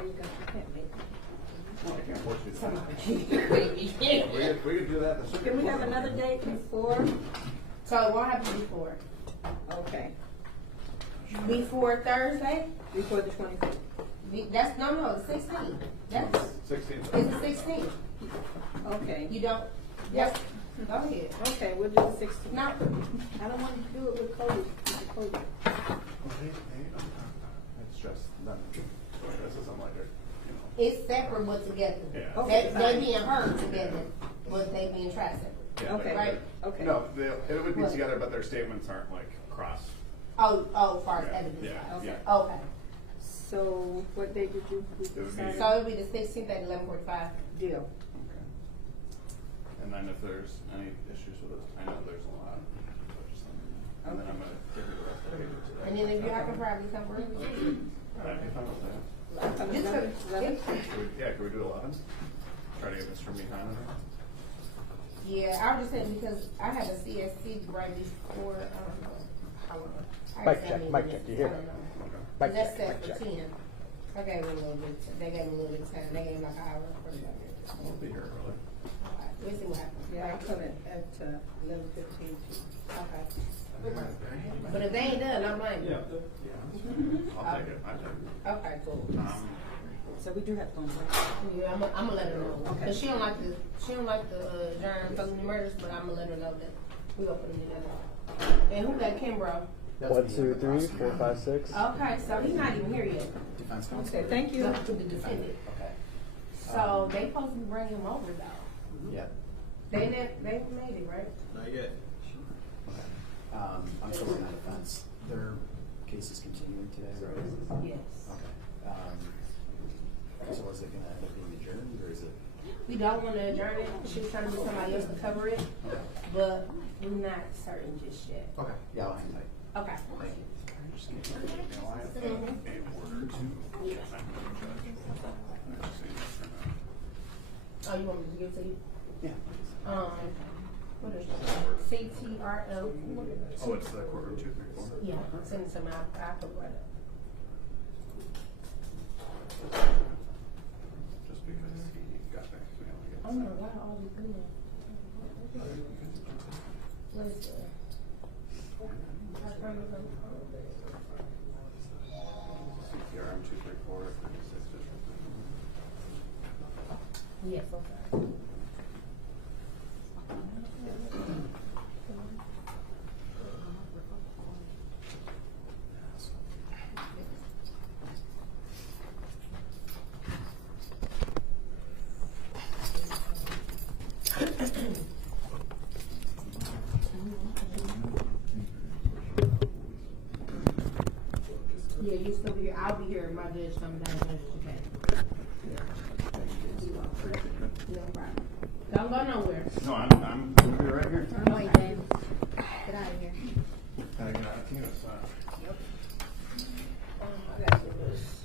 There you go. You can't make it. Well, I can't force you to. We could do that this week. Can we have another date before? So it won't happen before. Okay. Before Thursday? Before the 25th. That's no, the 16th. That's 16th. it's the 16th. Okay. You don't. Yes. Go ahead. Okay, we'll do the 16th. No. I don't want to do it with COVID. It's just them. This isn't like a, It's separate but together. Yeah. Okay, They fine. being heard together, but they being tried separate. Yeah, Okay. Right. Okay. No, it would be What? together, but their statements aren't like cross. Oh, as far as Yeah, evidence. yeah, goes. yeah. Okay. So what date did you It would be- decide? So it'll be the 16th at 11:45. Deal. Okay. And then if there's any issues with it, I know there's a lot. So just let me know. And then I'm gonna give you the rest of the paper today. And then if you, I can probably come early. That'd be fine with that. Just for, Yeah, could we do 11? Try to get Mr. Meehan in there. yeah, I was just saying because I have a CSC right before, how long? Mic check, mic check, you hear? I don't know. Okay. Mic That's check, set mic for check. 10. I gave them a little bit, they gave me a little bit of time, they gave me like an hour for the We'll be here early. Okay, we'll see what happens. Yeah, I'll come at 11:15. Okay. But if they ain't done, I'm like, Yeah. I'll take it. I take it. okay, cool. So we do have to go on break. Yeah, I'm gonna let her know. Okay. Cause she don't like the germ felony murders, but I'm gonna let her know that we gonna put them together. And who that Kimbrough? 1, 2, 3, 4, 5, 6. Okay, so he's not even here yet. Defense counsel? Okay, thank you. The defendant. Okay. So they supposed to bring him over though. Yeah. They made it, right? Not yet. Okay. I'm still on defense. Their case is continuing today, right? Yes. Okay. So is it gonna end up being adjourned, or is it? We don't want to adjourn it. She was trying to get somebody else to cover it, Okay. but we're not certain just yet. Okay. Yeah, I'll hang tight. Okay. Thank you. Just give me an email. I have Mhm. a order to send to the judge. I just need to turn that. Oh, you want me to give it to you? Yeah. What is it? CTRL. Oh, it's the courtroom 234. Yeah, send it to me. I'll put it right up. Just because he got back to me. Oh my God, all these good. What is it? CPRM 234 36 district. Yes, okay. Yeah, you still be here. I'll be here. My judge coming down. Okay. No problem. Don't go nowhere. No, I'm gonna be right here. Wait, James. Get out of here. Can I get out of here? Yep. I got you this.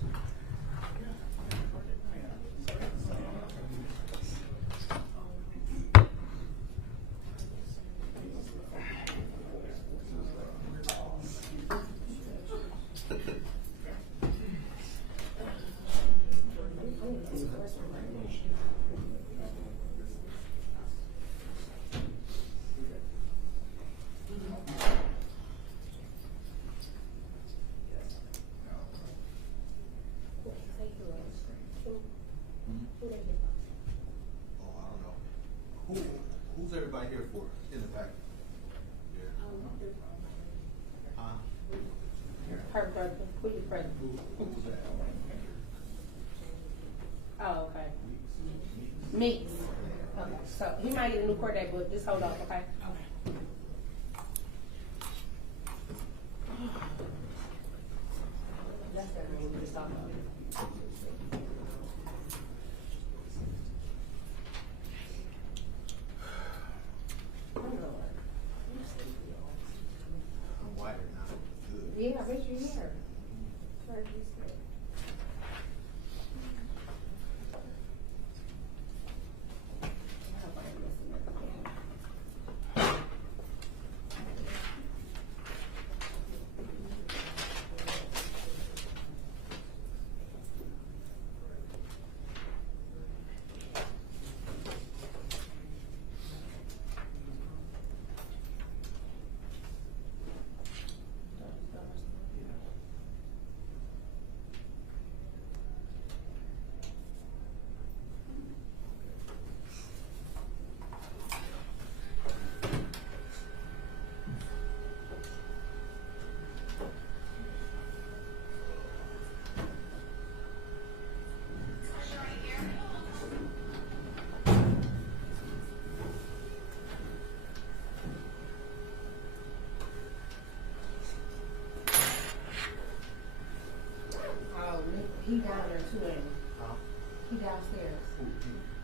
Oh, I don't know. Who's everybody here for in the pack? Yeah. Her brother. Who your brother? Who's that? Oh, okay. Meeks. Okay, so he might get a new court date, but just hold on, okay? That's that one we just talked about. I'm wired now. Good. Yeah, I bet you're here. down there too, ain't he? Huh? He downstairs. Who?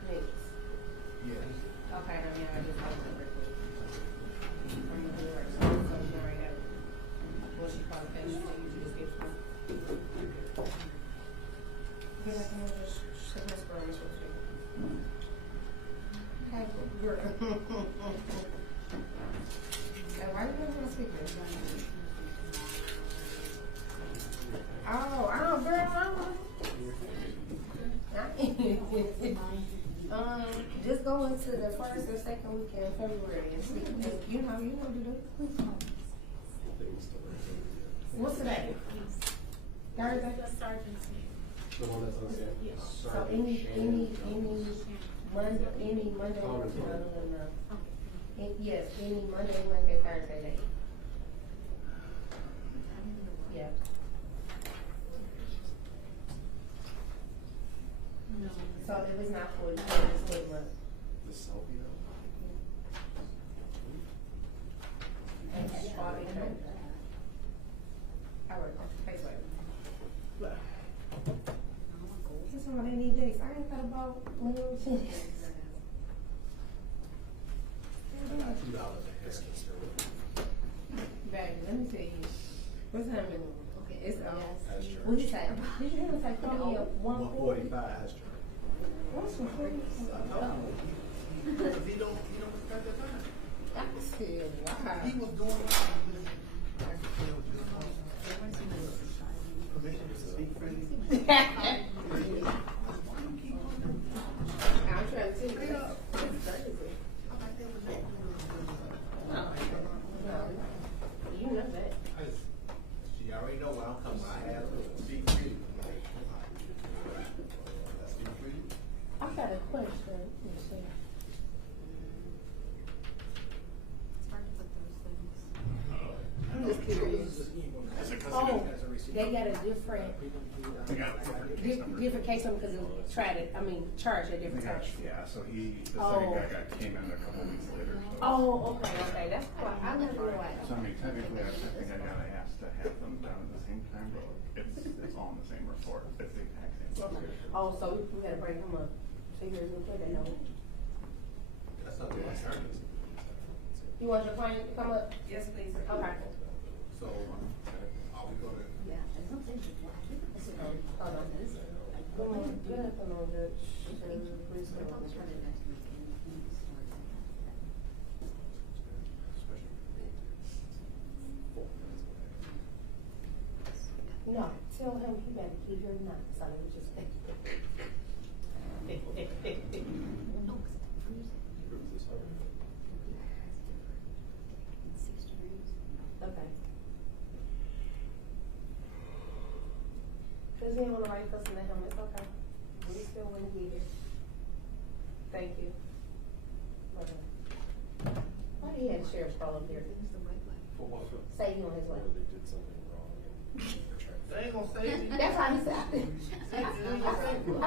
Next. Yeah. Okay, I mean, I just have to real quick. I'm gonna do it, so you already have it. What she qualifications, so you just get one. Get back in there, just shut my scroll real quick. Hey, girl. Hey, why you putting on speaker? Oh, I don't, girl, just go into the first or second weekend of February and see. You know to do. What's today? Thursday? The one that's on there. So any Monday, yes, any Monday, Wednesday, Thursday day. Yeah. So if it's not for you, just wait a month. The selfie though? I work on face wipe. This one they need dates. I ain't thought about little things. $2 a hair. Baby, let me tell you. What's the number? Okay, it's That's true. what he say? Did you hear him say call me up 140? 145, that's true. What's the If he don't respect the time. I said, wow. He was doing permission to speak freely. I'm trying to tell you. It's crazy. No, you know that. She already know where I'm coming. I have to speak freely. Speak freely. I got a question. Let's see. I'm just curious. Oh, they got a different, They got different case numbers. different case number because it charged at different times. Yeah, so the Oh. second guy came in a couple weeks later. So. Oh, okay, that's why I never know why. So I mean, technically, I think I gotta ask to have them done at the same time, but it's all in the same report. It's the exact same. situation. Oh, so we gotta bring him up. So here's the thing, they know. That's not the alternative. You want your client to come up? Yes, please. Okay. So, are we gonna? Hold on. Come on, good, come on, Judge. Please come on. No, tell him he better keep your nuts on it, just think. Okay. Cause he ain't want to write fussing at him, it's okay. We still wouldn't get it. Thank you. Okay. Why do you have sheriff's call up here? Say he on his way. They did something wrong. They ain't gonna say it. That's how he said. I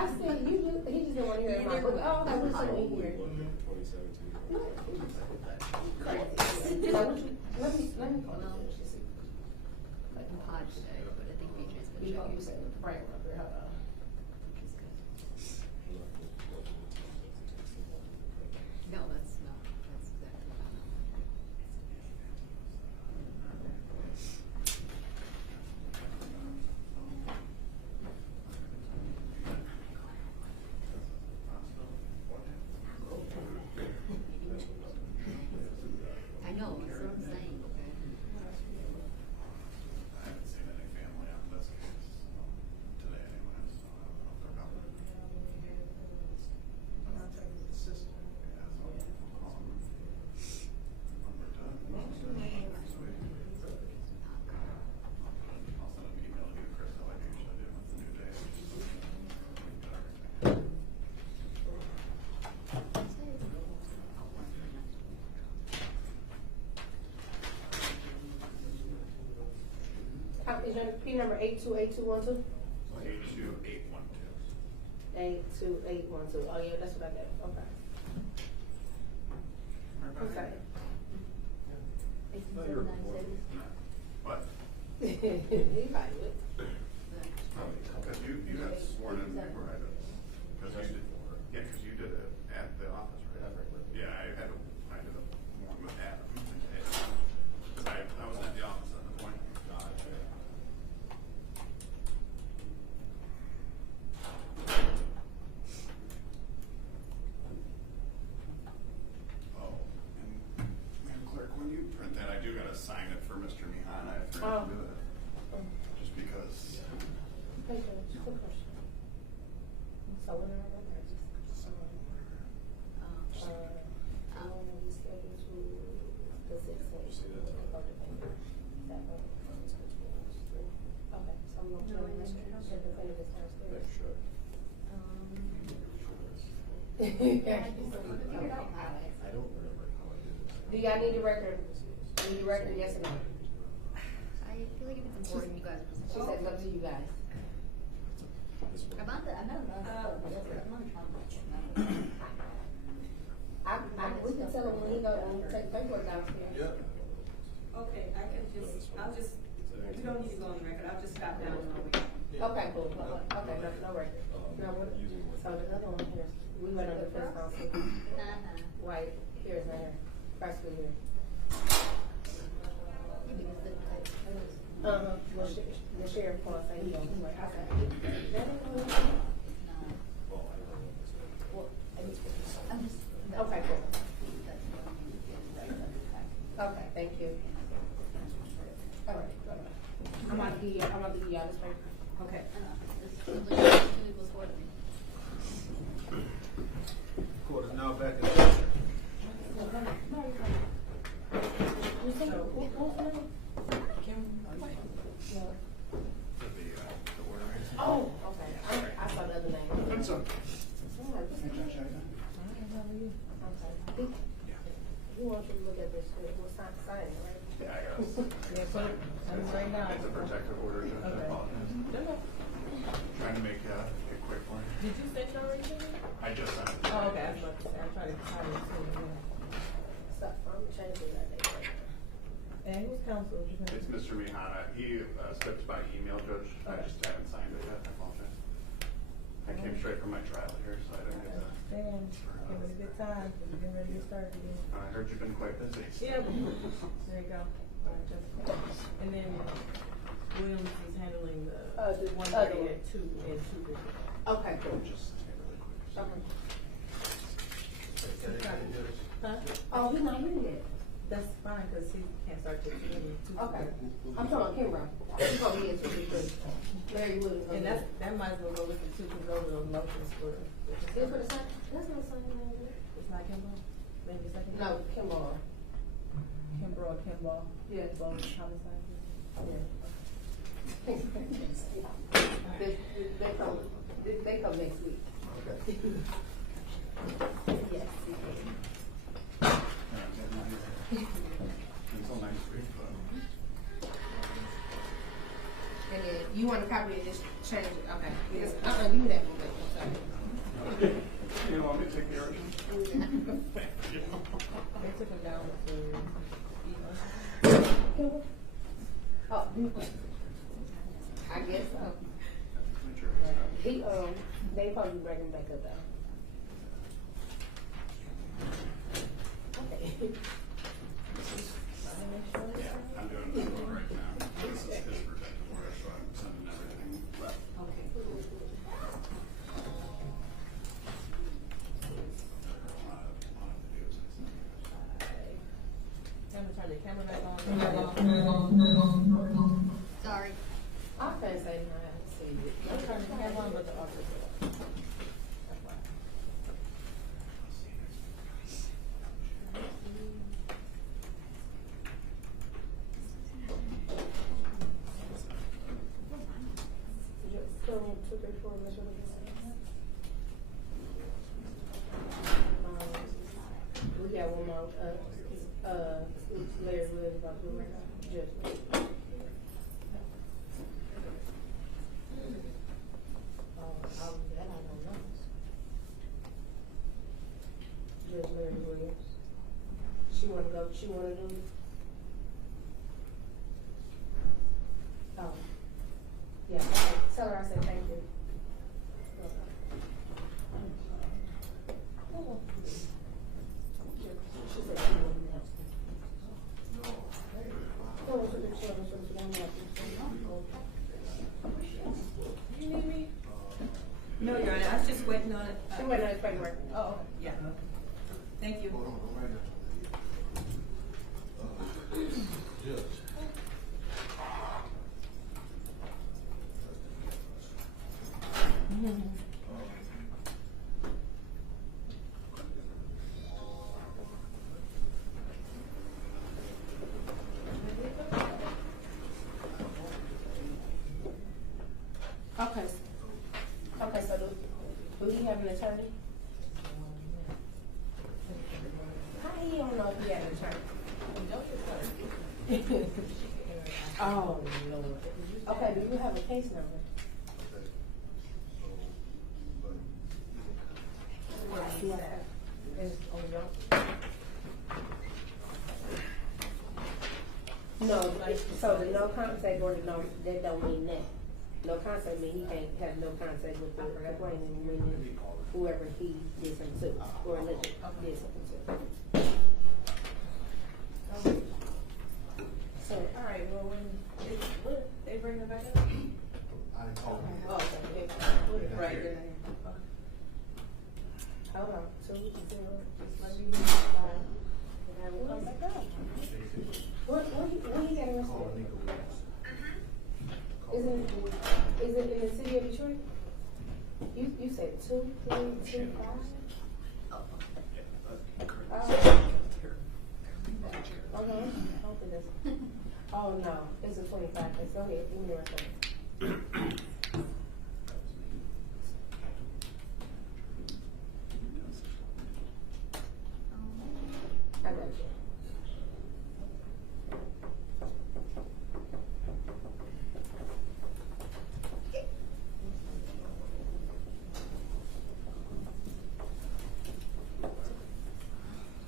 said, he just didn't want to hear it. Oh, okay, we shouldn't be here. 2017. Let me call her. Like a pod today, but I think BJ's been You checking. said, right, hold on. No, that's not, that's exactly how. I know, that's what I'm saying, okay? I haven't seen any family on this case today anyway, so I don't know if they're covered. I'm taking the system. Yeah, so I'll call them. When we're done, next week. I'll send an email to you, Chris, like I usually do with the new day. Is your P number 828212? 82812. 82812. Oh yeah, that's what I got. Okay. Okay. No, you're recording. What? He probably would. Because you got sworn in before I did. Cause you did, yeah, cause you did it at the office, right? Yeah, I did one with Adam. Cause I was at the office at the point. Oh, and Madam Clerk, when you print that, I do gotta sign it for Mr. Mihan. I forgot to do it. Just because. Hey, Judge, quick question. So when are our records? I'll be scheduled to the 16th. Okay, so I'm going to the definitive downstairs. I don't remember how I did it. Do y'all need a record? Need a record, yes or no? I feel like if it's important, you guys. She said it's up to you guys. I'm not trying to. We can tell him when he go, when we take paperwork downstairs. Yeah. Okay, I can I'll just, you don't need to go on the record, I'll just stop down on my way. Okay, cool. Okay, no record. No, what? So the other one here, we went on the first council. Right, here's right here. Prosecutor. Well, the sheriff called saying, you know, like, I said, that ain't what well, okay, cool. Okay, thank you. All right, I'm about to give y'all this paper. Okay. Court is now back in session. You think, what's the name? Yeah. The order. Oh, okay, I saw the other name. That's okay. Okay. You want you to look at this, we'll sign it, right? Yeah, I guess. Yeah, so, I'm right now. It's a protective order, Judge. I Okay. apologize. Trying to make it quick for you. Did you send it already to me? I just sent it. Oh, okay, I was about to say, I'm trying to find it soon, So, I'm changing that date right now. And who's counsel? It's Mr. Mihana. He stepped by email, Judge. I just haven't signed it yet. I apologize. I came straight from my trial here, so I didn't get to. Damn, give it a good time, because we're getting ready to get started again. I heard you've been quite busy. Yeah, there you go. All right, just, and then Williams is handling the The 130 other one. at 2 and 250. Okay, cool. Just really quick. Okay. Huh? Oh, he's not here yet. That's fine, because he can't start till 2 and 2. Okay. I'm talking about Kimbrough. He's gonna be here too, because Larry Williams. And that might as well go with the 2, because those are those motions for. Still for the same, that's not the same name, is it? It's not Kimball? Maybe second? No, Kimbrough. Kimball, Kimball. Yeah. Both homicide. Yeah. They come next week. Yes. Until next week, but. And then you want a copy of this, change it, okay. Yes, give me that one, sorry. You want me to take the original? They took him down to Eaton. Oh, I guess so. He, they probably bring him back up though. Okay. Yeah, I'm doing this one right now. This is his protective order, so I'm sending everything left. Okay. Can we turn the camera back on? Sorry. I can't say no, I haven't seen it. I'm turning the camera on, but the audio is off. That's why. So, 2, 3, 4, Ms. Rodriguez. We got one more, Larry Williams about to right now. Judge. That I don't know. Judge Larry Williams. She wanna do it? Oh. Yeah, okay. Tell her I said thank you. No, Your Honor, I was just waiting on it. She went on his paperwork. Oh, okay, yeah. Thank you. Hold on, don't write that. Judge. Okay. Okay, so do he have an attorney? How do you don't know if he had an attorney? Oh, Lord. Okay, do you have a case number? Okay. So, but, No, so the no contact order, no, that don't mean that. No contact mean he can't have no contact with the complaining, meaning whoever he did something to, or alleged did something to. So, All right, well, when they bring it back up? I didn't call him. oh, okay, right there. Hold on, 2 0, just let me know. And I will come back up. When he got arrested? Call Nico Williams. Is it in the city of Detroit? You said 2, 3, 2, 5? Okay, hopefully that's. Oh no, it's a 25. Let's go ahead. Give me the record. I got you.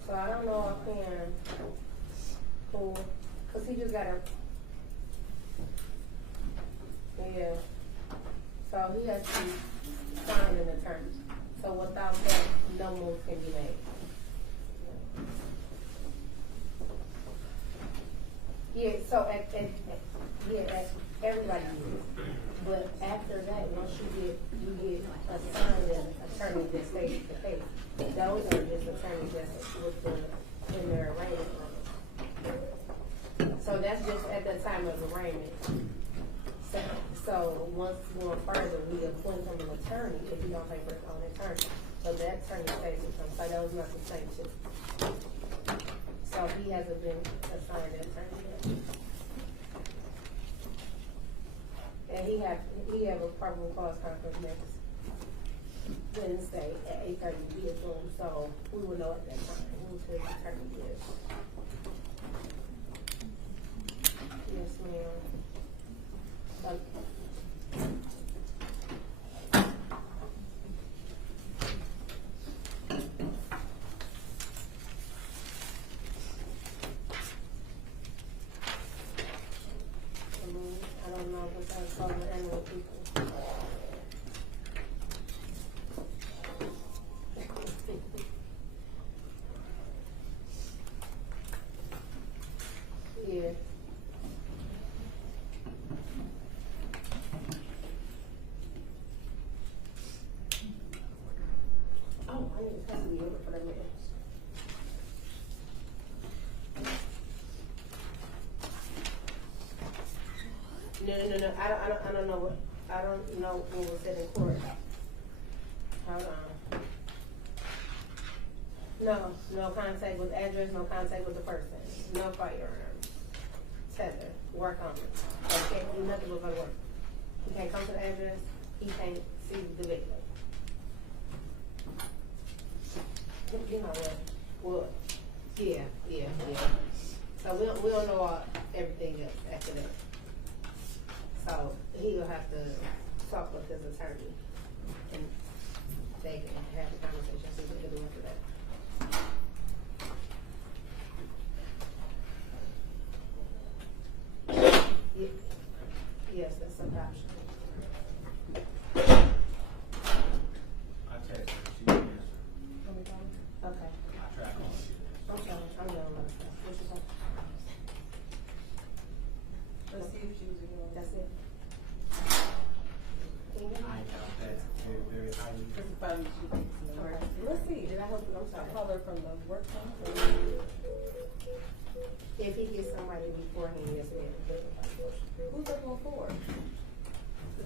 So I don't know if can pull, cause he just got a, yeah. So he has to find an attorney. So without that, no move can be made. Yeah, so everybody is. But after that, once you get assigned an attorney that stays the case. Those are just attorneys that's with the, in their arraignment room. So that's just at the time of arraignment. So once going further, we appoint him an attorney if he don't pay for his own attorney. So that attorney stays with him. So those not the same too. So he hasn't been assigned an attorney yet. And he have a probable cause conference next Wednesday at 8:30 via Zoom, so we will know at that time who his attorney is. Yes, ma'am. I don't know if it's called the animal people. Yeah. Oh, I need to have to be over for that minute. No. I don't know what was said in court. Hold on. No contact with address, no contact with the person, no firearms, tether, work on it. I can't do nothing but go to work. He can't come to the address, he can't see the victim. You know what? Well, yeah. So we don't know everything else after that. So he'll have to talk with his attorney and they can have a conversation, see what they can do after that. Yes, that's an option. I texted her, she didn't answer. Okay. I tried calling her. I'm sorry, I'm doing a lot of stuff. What's your question? Let's see if she was again. That's it. I ain't got This is probably she thinks in the work. Let's see. Did I help you? I'm sorry. I call her from the work phone. If he gets somebody beforehand, yes, we have to put the Who's up on 4?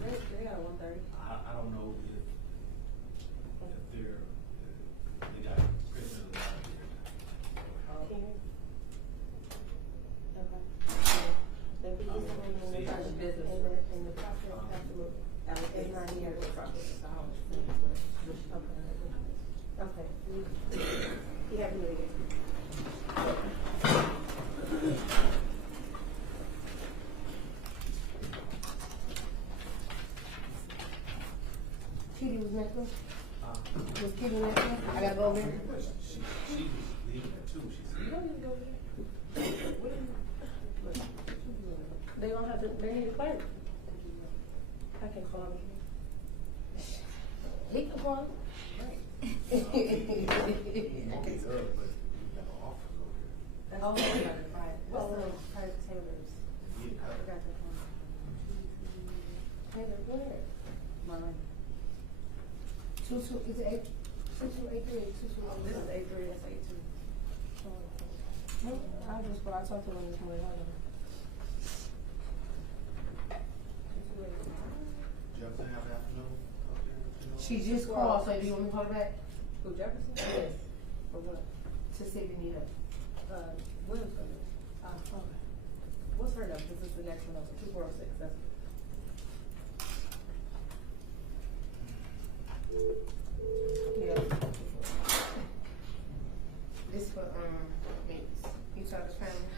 They got 1:30. I don't know if they're, they got president of the here. Okay. If he gets somebody in the Starts business. and the process has to look. It's not here. Okay. You have to do it again. Kitty was next one? Was Kitty next one? I gotta go over there? She was leaving at 2, she You said. don't need to go there. What are you? They don't have to, they need a clerk. I can call him. He can call him. He's up, but we got an office over here. That's all about it, right? What's the private Taylor's? Yeah, I forgot the phone. Taylor, where? Mine. Is it 2283 or 2283? This is A3, that's A2. I just, I talked to him this morning. Hold on. Jefferson have afternoon up there? She just called, so do you want me to call her back? Who, Jefferson? Yes. For what? To see if you need her. Williams coming. Okay. What's her number? This is the next one over, 2406, that's. Yeah. This for, Minx. You talk to family?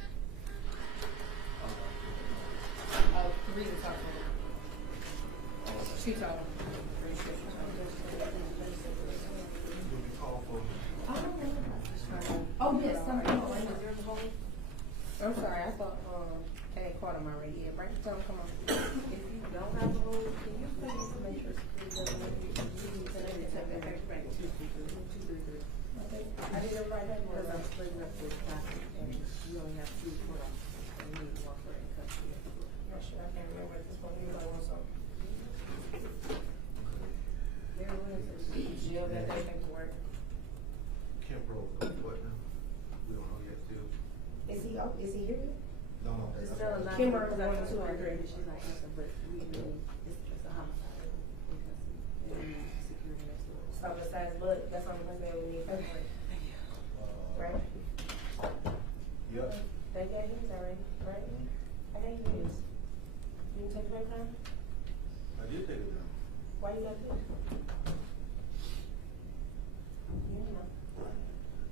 Teresa talked to her. She told him. Will be called for. Oh, yes, something. I'm sorry, I thought, they had called him already. Yeah, right, tell him, come on. If you don't have a hold, can you please make sure security doesn't let you I did it right there. because I'm splitting up this packet and you only have 2 for them. And you need one for in custody. Not sure, I can't remember at this point. You might want something. There was Jill, that day, thank you, work. Kim Rose, what now? We don't know yet still. Is he up? Is he here? No. It's still not. Kimber, because I 1, 2, told her and 3. She's not answering, but we need, it's just a homicide. Because we need security next door. So besides Bud, that's the only person that we need paperwork, right? Yep. They got his already, right? I gave you his. You didn't take the paper down? I did take it down. Why you got this? You don't know.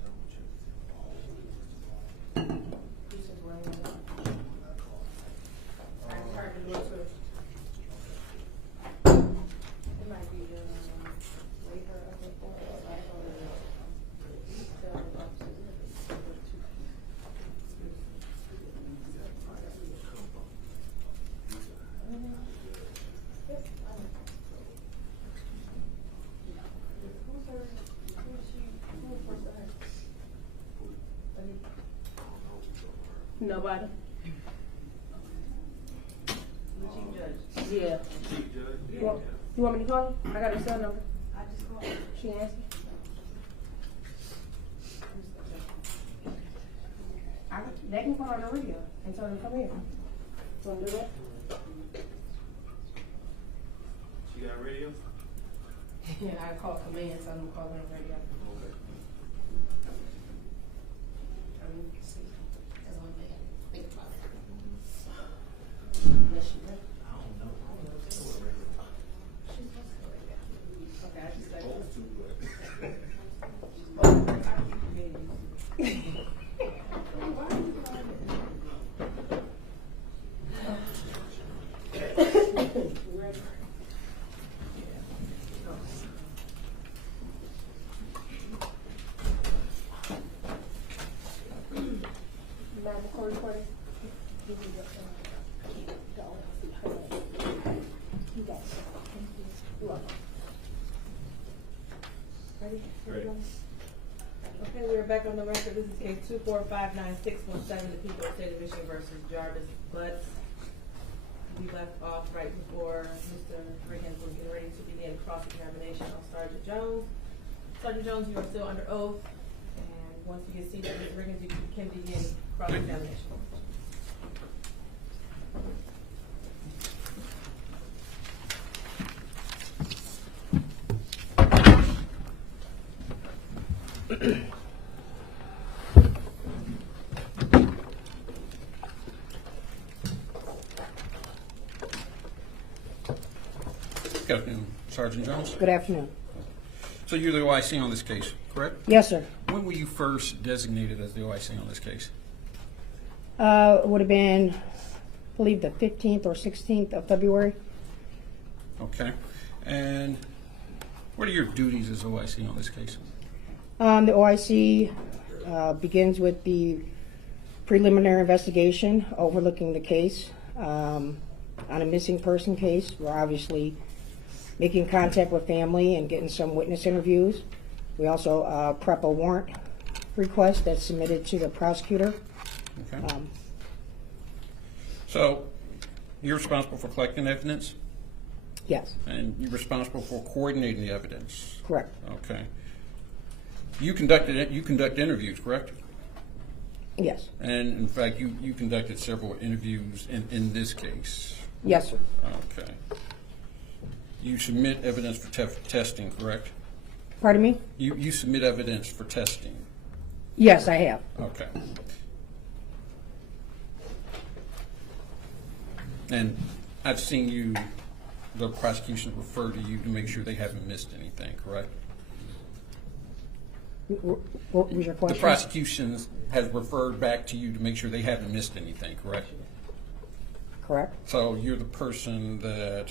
Double check. You just run it. I heard the little twist. It might be, waiver of the board, like, or, tell the officers that it's over 2. Yes, who's her, who is she, who reports to her? Nobody? The chief judge. Yeah. Chief Judge? You want me to call her? I got her cell number. I just called her. She answered. They can call her on the radio and tell them to come here. Want to do that? She got radio? Yeah, I call command, tell them to call her on the radio. Okay. That's one thing. Think about it. Unless she ready. I don't know. She's supposed to go right now. Okay, I just got Supposed to, but. Okay, we're back on the record. This is case 2459617, the people of the state of Michigan versus Jarvis Butts. We left off right before Mr. Riggins was getting ready to begin cross-examination. I'll start Jones. Sergeant Jones, you are still under oath, and once you get seated, Ms. Riggins, you can begin cross-examination. Good afternoon, Sergeant Jones. Good afternoon. So you're the OIC on this case, correct? Yes, sir. When were you first designated as the OIC on this case? It would have been, I believe, the 15th or 16th of February. Okay. And what are your duties as OIC on this case? The OIC begins with the preliminary investigation overlooking the case. On a missing person case, we're obviously making contact with family and getting some witness interviews. We also prep a warrant request that's submitted to the prosecutor. Okay. So you're responsible for collecting evidence, Yes, and you're responsible for coordinating the evidence. correct. Okay. You conduct interviews, correct? Yes, And in fact, you conducted several interviews in this case. yes, sir. Okay. You submit evidence for testing, correct? Pardon me? You submit evidence for testing. Yes, I have. Okay. And I've seen the prosecution refer to you to make sure they haven't missed anything, correct? What was your question? The prosecution has referred back to you to make sure they haven't missed anything, correct? Correct. So you're the person that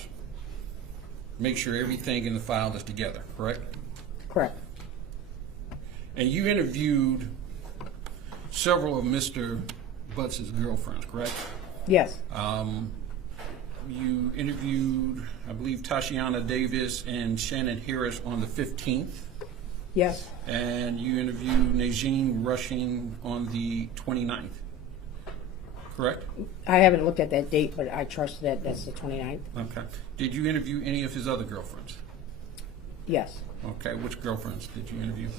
makes sure everything in the file is together, correct? Correct. And you interviewed several of Mr. Butts' girlfriends, correct? Yes, You interviewed, I believe, Tashiana Davis and Shannon Harris on the 15th, yes, and you interviewed Najeen Rushing on the 29th, correct? I haven't looked at that date, but I trust that that's the 29th. Okay. Did you interview any of his other girlfriends? Yes. Okay, which girlfriends did you interview?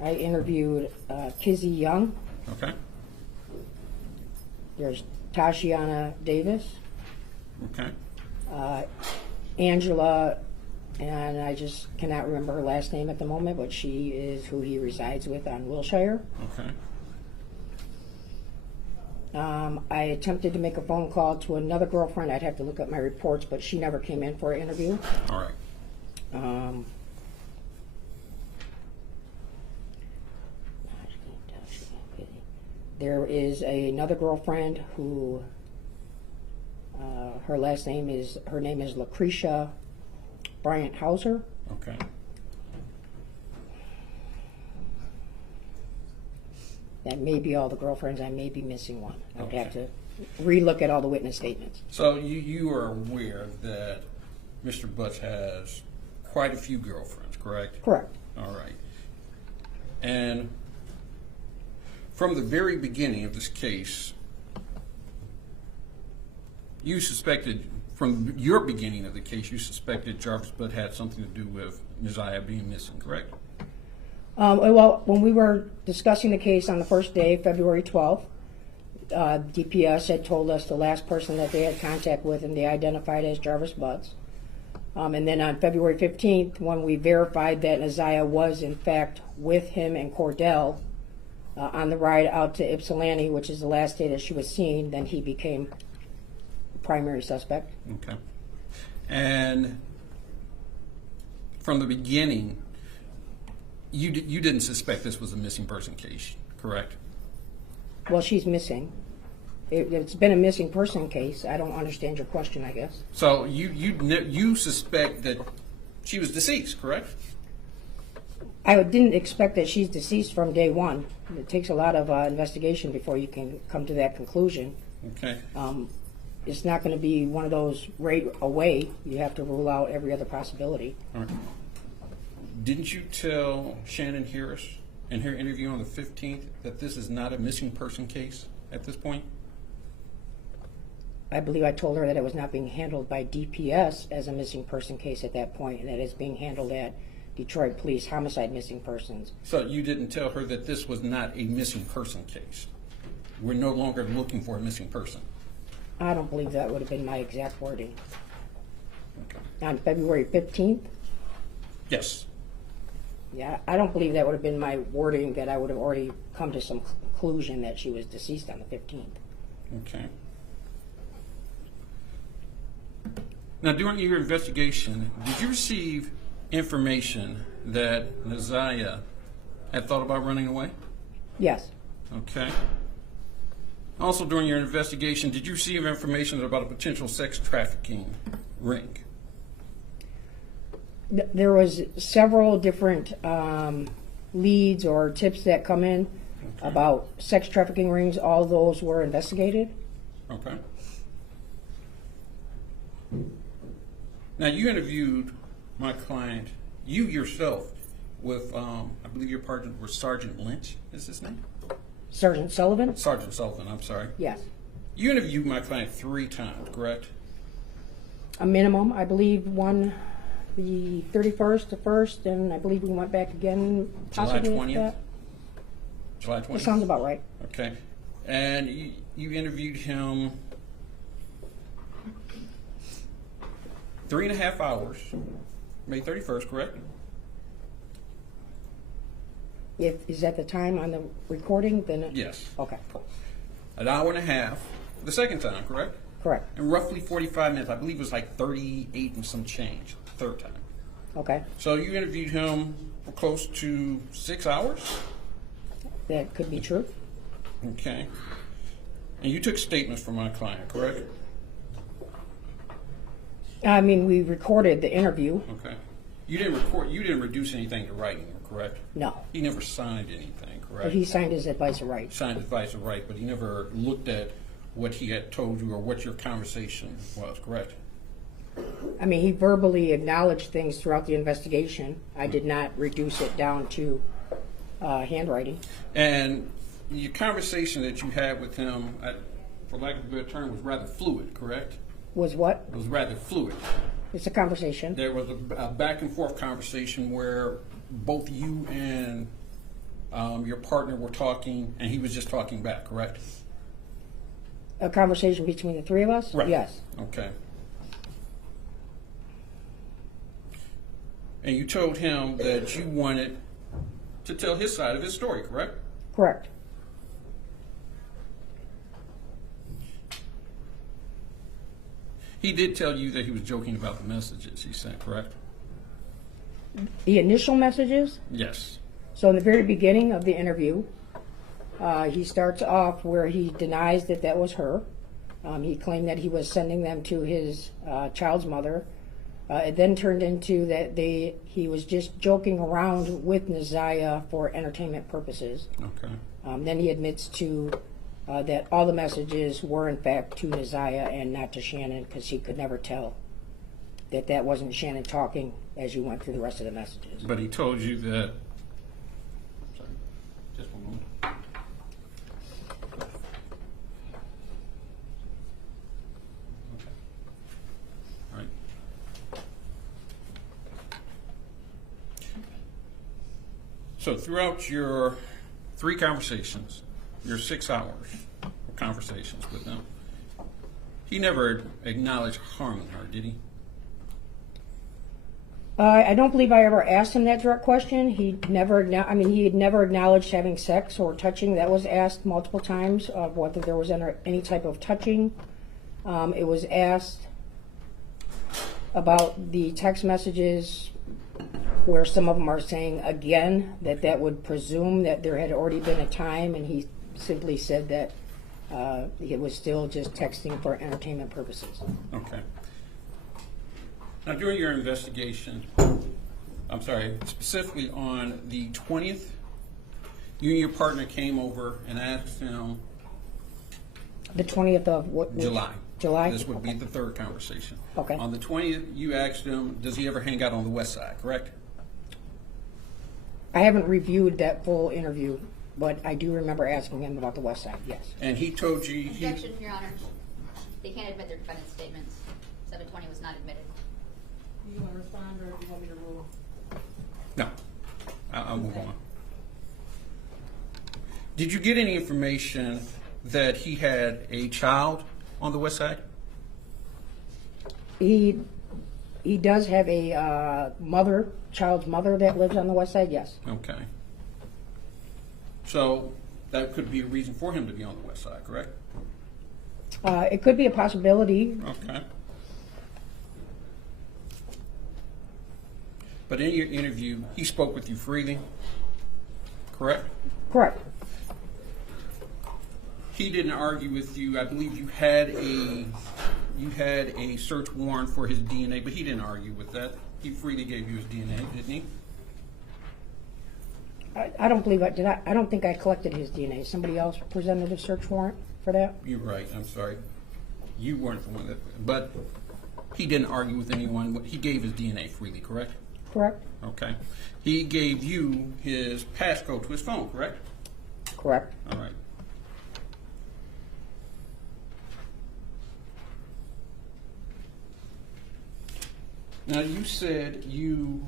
I interviewed Kizzy Young. Okay, There's Tashiana Davis, okay, Angela, and I just cannot remember her last name at the moment, but she is who he resides with on Wilshire. okay, I attempted to make a phone call to another girlfriend. I'd have to look up my reports, but she never came in for an interview. all right. There is another girlfriend who her name is Lucretia Bryant Hauser. Okay. That may be all the girlfriends. I may be missing one. I'd Okay. have to relook at all the witness statements. So you are aware that Mr. Butts has quite a few girlfriends, correct? Correct. All right. And from the very beginning of this case, you suspected, from your beginning of the case, you suspected Jarvis Butts had something to do with Messiah being missing, correct? Well, when we were discussing the case on the first day, February 12th, DPS had told us the last person that they had contact with and they identified as Jarvis Butts. And then on February 15th, when we verified that Isaiah was in fact with him and Cordell on the ride out to Ypsilanti, which is the last day that she was seen, then he became the primary suspect. Okay. And from the beginning, you didn't suspect this was a missing person case, correct? Well, she's missing. It's been a missing person case. I don't understand your question, I guess. So you suspect that she was deceased, correct? I didn't expect that she's deceased from day one. It takes a lot of investigation before you can come to that conclusion. Okay. It's not going to be one of those right away. You have to rule out every other possibility. All right. Didn't you tell Shannon Harris in her interview on the 15th that this is not a missing person case at this point? I believe I told her that it was not being handled by DPS as a missing person case at that point, and that it's being handled at Detroit Police Homicide Missing Persons. So you didn't tell her that this was not a missing person case? We're no longer looking for a missing person? I don't believe that would have been my exact wording. Okay. On February 15th? Yes. Yeah, I don't believe that would have been my wording, that I would have already come to some conclusion that she was deceased on the 15th. Okay. Now, during your investigation, did you receive information that Naziah had thought about running away? Yes. Okay. Also, during your investigation, did you receive information about a potential sex trafficking ring? There was several different leads or tips that come in about sex trafficking rings. All those were investigated. Okay. Now, you interviewed my client, you yourself, with, I believe your partner was Sergeant Lynch, is his name? Sergeant Sullivan? Sergeant Sullivan, I'm sorry. Yes. You interviewed my client 3 times, correct? A minimum, I believe, one the 31st, the 1st, and I believe we went back again July possibly 20th? after that. July 20th? That sounds about right. Okay. And you interviewed him 3.5 hours, May 31st, correct? Is that the time on the recording? Then Yes. Okay. An hour and a half, the second time, correct? Correct. And roughly 45 minutes. I believe it was like 38 and some change, the third time. Okay. So you interviewed him for close to 6 hours? That could be true. Okay. And you took statements from my client, correct? I mean, we recorded the interview. Okay. You didn't reduce anything to writing, correct? No. He never signed anything, correct? But he signed his advice of rights. Signed advice of right, but he never looked at what he had told you or what your conversation was, correct? I mean, he verbally acknowledged things throughout the investigation. I did not reduce it down to handwriting. And your conversation that you had with him, for lack of a better term, was rather fluid, correct? Was what? It was rather fluid. It's a conversation. There was a back and forth conversation where both you and your partner were talking, and he was just talking back, correct? A conversation between the three of us? Right. Yes. Okay. And you told him that you wanted to tell his side of his story, correct? Correct. He did tell you that he was joking about the messages he sent, correct? The initial messages? Yes. So in the very beginning of the interview, he starts off where he denies that that was her. He claimed that he was sending them to his child's mother. It then turned into that he was just joking around with Naziah for entertainment purposes. Okay. Then he admits to that all the messages were in fact to Naziah and not to Shannon, because he could never tell that wasn't Shannon talking as you went through the rest of the messages. But he told you that. Sorry, just one moment. Okay. All right. So throughout your 3 conversations, your 6 hours of conversations with him, he never acknowledged harming her, did he? I don't believe I ever asked him that direct question. He had never acknowledged having sex or touching. That was asked multiple times of whether there was any type of touching. It was asked about the text messages where some of them are saying again that would presume that there had already been a time, and he simply said that it was still just texting for entertainment purposes. Okay. Now, during your investigation, specifically on the 20th, you and your partner came over and asked him. The 20th of what? July. July? This would be the 3rd conversation. Okay. On the 20th, you asked him, does he ever hang out on the west side, correct? I haven't reviewed that full interview, but I do remember asking him about the west side, yes. And he told you. Objection, Your Honor. they can't admit their defendant's statements. 720 was not admitted. Do you want to respond, or do you want me to rule? No, I'll move on. Did you get any information that he had a child on the west side? He does have a child's mother that lives on the west side, yes. Okay. So that could be a reason for him to be on the west side, correct? It could be a possibility. Okay. But in your interview, he spoke with you freely, correct? Correct. He didn't argue with you. I believe you had a search warrant for his DNA, but he didn't argue with that. He freely gave you his DNA, didn't he? I don't believe I did. I don't think I collected his DNA. Somebody else presented a search warrant for that. You're right. I'm sorry. You weren't the one that. But he didn't argue with anyone. He gave his DNA freely, correct? Correct. Okay. He gave you his passcode to his phone, correct? Correct. All right. Now you said you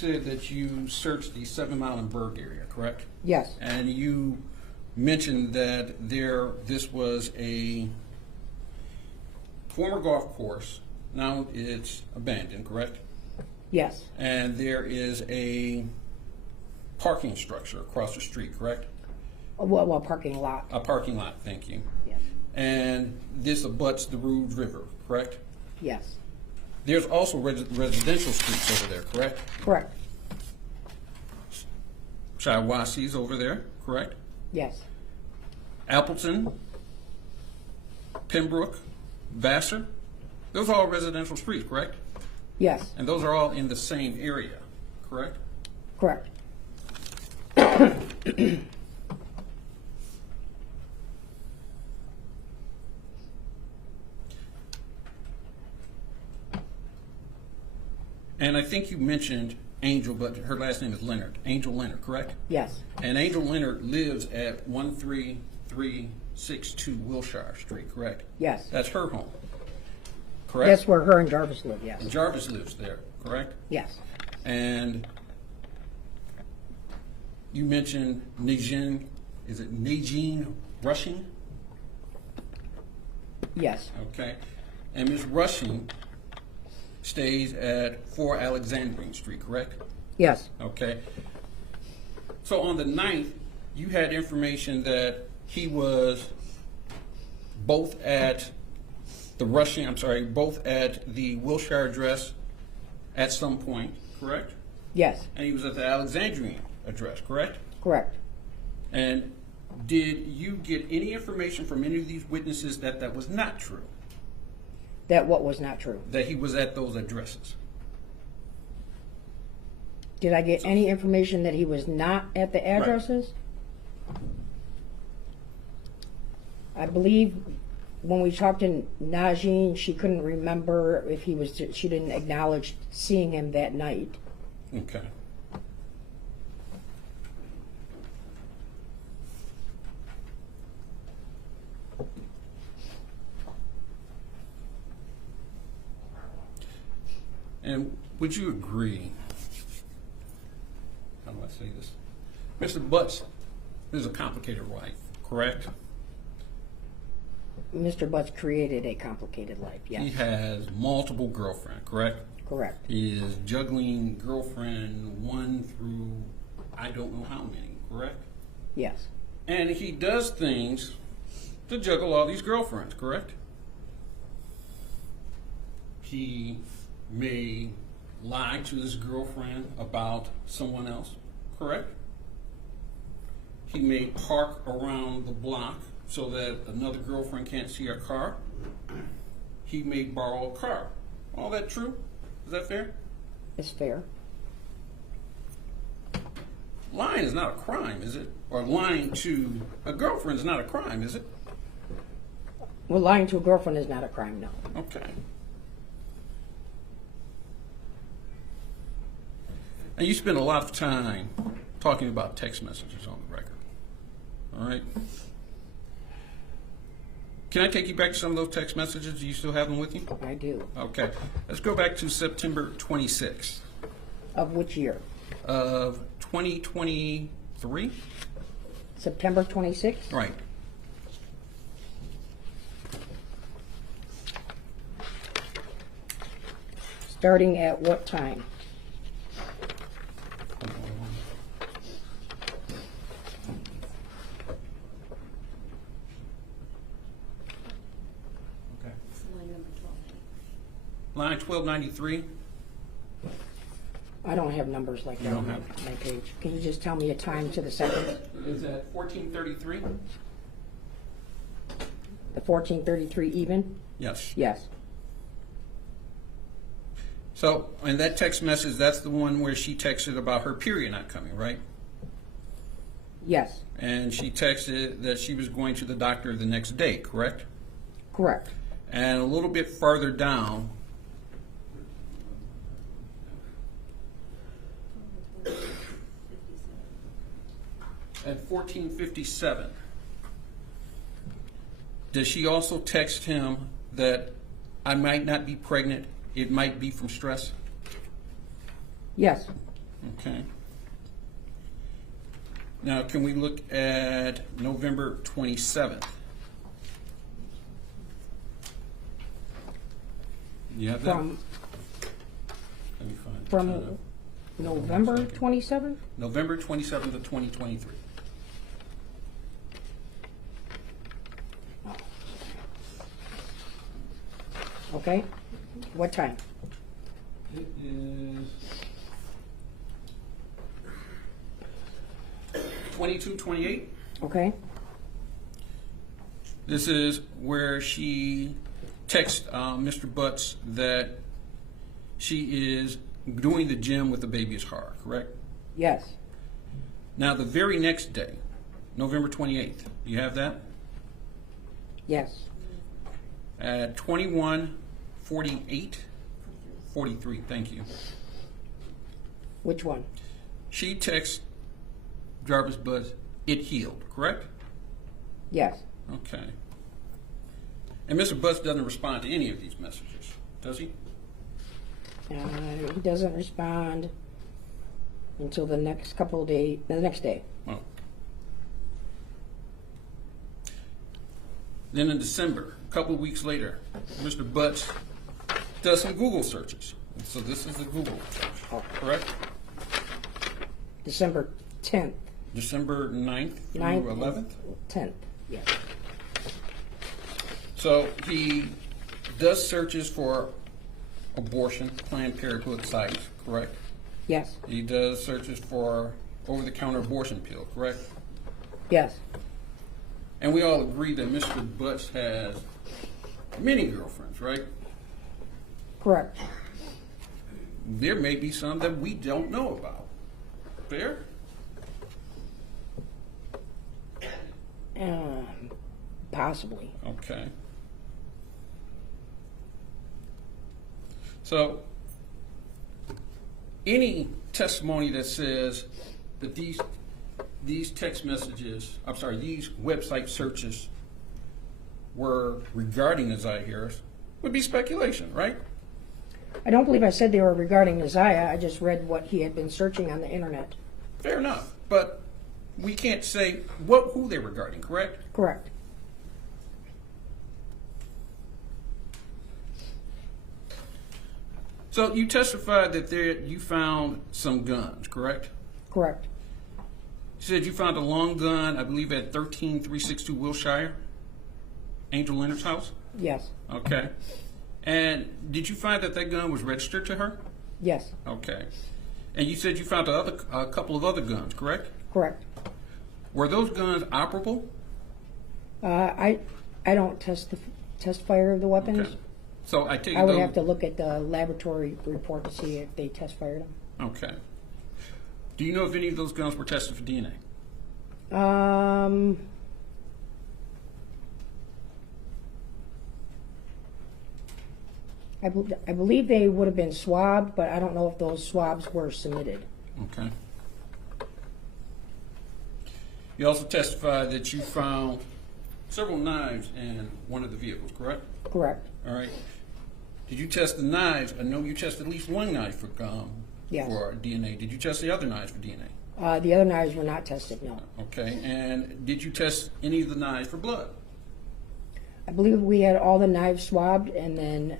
that you searched the 7 Mile and Berg area, correct? Yes. And you mentioned that this was a former golf course. Now it's abandoned, correct? Yes. And there is a parking structure across the street, correct? Well, parking lot. A parking lot, thank you. Yes. And this abuts the Rouge River, correct? Yes. There's also residential streets over there, correct? Correct. Shiawassee over there, correct? Yes. Appleton, Pembroke, Vassar, those are all residential streets, correct? Yes. And those are all in the same area, correct? Correct. And I think you mentioned Angel, but her last name is Leonard. Angel Leonard, correct? Yes. And Angel Leonard lives at 13362 Wilshire Street, correct? Yes. That's her home, correct? That's where her and Jarvis live, yes. And Jarvis lives there, correct? Yes. And you mentioned Najin, is it Najin Rushing? Yes. Okay. And Ms. Rushing stays at 4 Alexandrine Street, correct? Yes. Okay. So on the 9th, you had information that he was both at the both at the Wilshire address at some point, correct? Yes. And he was at the Alexandrian address, correct? Correct. And did you get any information from any of these witnesses that that was not true? That what was not true. That he was at those addresses? Did I get any information that he was not at the addresses? I believe when we talked to Najin, she couldn't remember if he was, she didn't acknowledge seeing him that night. Okay. And would you agree, how do I say this? Mr. Butts is a complicated life, correct? Mr. Butts created a complicated life, yes. He has multiple girlfriends, correct? Correct. He is juggling girlfriend 1 through I don't know how many, correct? Yes. And he does things to juggle all these girlfriends, correct? He may lie to his girlfriend about someone else, correct? He may park around the block so that another girlfriend can't see her car. He may borrow a car. All that true? Is that fair? It's fair. Lying is not a crime, is it? Or lying to a girlfriend is not a crime, is it? Well, lying to a girlfriend is not a crime, no. Okay. And you spend a lot of time talking about text messages on the record. All right. Can I take you back to some of those text messages? Do you still have them with you? I do. Okay. Let's go back to September 26th Of which year? of 2023. September 26th? Right. Starting at what time? Okay. Line number 12. Line 1293. I don't have numbers like You that don't on have- my page. Can you just tell me a time to the second? Is that 1433? The 1433 even? Yes. Yes. So, in that text message, that's the one where she texted about her period not coming, right? Yes. And she texted that she was going to the doctor the next day, correct? Correct. And a little bit farther down, at 1457, does she also text him that I might not be pregnant, it might be from stress? Yes. Okay. Now, can we look at November 27th? You have that? From Let me find it. from November 27th? November 27th of 2023. Okay. What time? It is 22:28. Okay. This is where she texts Mr. Butts that she is doing the gym with the baby's heart, correct? Yes. Now, the very next day, November 28th, do you have that? Yes. At 21:43, thank you. Which one? She texts Jarvis Butts, it healed, correct? Yes. Okay. And Mr. Butts doesn't respond to any of these messages, does he? He doesn't respond until the next couple of days, the next day. Oh. Then in December, a couple of weeks later, Mr. Butts does some Google searches. So this is the Google search, correct? December 10th. December 9th through 9th, 11th? 10th. Yes. So he does searches for abortion, Planned Parenthood sites, correct? Yes. He does searches for over-the-counter abortion pill, correct? Yes. And we all agree that Mr. Butts has many girlfriends, right? Correct. There may be some that we don't know about. Fair? Possibly. Okay. So, any testimony that says that these text messages, these website searches were regarding Isaiah Harris would be speculation, right? I don't believe I said they were regarding Isaiah. I just read what he had been searching on the internet. Fair enough. But we can't say who they're regarding, correct? Correct. So you testified that you found some guns, correct? Correct. You said you found a long gun, I believe, at 13362 Wilshire, Angel Leonard's house? Yes. Okay. And did you find that gun was registered to her? Yes. Okay. And you said you found a couple of other guns, correct? Correct. Were those guns operable? I don't test fire of the weapons. Okay. So I take it I would those- have to look at the laboratory report to see if they test fired them. Okay. Do you know if any of those guns were tested for DNA? I believe they would have been swabbed, but I don't know if those swabs were submitted. Okay. You also testified that you found several knives in one of the vehicles, correct? Correct. All right. Did you test the knives? I know you tested at least one knife for Yes. for DNA. Did you test the other knives for DNA? The other knives were not tested, no. Okay. And did you test any of the knives for blood? I believe we had all the knives swabbed, and then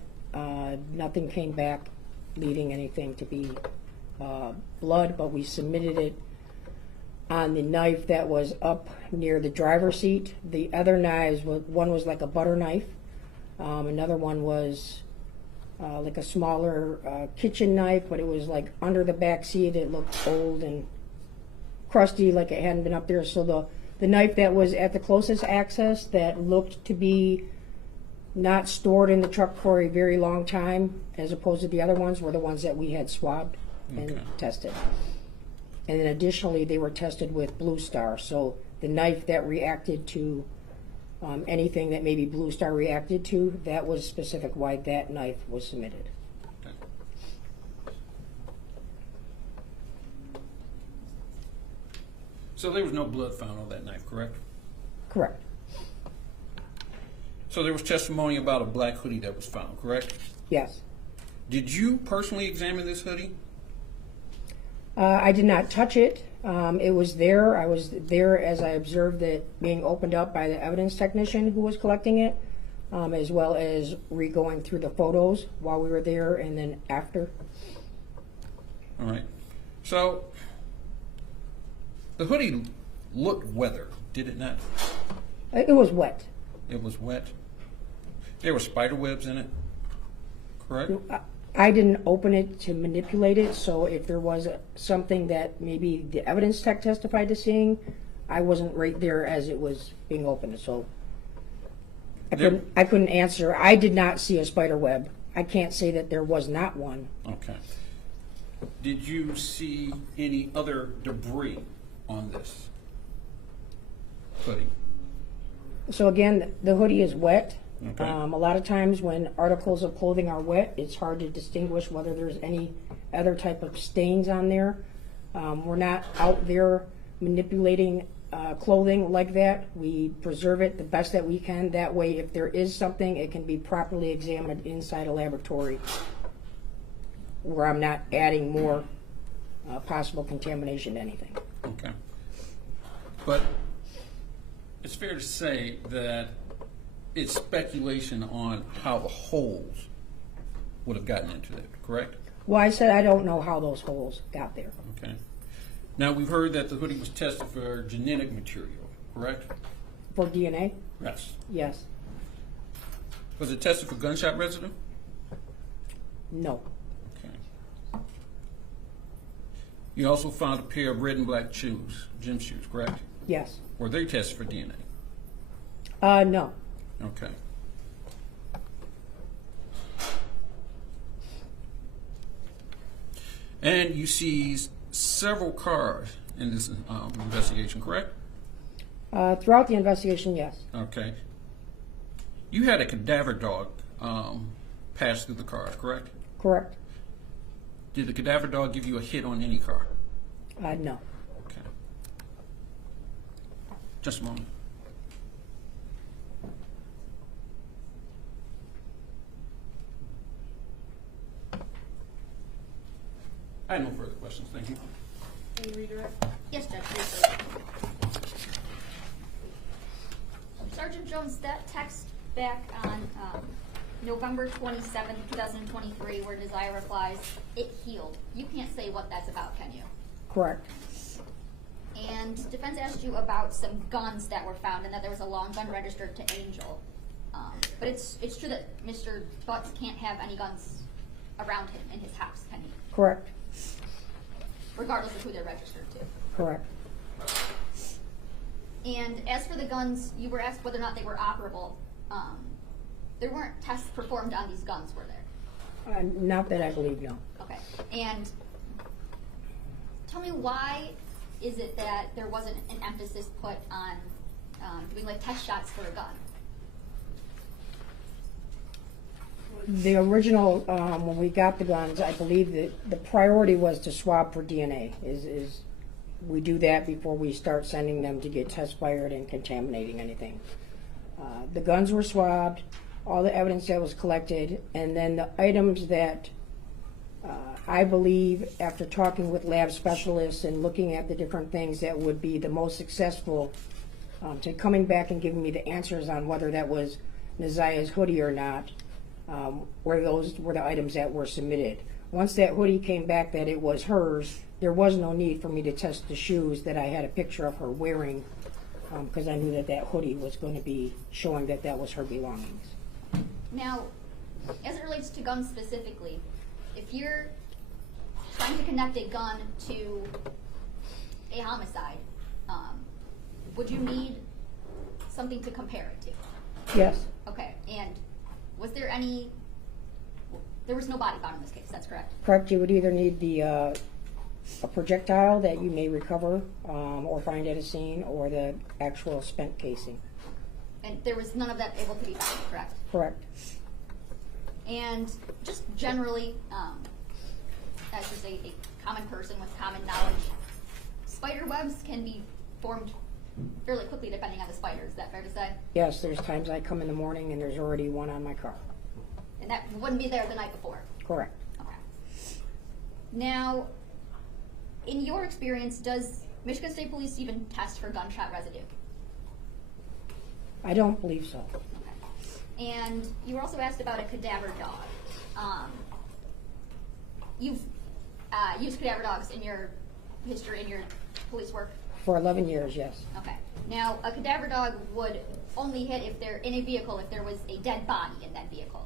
nothing came back leading anything to be blood, but we submitted it on the knife that was up near the driver's seat. The other knives, one was like a butter knife. Another one was like a smaller kitchen knife, but it was like under the back seat. It looked old and crusty, like it hadn't been up there. So the knife that was at the closest access that looked to be not stored in the truck for a very long time, as opposed to the other ones, were the ones that we had swabbed and Okay. tested. And then additionally, they were tested with Blue Star. So the knife that reacted to anything that maybe Blue Star reacted to, that was specific why that knife was submitted. Okay. So there was no blood found on that knife, correct? Correct. So there was testimony about a black hoodie that was found, correct? Yes. Did you personally examine this hoodie? I did not touch it. It was there. I was there as I observed it being opened up by the evidence technician who was collecting it, as well as re-going through the photos while we were there and then after. All right. So the hoodie looked weathered, did it not? It was wet. It was wet. There were spider webs in it, correct? I didn't open it to manipulate it, so if there was something that maybe the evidence tech testified to seeing, I wasn't right there as it was being opened, so I couldn't answer. I did not see a spider web. I can't say that there was not one. Okay. Did you see any other debris on this hoodie? So again, the hoodie is wet. Okay. A lot of times when articles of clothing are wet, it's hard to distinguish whether there's any other type of stains on there. We're not out there manipulating clothing like that. We preserve it the best that we can. That way, if there is something, it can be properly examined inside a laboratory where I'm not adding more possible contamination to anything. Okay. But it's fair to say that it's speculation on how the holes would have gotten into it, correct? Well, I said I don't know how those holes got there. Okay. Now, we've heard that the hoodie was tested for genetic material, correct? For DNA? Yes. Yes. Was it tested for gunshot residue? No. Okay. You also found a pair of red and black shoes, gym shoes, correct? Yes. Were they tested for DNA? No. Okay. And you seized several cars in this investigation, correct? Throughout the investigation, yes. Okay. You had a cadaver dog pass through the cars, correct? Correct. Did the cadaver dog give you a hit on any car? No. Okay. Just a moment. I have no further questions. Thank you. Can you redirect? Yes, Judge, briefly. Sergeant Jones, that text back on November 27th, 2023, where Desire replies, "It healed." You can't say what that's about, can you? Correct. And defense asked you about some guns that were found and that there was a long gun registered to Angel. But it's true that Mr. Butts can't have any guns around him in his house, can he? Correct. Regardless of who they're registered to. Correct. And as for the guns, you were asked whether or not they were operable. There weren't tests performed on these guns, were there? Not that I believe, no. Okay. And tell me, why is it that there wasn't an emphasis put on doing like test shots for a gun? The original, when we got the guns, I believe that the priority was to swab for DNA, is we do that before we start sending them to get test fired and contaminating anything. The guns were swabbed, all the evidence that was collected, and then the items that I believe, after talking with lab specialists and looking at the different things that would be the most successful to coming back and giving me the answers on whether that was Nazia's hoodie or not, those were the items that were submitted. Once that hoodie came back that it was hers, there was no need for me to test the shoes that I had a picture of her wearing, because I knew that that hoodie was going to be showing that that was her belongings. Now, as it relates to guns specifically, if you're trying to connect a gun to a homicide, would you need something to compare it to? Yes, Okay, and was there any, there was no body found in this case, that's correct? correct. You would either need a projectile that you may recover or find at a scene, or the actual spent casing. And there was none of that able to be found, correct? Correct. And just generally, as just a common person with common knowledge, spider webs can be formed fairly quickly depending on the spider. Is that fair to say? Yes, there's times I come in the morning and there's already one on my car. And that wouldn't be there the night before? Correct. Okay. Now, in your experience, does Michigan State Police even test for gunshot residue? I don't believe so. Okay. And you were also asked about a cadaver dog. You've used cadaver dogs in your history, in your police work? For 11 years, yes. Okay. Now, a cadaver dog would only hit if they're in a vehicle if there was a dead body in that vehicle.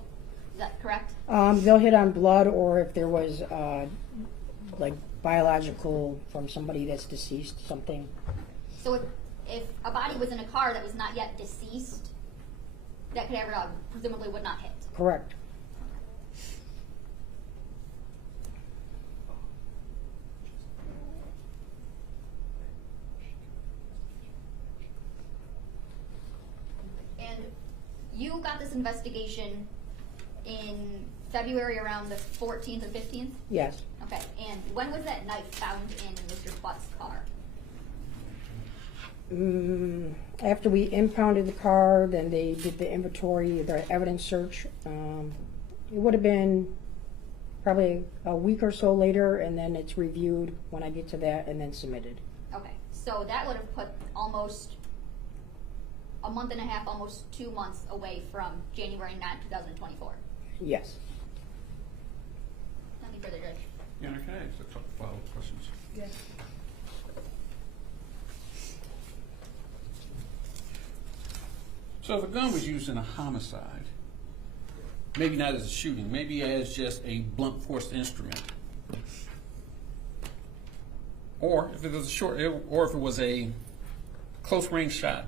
Is that correct? They'll hit on blood, or if there was like biological from somebody that's deceased, something. So if a body was in a car that was not yet deceased, that cadaver dog presumably would not hit. Correct. And you got this investigation in February around the 14th or 15th? Yes. Okay, and when was that knife found in Mr. Butts' car? After we impounded the car, then they did the inventory, the evidence search. It would have been probably a week or so later, and then it's reviewed when I get to that, and then submitted. Okay, so that would have put almost a month and a half, almost 2 months away from January 9, 2024. Yes. Nothing further, Judge. Yeah, can I ask a couple follow-up questions? Yes. So if a gun was used in a homicide, maybe not as a shooting, maybe as just a blunt force instrument, or if it was or if it was a close range shot,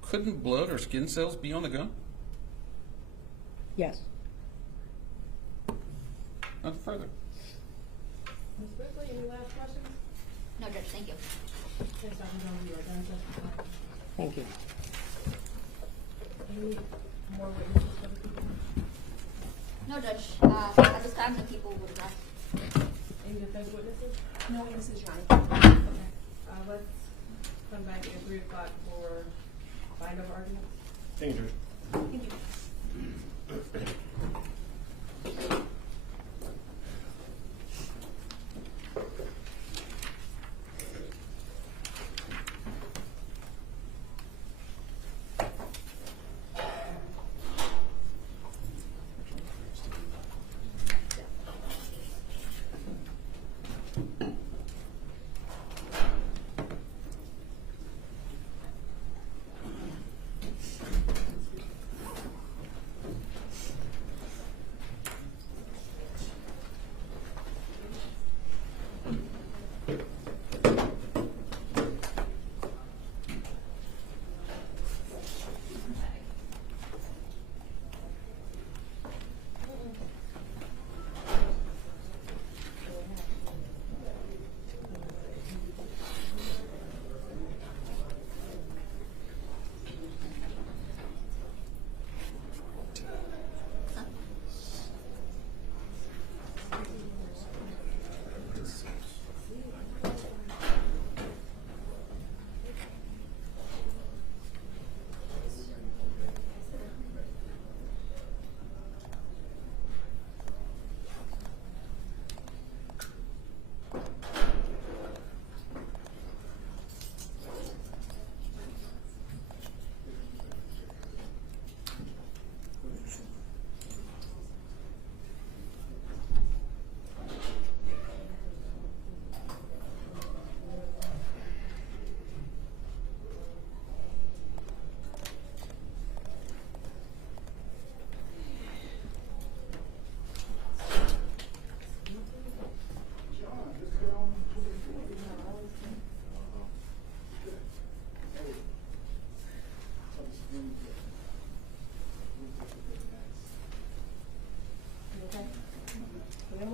couldn't blood or skin cells be on the gun? Yes. Nothing further. Ms. Bickley, any last questions? No, Judge, thank you. Yes, Dr. Jones, you are done testifying. Thank you. Any more witnesses for the people? No, Judge. At this time, the people would rest. Any defense witnesses? No witnesses, Your Okay. Honor. Let's come back at 3 o'clock for bind over arguments. Dangerous. Thank you.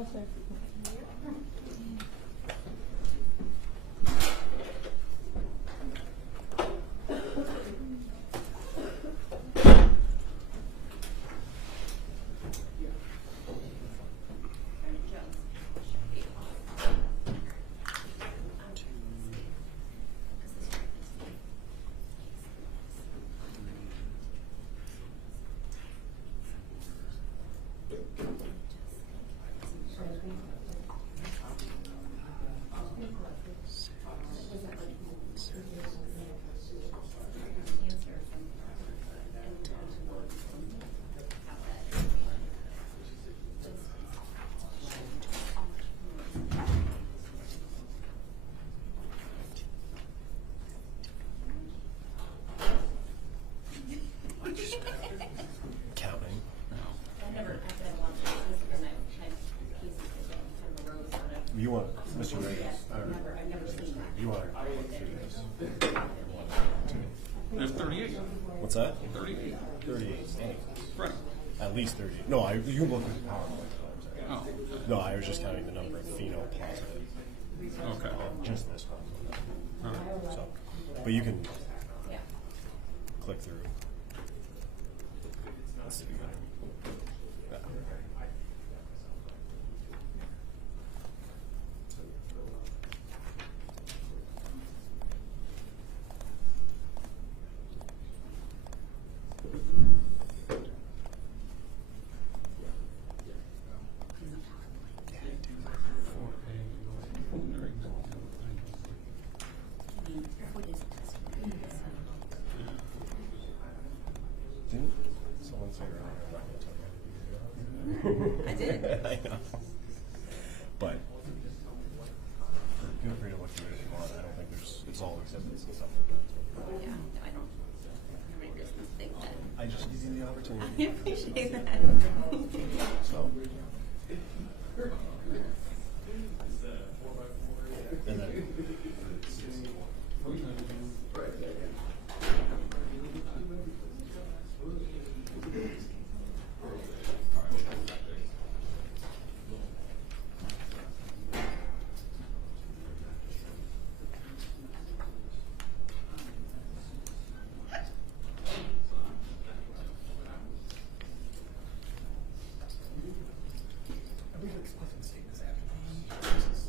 much, sir. Counting. You want, Mr. Ray? I've never seen that. You want? There's 38. What's that? 38. 38. Right. At least 30. No, you can look at the PowerPoint. Oh, No, I was just counting the number of pheno positive. okay. Just this one. All right. So, but you can Yeah. click through. Let's see. Yeah. Didn't someone say earlier I'm not going to tell you? I did. I know. But feel free to look through it if you want. I don't think it's all acceptance and stuff like that. Yeah, I don't have any reason to think that. I just give you the opportunity. I appreciate that. So. And then.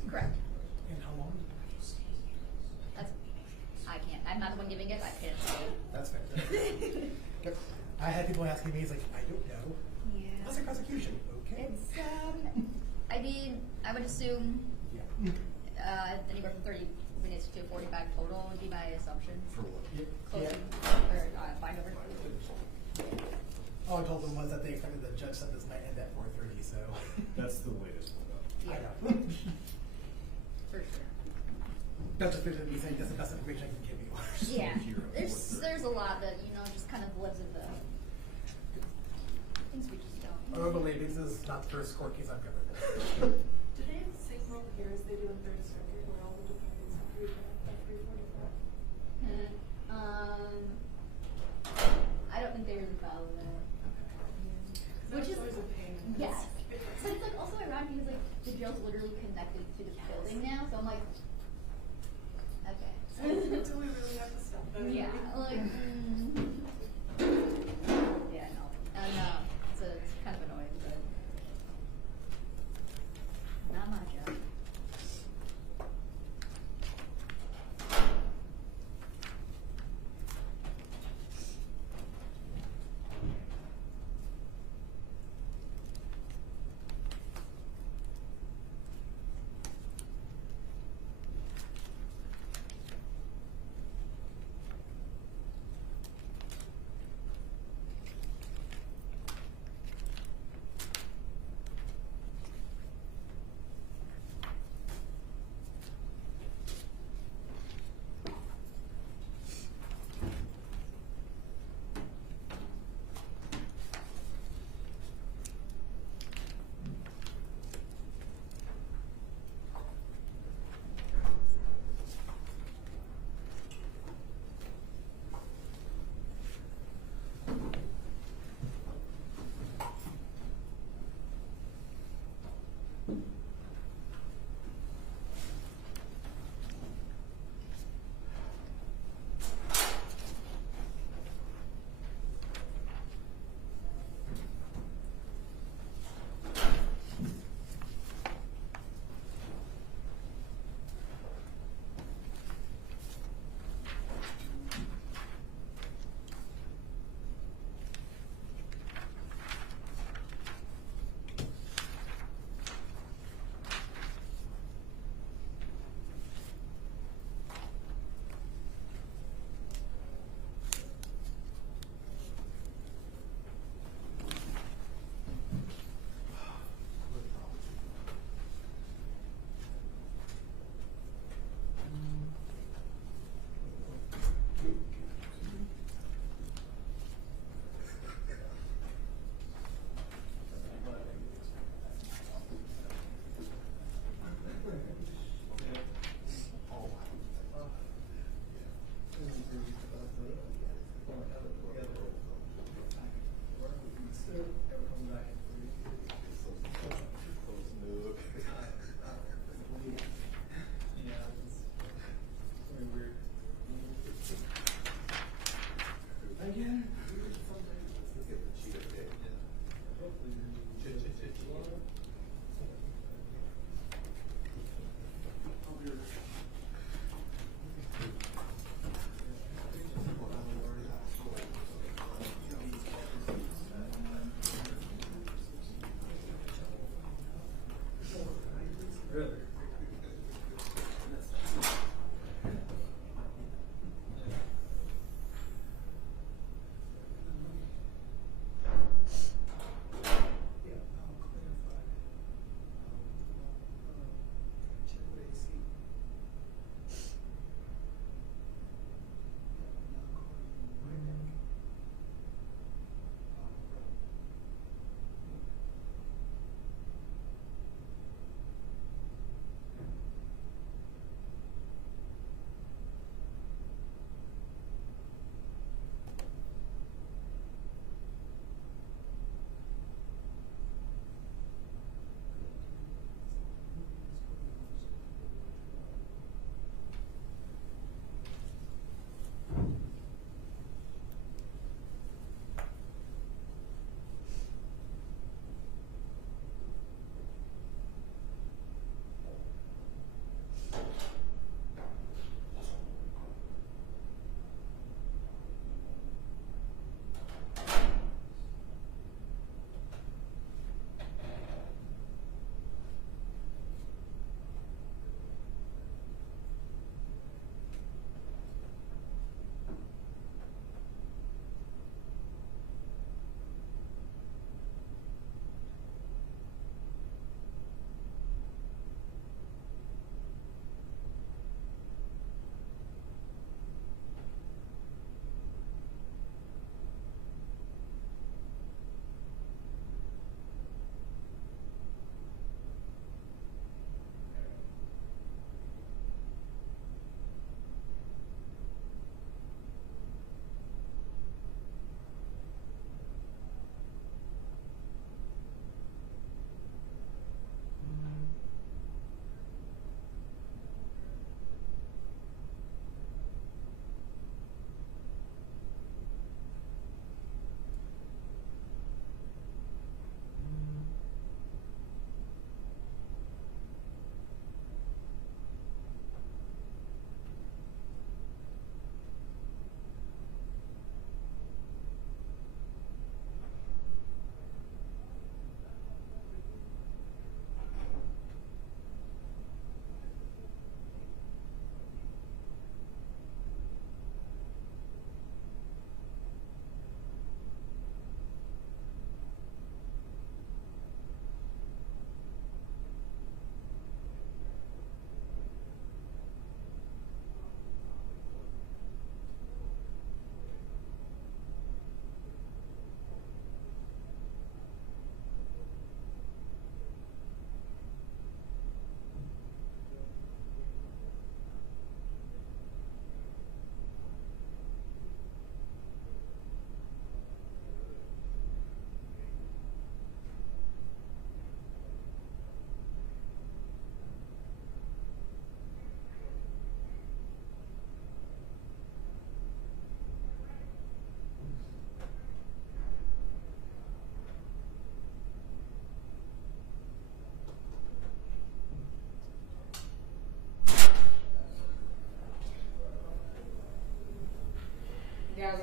Correct. And how long? That's, I can't, I'm not the one giving it, I can't say. That's fair. I had people asking me, it's like, I don't know. Yeah. What's a prosecution? Okay. It's, I mean, I would assume, Yeah. anywhere from 30 minutes to 45 total would be my assumption. For what? Closing, or, bind over. All I told them was that they expected the judge said this might end at 4:30, so. That's the latest one up. I know. For sure. That's just me saying that's the best information I can give you. Yeah, there's a lot that, just kind of lives in the things we just don't. Oh, believe me, this is not the first court case I've covered. Do they have the same rule here as they do in Third Circuit, where all the defendants have to report by 3:45? I don't think they really follow that. Which is, always a pain. yes. So it's like also ironic because like the jail's literally connected to the building now, so I'm like, okay. Do we really have to stop that? Yeah, like, yeah, no, it's kind of annoying, but not my job.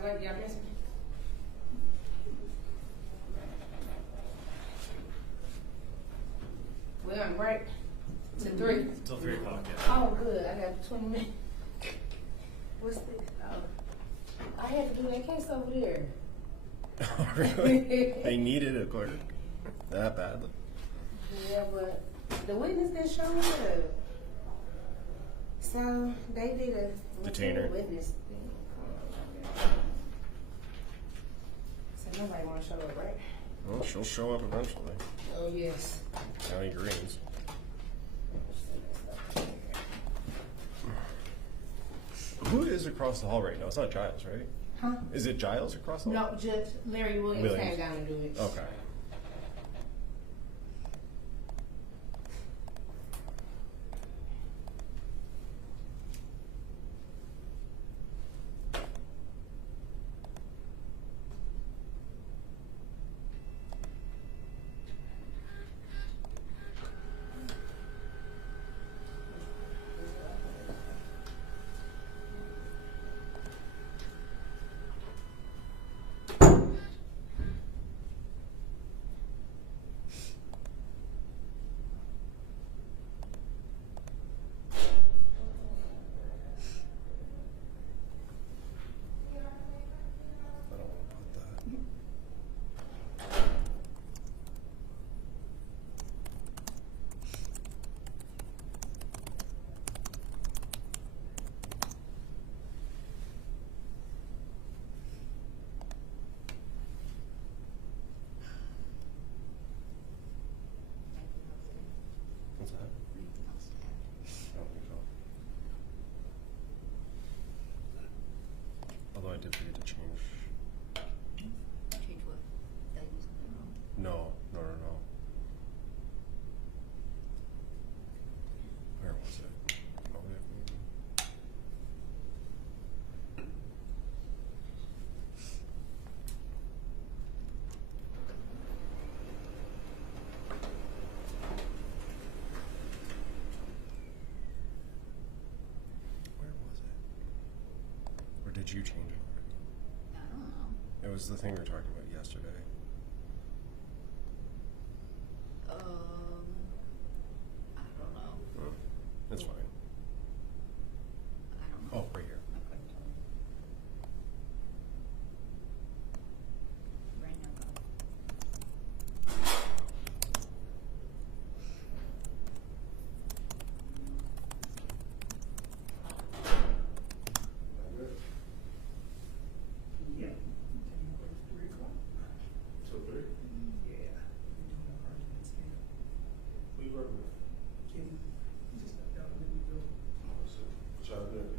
like y'all miss me. We're on break to 3. Till 3 o'clock, yeah. Oh, good. I got 20 minutes. What's this? Oh, I had to do that case over there. Really? They needed a clerk that badly. Yeah, but the witness didn't show up. So they did a Detainer. witness. So nobody want to show up, right? Well, she'll show up eventually. Oh yes. County Greens. Who is across the hall right now? It's not Giles, right? Huh? Is it Giles across the hall? No, Judge Larry Williams came down and do it. Okay. I don't want to put that. What's that? I don't think so. Although I did forget to change. Change what? Did I do something wrong? No. Where was it? Oh, yeah. Where was it? Or did you change it already? I don't know. It was the thing we were talking about yesterday. I don't know. That's fine. I don't know. Oh, right here. Okay. Right now, go. Yeah. 3 o'clock. Till 3? Yeah. We're doing our arguments here. Who you working with? Kenny, he just stepped out and then we go. Oh, so, what y'all doing?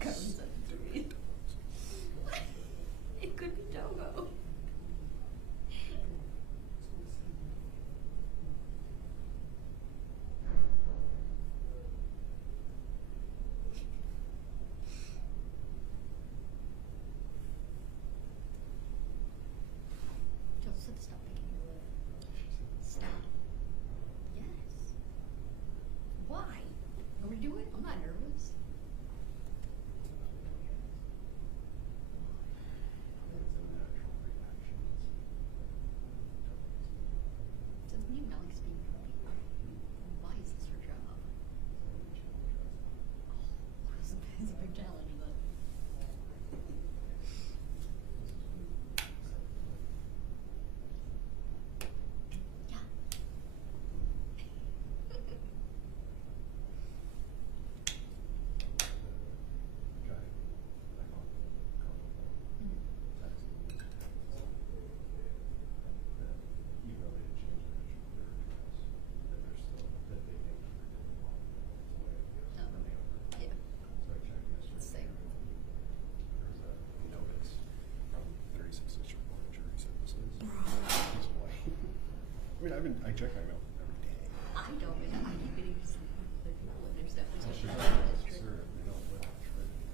Comes up 3. It could be Dogo. Joseph, stop picking your lip. Stop. Yes. Why? You want me to do it? I'm not nervous. Doesn't even like speaking for me. Why is this your job? Oh, it's a big challenge, but. Yeah. Yeah. It's safe. Notice from 36 District Court Jury Services. He's white. I mean, I check my mail every day. I don't, but I keep getting some other people in their stuff. They don't live in Trinity. That's true. They don't live in Trinity.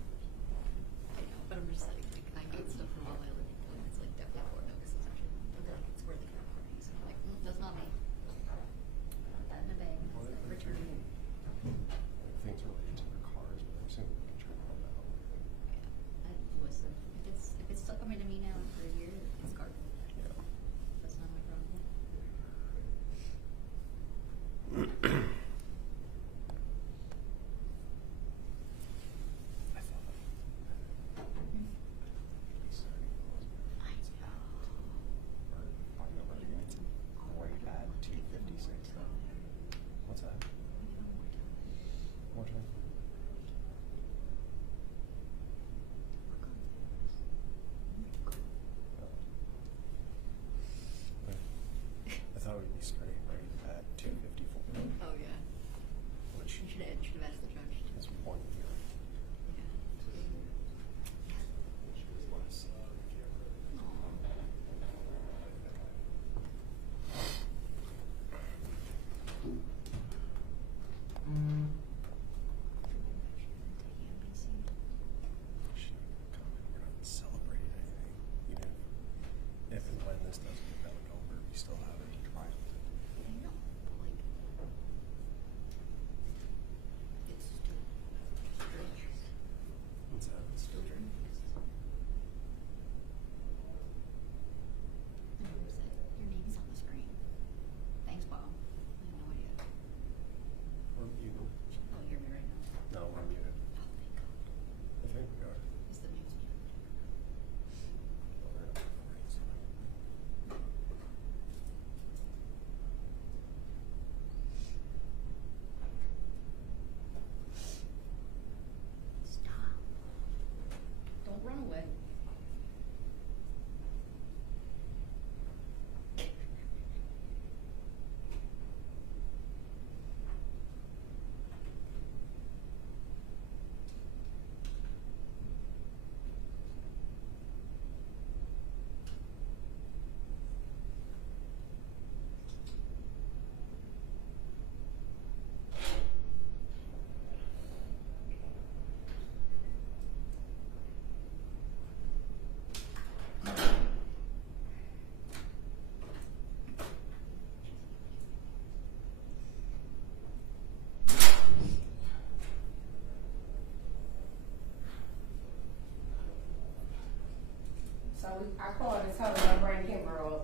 So I called and told her I bring Kimber over.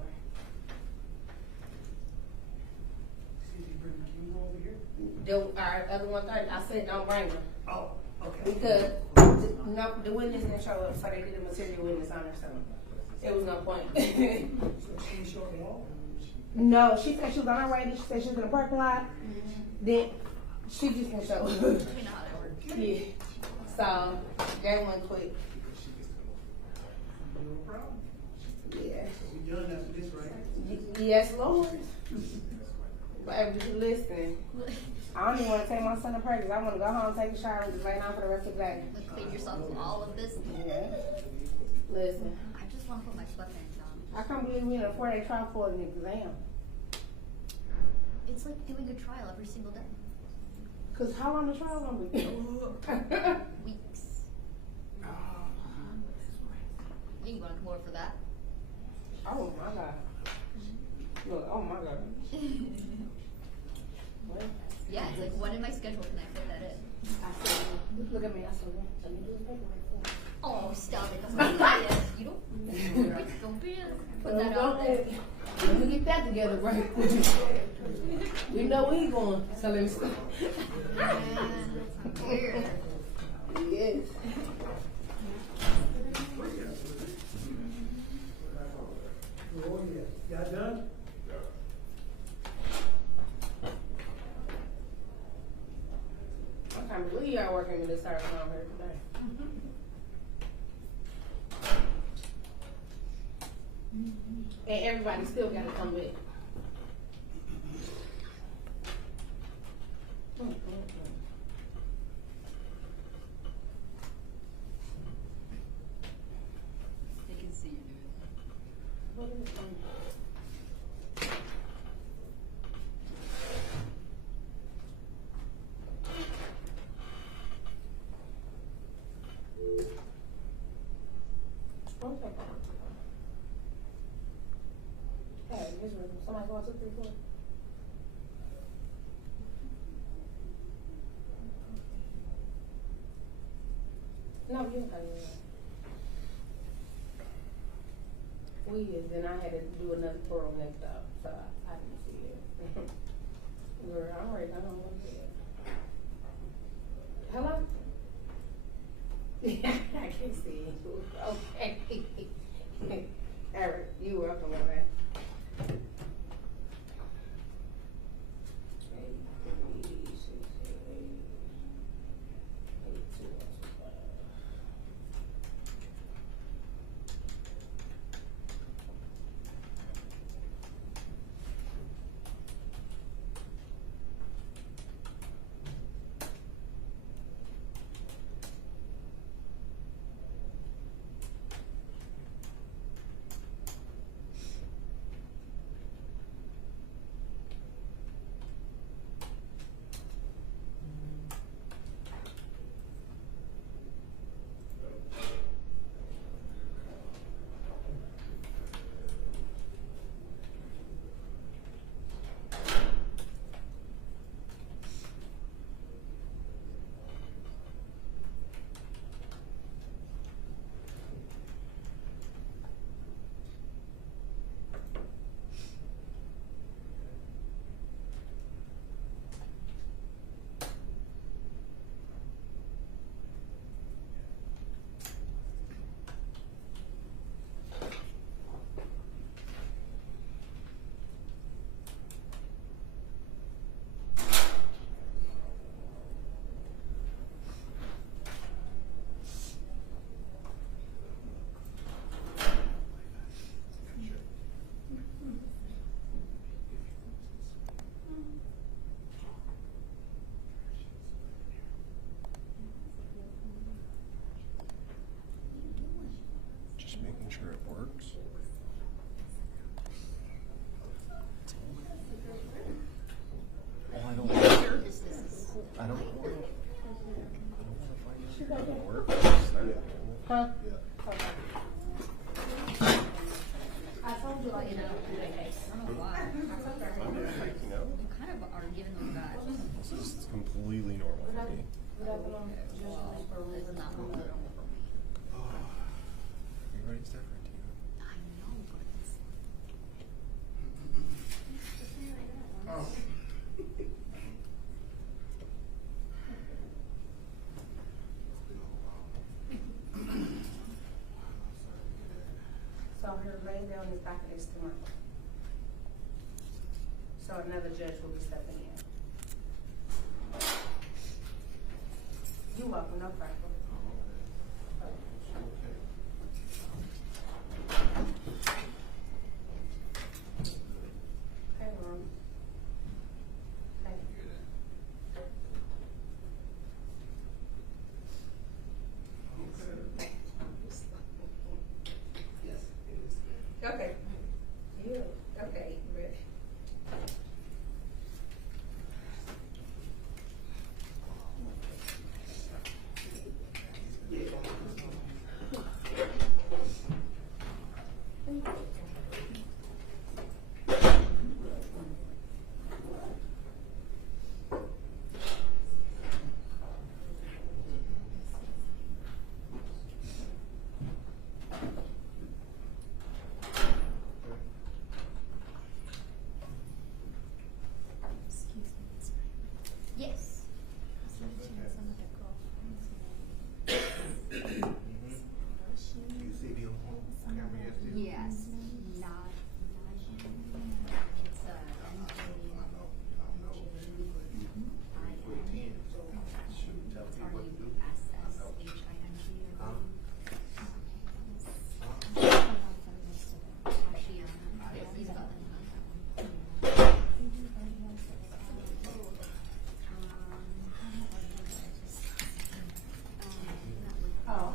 Excuse me, bring you over here? Our other 130, I said don't bring her. Oh, okay. Because, no, the witness didn't show up, so they did a material witness on her, so it was no point. So she showed me all? No, she said she was on her way, she said she was in the parking lot, then she just didn't show up. You know how that works. Yeah, so, that one quick. No problem. Yeah. We done after this, right? Yes, Lord. But just listen, I don't even want to take my son to practice. I want to go home, take a shower, and just lay down for the rest of the day. Clean yourself from all of this. Yeah. Listen, I just want to put my sweatpants on. I can't believe we in a 4-day trial for an exam. It's like doing a trial every single day. Cause how long the trial gonna be? Weeks. You want to come over for that? Oh my God. Look, oh my God. What? Yeah, it's like, when in my schedule can I fit that in? I said, look at me. I said, let me do this paper. Oh, stop it. That's not bias. You don't. Don't be put that out there. Let me get that together, right? We know where he's going. So let me stop. Weird. Yes. Oh, yeah. Y'all done? I can't believe y'all working with this service on here today. And everybody still gotta come back. They can see you do it. Hey, this room. Somebody going 2, 3, 4. No, you didn't come in. We is, and I had to do another tour next up, so I didn't see it. Girl, I'm ready. I don't want to see it. Hello? I can't see you. Okay. Eric, you welcome, man. Just making sure it works. Oh, I don't want to. I don't want to. I don't want to find out if it works. Huh? Yeah. Okay. I told you, like, you know, I don't know why. You know? You kind of are giving them vibes. This is completely normal for me. Well, it's not normal. Everybody's different, you know. her main day on this docket is tomorrow. So another judge will be stepping in. You're welcome, no problem. Hey, Mom. Hey. Okay. You, okay, ready. Yes. You see the camera yesterday? Yes. Not. It's Oh,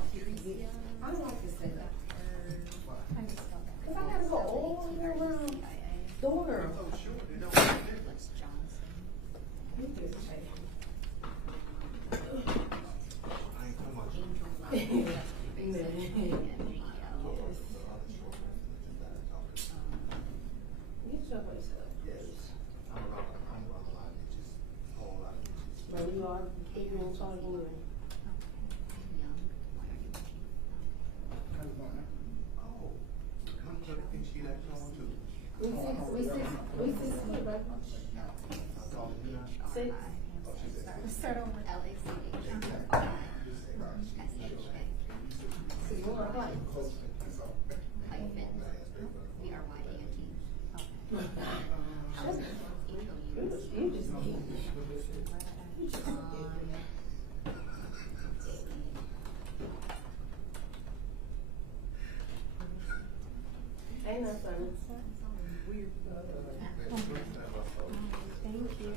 I don't like to say that. Cause I gotta go all the way around door. Oh, sure, they don't. You just take I ain't come much. it. Get your voice up. Yes. I'm a lot of bitches, a whole lot of bitches. But you are, you won't talk anyway. Oh, I'm gonna think she that tall too. We six, baby. I called you now. Six. Oh, she said. Start over. LACH. So you want what? Hyphen. VRYANT. You just need. Ain't no funny. Thank you.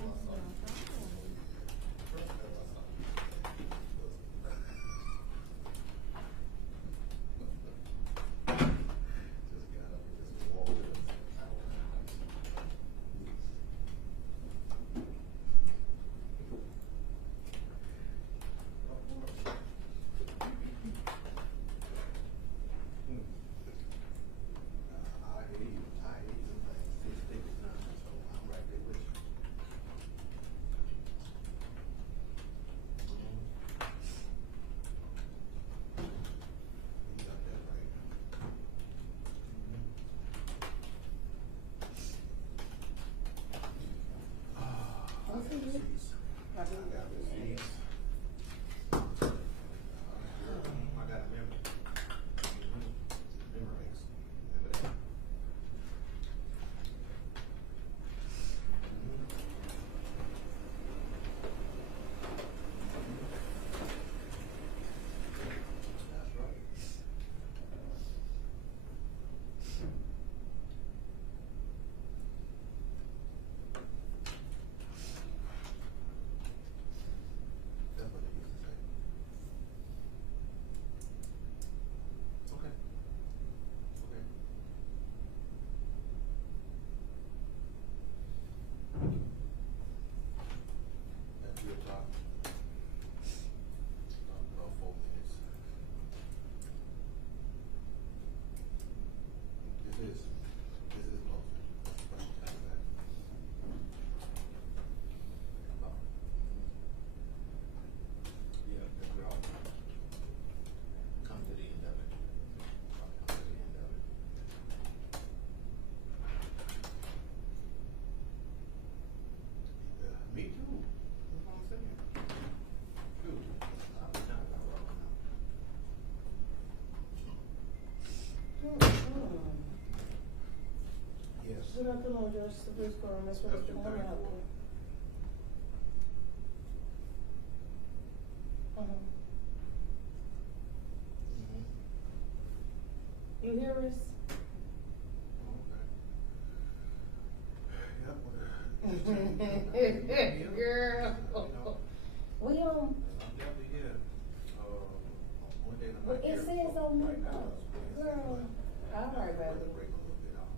I hate you. I hate you. Six tickets now, so I'm right there with you. Good afternoon, Judge Sabrisco and Ms. Minister. How may I help you? You hear us? Girl. We I'm definitely here. One day I'm Well, not it here. says on my Right now, phone. it's- Girl. All right, Weather baby. break a little bit out.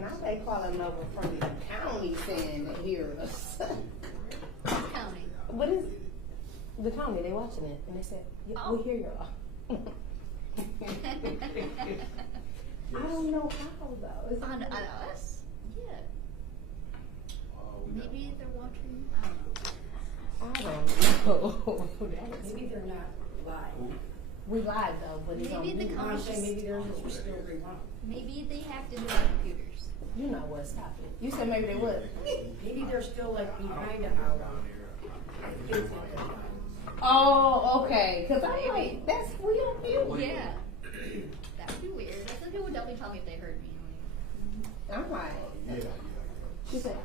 Now they calling over from the county saying they hear us. County. What is the county? They watching it and they said, yeah, Oh. we hear y'all. I don't know how though. It's On us? Yeah. We got Maybe one. they're watching. I don't know. I don't know. Maybe they're not live. We live though, but it's on Maybe the mute. I'm saying maybe county. they're still remote. Maybe they hacked into our computers. You know what? Stop it. You said maybe they would. Maybe they're still like behind an hour. Oh, okay. Cause I'm like, that's we don't feel. Yeah. That would be weird. Some people would definitely tell me if they heard me. I'm like, Yeah. she said,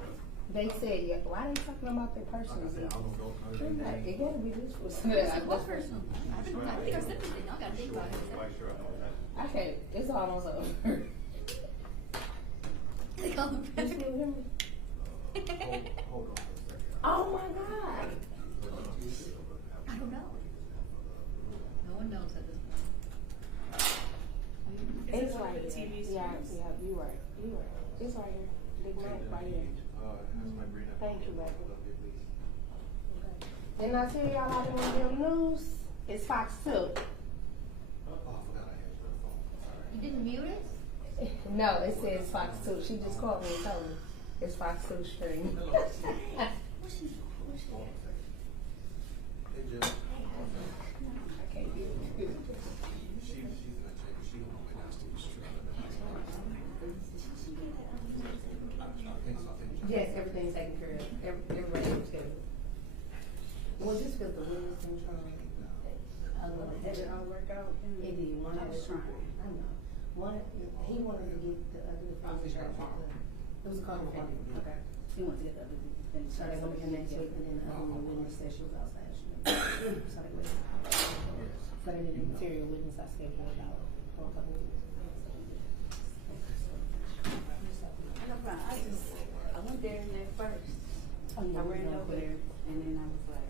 they said, yeah, why are they talking about their personal Like I said, I don't know. I'm like, it gotta be this person. What's personal? I don't know. I think I said something. I gotta think about Quite it. sure I know that. I can't, it's almost over. You still hear me? Hold on for a second. Oh my God. I don't know. No one knows at this point. It's right here. Yeah, you right. You right. It's right here. Big Mac right here. That's my green apple. Thank you, baby. Love you, please. Didn't I tell y'all I didn't want to news? It's Fox 2. Oh, I forgot I had your phone. Sorry. You didn't mute it? No, it says Fox 2. She just called me and told me it's Fox 2 stream. Hold on a second. Hey, Jill. I can't do it. She's gonna check. She don't know when that's too strong. Yes, everything's taken care of. Everybody was good. Well, just because the wheels and Did it all work out? It did. One I was trying. I know. One, he wanted to get the other things right. It was called Okay. okay. He wants to get the other thing. So they're gonna be in next week, and then the other one witness said she was outside. So they waited. So they did a material witness. I scheduled it out for a couple of weeks. No problem. I went there and there first. Oh, yeah, I we ran know over that. there and then I was like,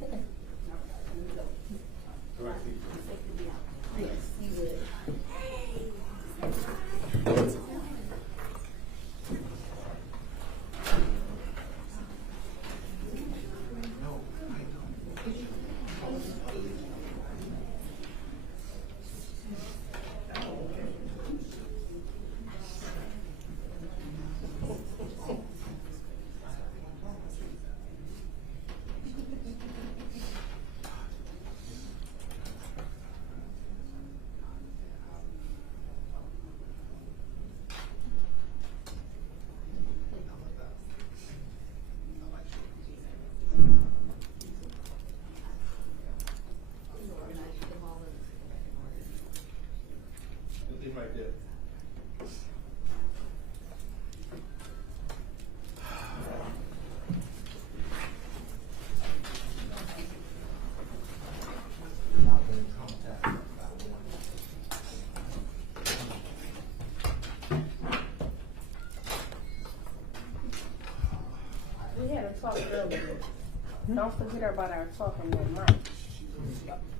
all right, let me go. Safe to be out. Yes, you would. Leave right there. We had a talk earlier. Don't forget about our talking that night.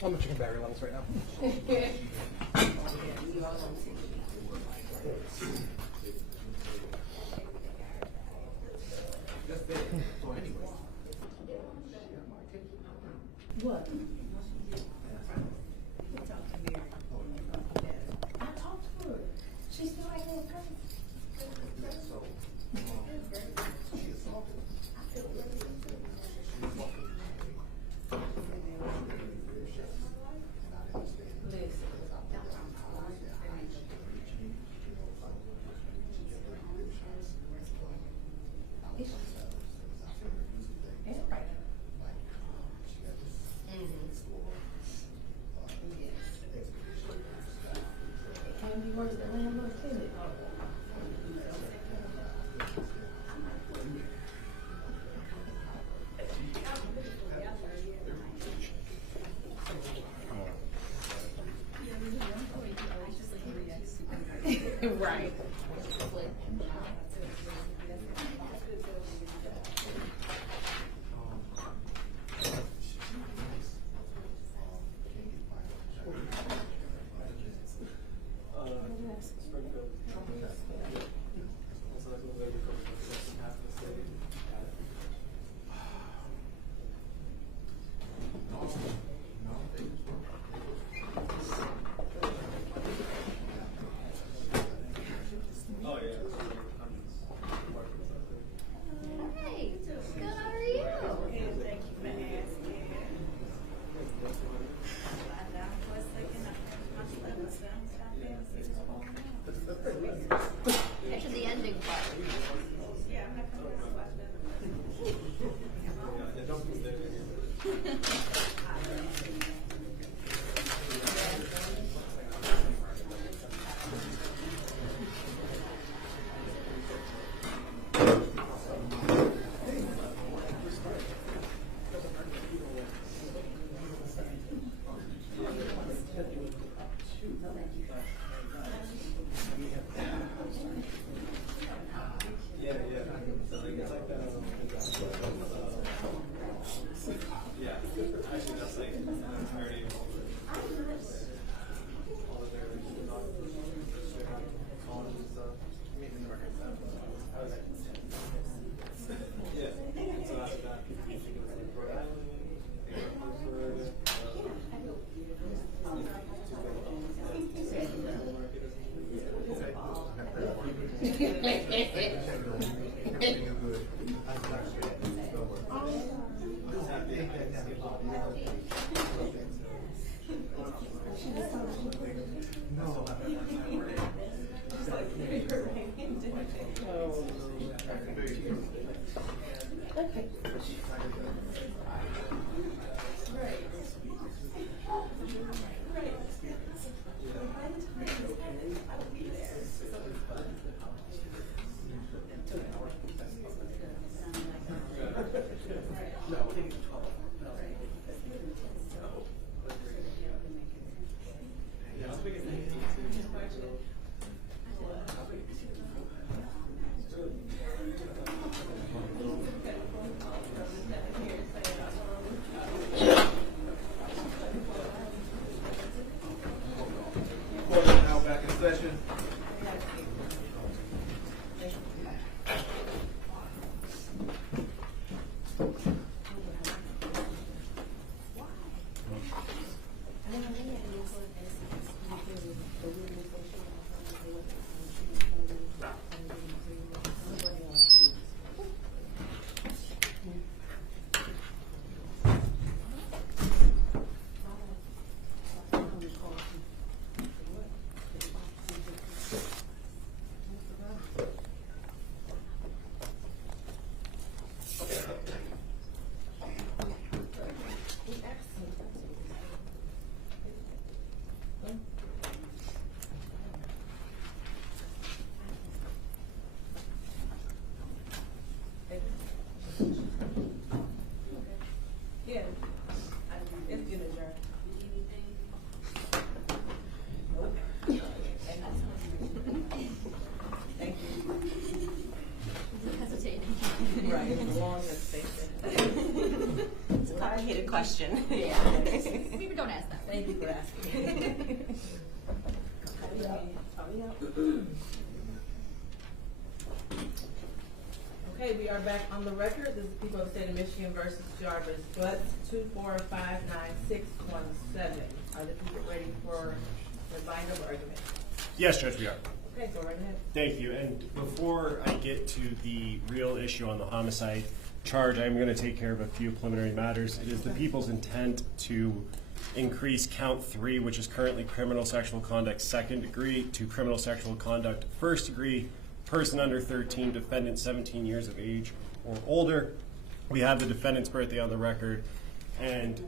I'm checking battery levels right now. What? I talked to her. She's still like that person. Listen, Right. Hey, good, how are you? Thank you for asking. Lie down for a second, I have my slippers down, stop there and see what's going on. Actually, the ending part. Yeah, I'm not coming to watch that. Court is now back in session. Yeah. It's good adjourned. Thank you. Hesitating. Right, it's a long gestation. It's a complicated question. Yeah. Maybe don't ask that. Thank you for asking. Okay, we are back on the record. This is People of the State of Michigan versus Jarvis Butts, 2459617. Are the people ready for the binder of argument? Yes, Judge, we are. Okay, go right ahead. Thank you. And before I get to the real issue on the homicide charge, I'm going to take care of a few preliminary matters. It is the people's intent to increase count 3, which is currently criminal sexual conduct second degree, to criminal sexual conduct first degree, person under 13, defendant 17 years of age or older. We have the defendant's birthday on the record, and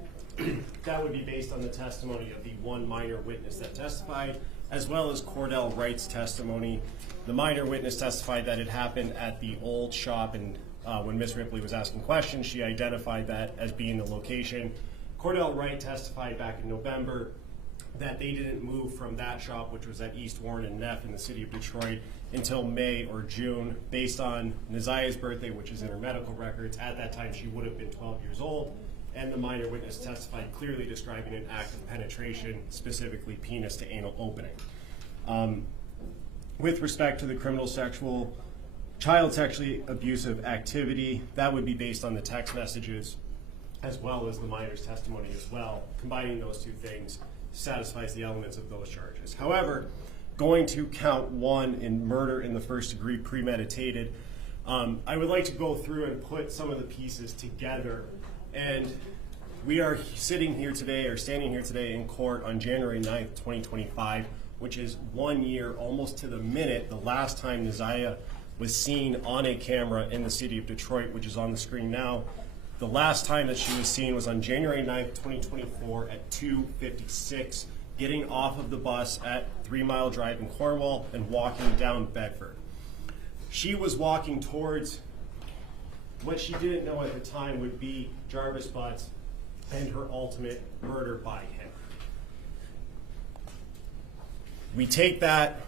that would be based on the testimony of the one minor witness that testified, as well as Cordell Wright's testimony. The minor witness testified that it happened at the old shop, and when Ms. Ripley was asking questions, she identified that as being the location. Cordell Wright testified back in November that they didn't move from that shop, which was at East Warren and Neff in the city of Detroit, until May or June, based on Neziah's birthday, which is in her medical records. At that time, she would have been 12 years old, and the minor witness testified clearly describing an act of penetration, specifically penis to anal opening. With respect to the criminal child sexually abusive activity, that would be based on the text messages as well as the minor's testimony as well. Combining those two things satisfies the elements of those charges. However, going to count 1 in murder in the first degree premeditated, I would like to go through and put some of the pieces together. And we are standing here today in court on January 9th, 2025, which is 1 year, almost to the minute, the last time Neziah was seen on a camera in the city of Detroit, which is on the screen now. The last time that she was seen was on January 9th, 2024 at 2:56, getting off of the bus at 3 Mile Drive in Cornwall and walking down Bedford. She was walking towards what she didn't know at the time would be Jarvis Butts and her ultimate murder by him. We take that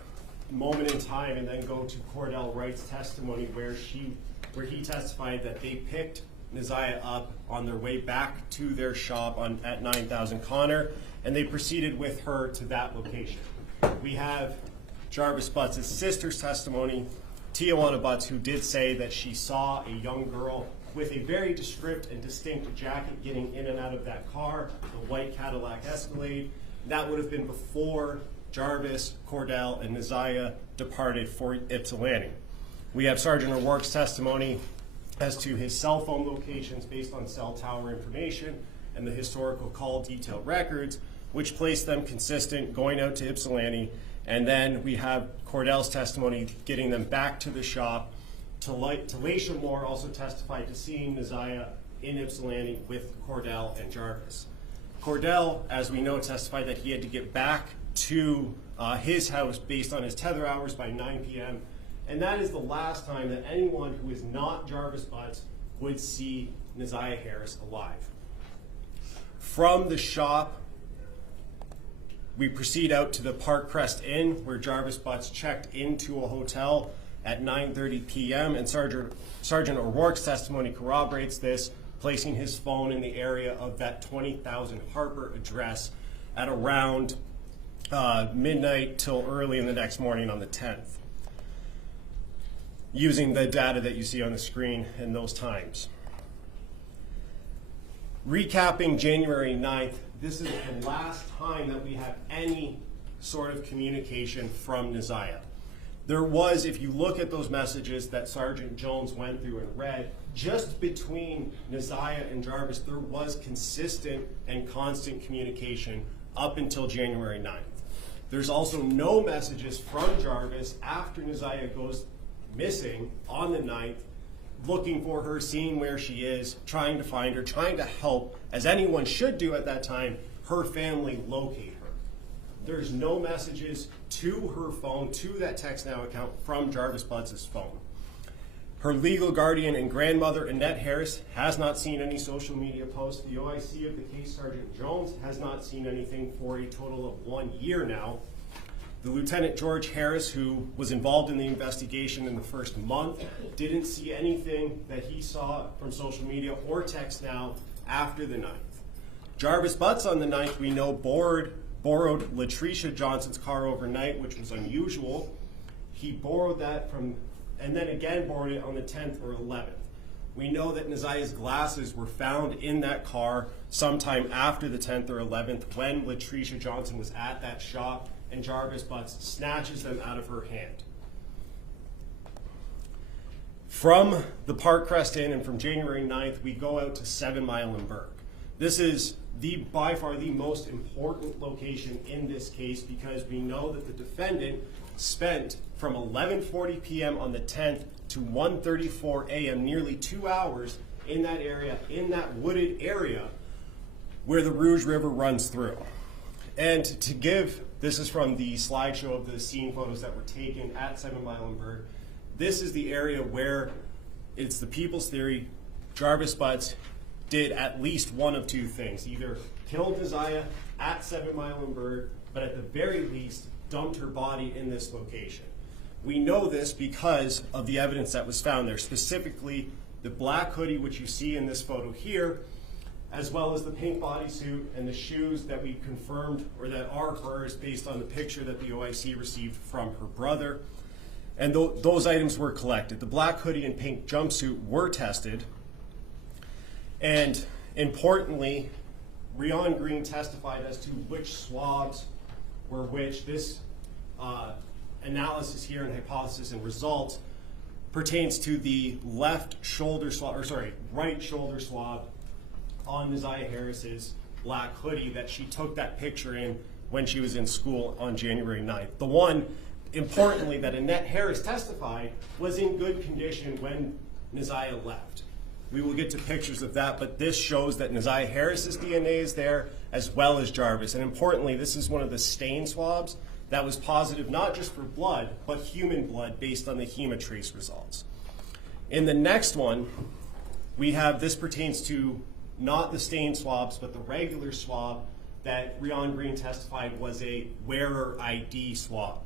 moment in time and then go to Cordell Wright's testimony where he testified that they picked Neziah up on their way back to their shop at 9000 Connor, and they proceeded with her to that location. We have Jarvis Butts' sister's testimony, Tijuana Butts, who did say that she saw a young girl with a very descriptive and distinct jacket getting in and out of that car, the white Cadillac Escalade. That would have been before Jarvis, Cordell, and Neziah departed for Ypsilanti. We have Sergeant O'Rourke's testimony as to his cell phone locations based on cell tower information and the historical call detail records, which place them consistent going out to Ypsilanti. And then we have Cordell's testimony getting them back to the shop. Talacia Moore also testified to seeing Neziah in Ypsilanti with Cordell and Jarvis. Cordell, as we know, testified that he had to get back to his house based on his tether hours by 9 p.m., and that is the last time that anyone who is not Jarvis Butts would see Neziah Harris alive. From the shop, we proceed out to the Park Crest Inn, where Jarvis Butts checked into a hotel at 9:30 p.m., and Sergeant O'Rourke's testimony corroborates this, placing his phone in the area of that 20,000 Harper address at around midnight till early in the next morning on the 10th, using the data that you see on the screen in those times. Recapping January 9th, this is the last time that we have any sort of communication from Neziah. There was, if you look at those messages that Sergeant Jones went through and read, just between Neziah and Jarvis, there was consistent and constant communication up until January 9th. There's also no messages from Jarvis after Neziah goes missing on the 9th, looking for her, seeing where she is, trying to find her, trying to help, as anyone should do at that time, her family locate her. There's no messages to her phone, to that Text Now account from Jarvis Butts' phone. Her legal guardian and grandmother, Annette Harris, has not seen any social media posts. The OIC of the case, Sergeant Jones, has not seen anything for a total of 1 year now. The Lieutenant George Harris, who was involved in the investigation in the first month, didn't see anything that he saw from social media or Text Now after the 9th. Jarvis Butts on the 9th, we know, borrowed Latricia Johnson's car overnight, which was unusual. He borrowed that and then again borrowed it on the 10th or 11th. We know that Neziah's glasses were found in that car sometime after the 10th or 11th when Latricia Johnson was at that shop, and Jarvis Butts snatches them out of her hand. From the Park Crest Inn and from January 9th, we go out to 7 Mile and Burke. This is by far the most important location in this case, because we know that the defendant spent from 11:40 p.m. on the 10th to 1:34 a.m., nearly 2 hours in that area, in that wooded area where the Rouge River runs through. And this is from the slideshow of the scene photos that were taken at 7 Mile and Burke. This is the area where it's the people's theory Jarvis Butts did at least one of two things. Either killed Neziah at 7 Mile and Bird, but at the very least dumped her body in this location. We know this because of the evidence that was found there, specifically the black hoodie, which you see in this photo here, as well as the pink bodysuit and the shoes that we confirmed, or that are hers based on the picture that the OIC received from her brother. And those items were collected. The black hoodie and pink jumpsuit were tested. And importantly, Rion Green testified as to which swabs were which. This analysis here and hypothesis and result pertains to the right shoulder swab on Neziah Harris's black hoodie that she took that picture in when she was in school on January 9th. The one, importantly, that Annette Harris testified was in good condition when Neziah left. We will get to pictures of that, but this shows that Neziah Harris's DNA is there as well as Jarvis. And importantly, this is one of the stain swabs that was positive not just for blood, but human blood based on the hemotrace results. In the next one, we have, this pertains to not the stain swabs, but the regular swab that Rion Green testified was a wearer ID swab.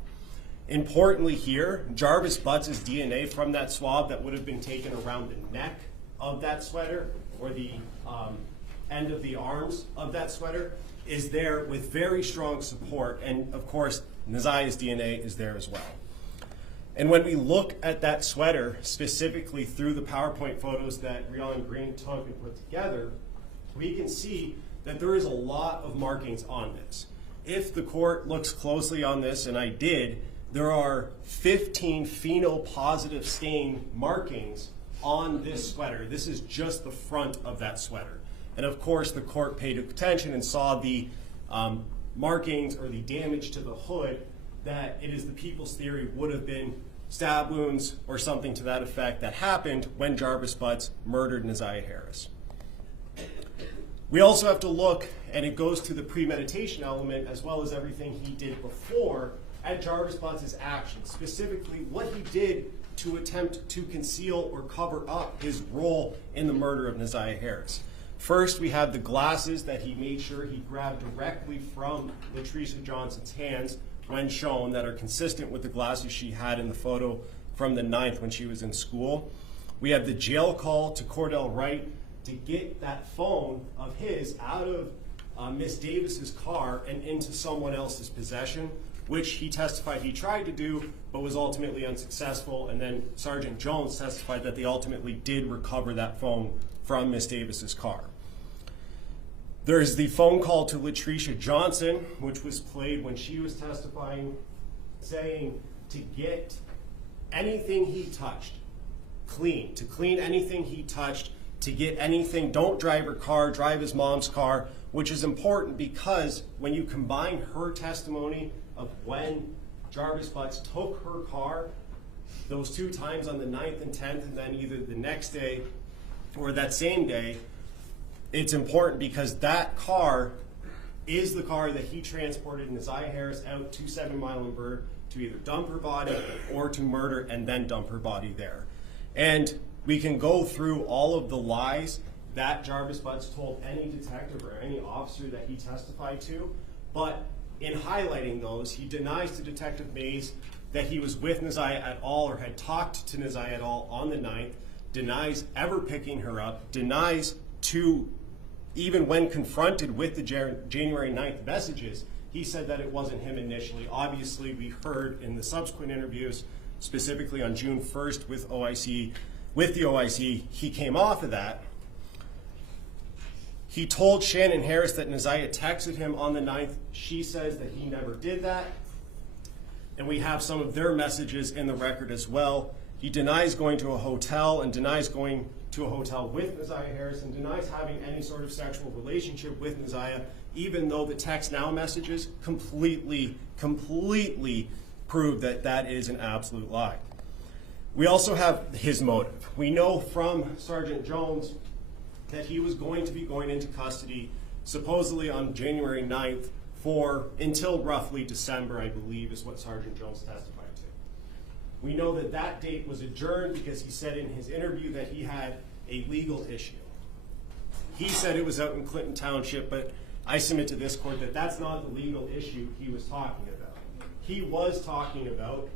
Importantly here, Jarvis Butts' DNA from that swab that would have been taken around the neck of that sweater, or the end of the arms of that sweater, is there with very strong support, and of course, Neziah's DNA is there as well. And when we look at that sweater, specifically through the PowerPoint photos that Rion Green took and put together, we can see that there is a lot of markings on this. If the court looks closely on this, and I did, there are 15 phenol-positive stain markings on this sweater. This is just the front of that sweater. And of course, the court paid attention and saw the markings or the damage to the hood, that it is the people's theory would have been stab wounds or something to that effect that happened when Jarvis Butts murdered Neziah Harris. We also have to look, and it goes to the premeditation element as well as everything he did before, at Jarvis Butts' actions, specifically what he did to attempt to conceal or cover up his role in the murder of Neziah Harris. First, we have the glasses that he made sure he grabbed directly from Latricia Johnson's hands when shown, that are consistent with the glasses she had in the photo from the 9th when she was in school. We have the jail call to Cordell Wright to get that phone of his out of Miss Davis's car and into someone else's possession, which he testified he tried to do, but was ultimately unsuccessful. And then Sergeant Jones testified that they ultimately did recover that phone from Miss Davis's car. There's the phone call to Latricia Johnson, which was played when she was testifying, saying to get anything he touched clean, to clean anything he touched, to get anything, don't drive her car, drive his mom's car, which is important because when you combine her testimony of when Jarvis Butts took her car, those 2 times on the 9th and 10th, and then either the next day or that same day, it's important because that car is the car that he transported Neziah Harris out to 7 Mile and Bird to either dump her body or to murder and then dump her body there. And we can go through all of the lies that Jarvis Butts told any detective or any officer that he testified to, but in highlighting those, he denies to Detective Mays that he was with Neziah at all or had talked to Neziah at all on the 9th, denies ever picking her up, denies to, even when confronted with the January 9th messages, he said that it wasn't him initially. Obviously, we heard in the subsequent interviews, specifically on June 1st with the OIC, he came off of that. He told Shannon Harris that Neziah texted him on the 9th. She says that he never did that. And we have some of their messages in the record as well. He denies going to a hotel and denies going to a hotel with Neziah Harris and denies having any sort of sexual relationship with Neziah, even though the text now messages completely prove that that is an absolute lie. We also have his motive. We know from Sergeant Jones that he was going to be going into custody supposedly on January 9th until roughly December, I believe, is what Sergeant Jones testified to. We know that that date was adjourned because he said in his interview that he had a legal issue. He said it was out in Clinton Township, but I submit to this court that that's not the legal issue he was talking about. He was talking about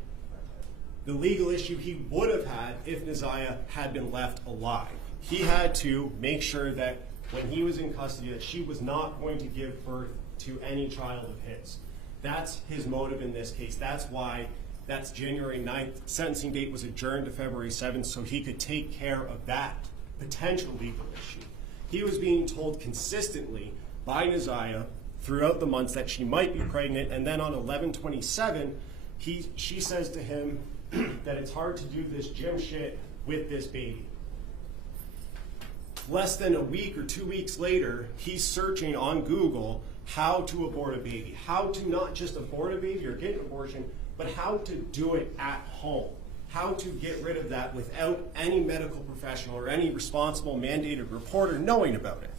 the legal issue he would have had if Neziah had been left alive. He had to make sure that when he was in custody that she was not going to give birth to any child of his. That's his motive in this case. That's why that's January 9th. Sentencing date was adjourned to February 7th so he could take care of that potential legal issue. He was being told consistently by Neziah throughout the months that she might be pregnant, and then on 11/27, she says to him that it's hard to do this gym shit with this baby. Less than a week or 2 weeks later, he's searching on Google how to abort a baby, how to not just abort a baby or get an abortion, but how to do it at home, how to get rid of that without any medical professional or any responsible mandated reporter knowing about it.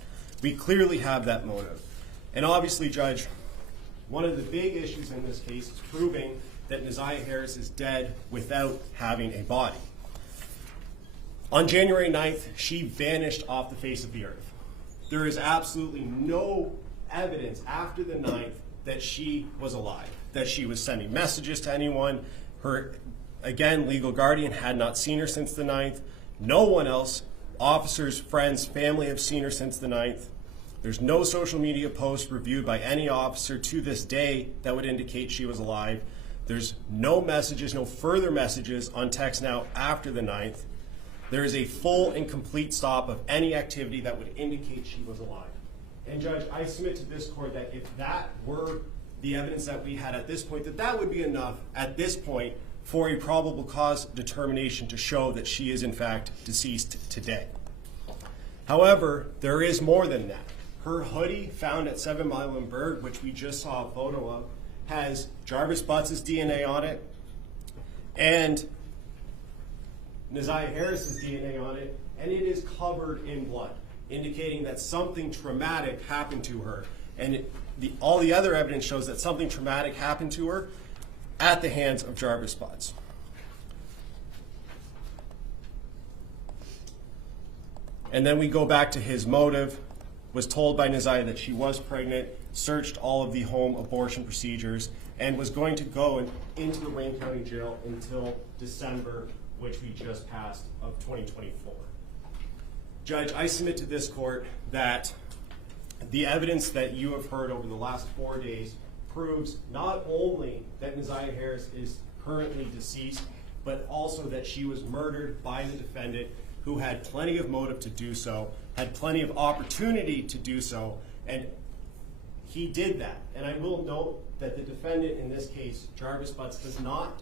We clearly have that motive. And obviously, Judge, one of the big issues in this case is proving that Neziah Harris is dead without having a body. On January 9th, she vanished off the face of the earth. There is absolutely no evidence after the 9th that she was alive, that she was sending messages to anyone. Her, again, legal guardian had not seen her since the 9th. No one else, officers, friends, family have seen her since the 9th. There's no social media post reviewed by any officer to this day that would indicate she was alive. There's no messages, no further messages on text now after the 9th. There is a full and complete stop of any activity that would indicate she was alive. And Judge, I submit to this court that if that were the evidence that we had at this point, that would be enough at this point for a probable cause determination to show that she is in fact deceased today. However, there is more than that. Her hoodie found at 7 Mile and Berg, which we just saw a photo of, has Jarvis Butts' DNA on it and Neziah Harris's DNA on it, and it is covered in blood, indicating that something traumatic happened to her. And all the other evidence shows that something traumatic happened to her at the hands of Jarvis Butts. And then we go back to his motive, was told by Neziah that she was pregnant, searched all of the home abortion procedures, and was going to go into the Wayne County Jail until December, which we just passed, of 2024. Judge, I submit to this court that the evidence that you have heard over the last 4 days proves not only that Neziah Harris is currently deceased, but also that she was murdered by the defendant, who had plenty of motive to do so, had plenty of opportunity to do so, and he did that. And I will note that the defendant in this case, Jarvis Butts, does not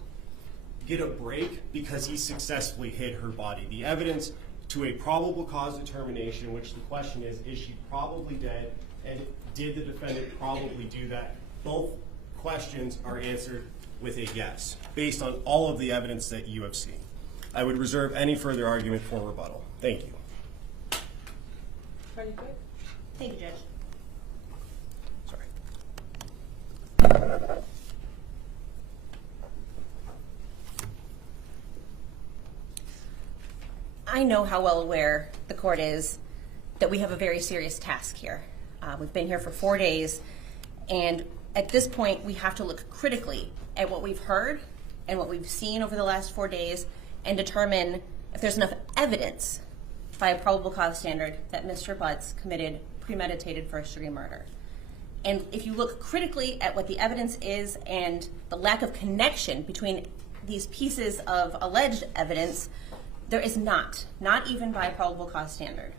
get a break because he successfully hid her body. The evidence to a probable cause determination, which the question is she probably dead, and did the defendant probably do that? Both questions are answered with a yes, based on all of the evidence that you have seen. I would reserve any further argument for rebuttal. Thank you. Attorney Quick? Thank you, Judge. Sorry. I know how well aware the court is that we have a very serious task here. We've been here for 4 days, and at this point, we have to look critically at what we've heard and what we've seen over the last 4 days and determine if there's enough evidence by a probable cause standard that Mr. Butts committed premeditated first-degree murder. And if you look critically at what the evidence is and the lack of connection between these pieces of alleged evidence, there is not even by a probable cause standard.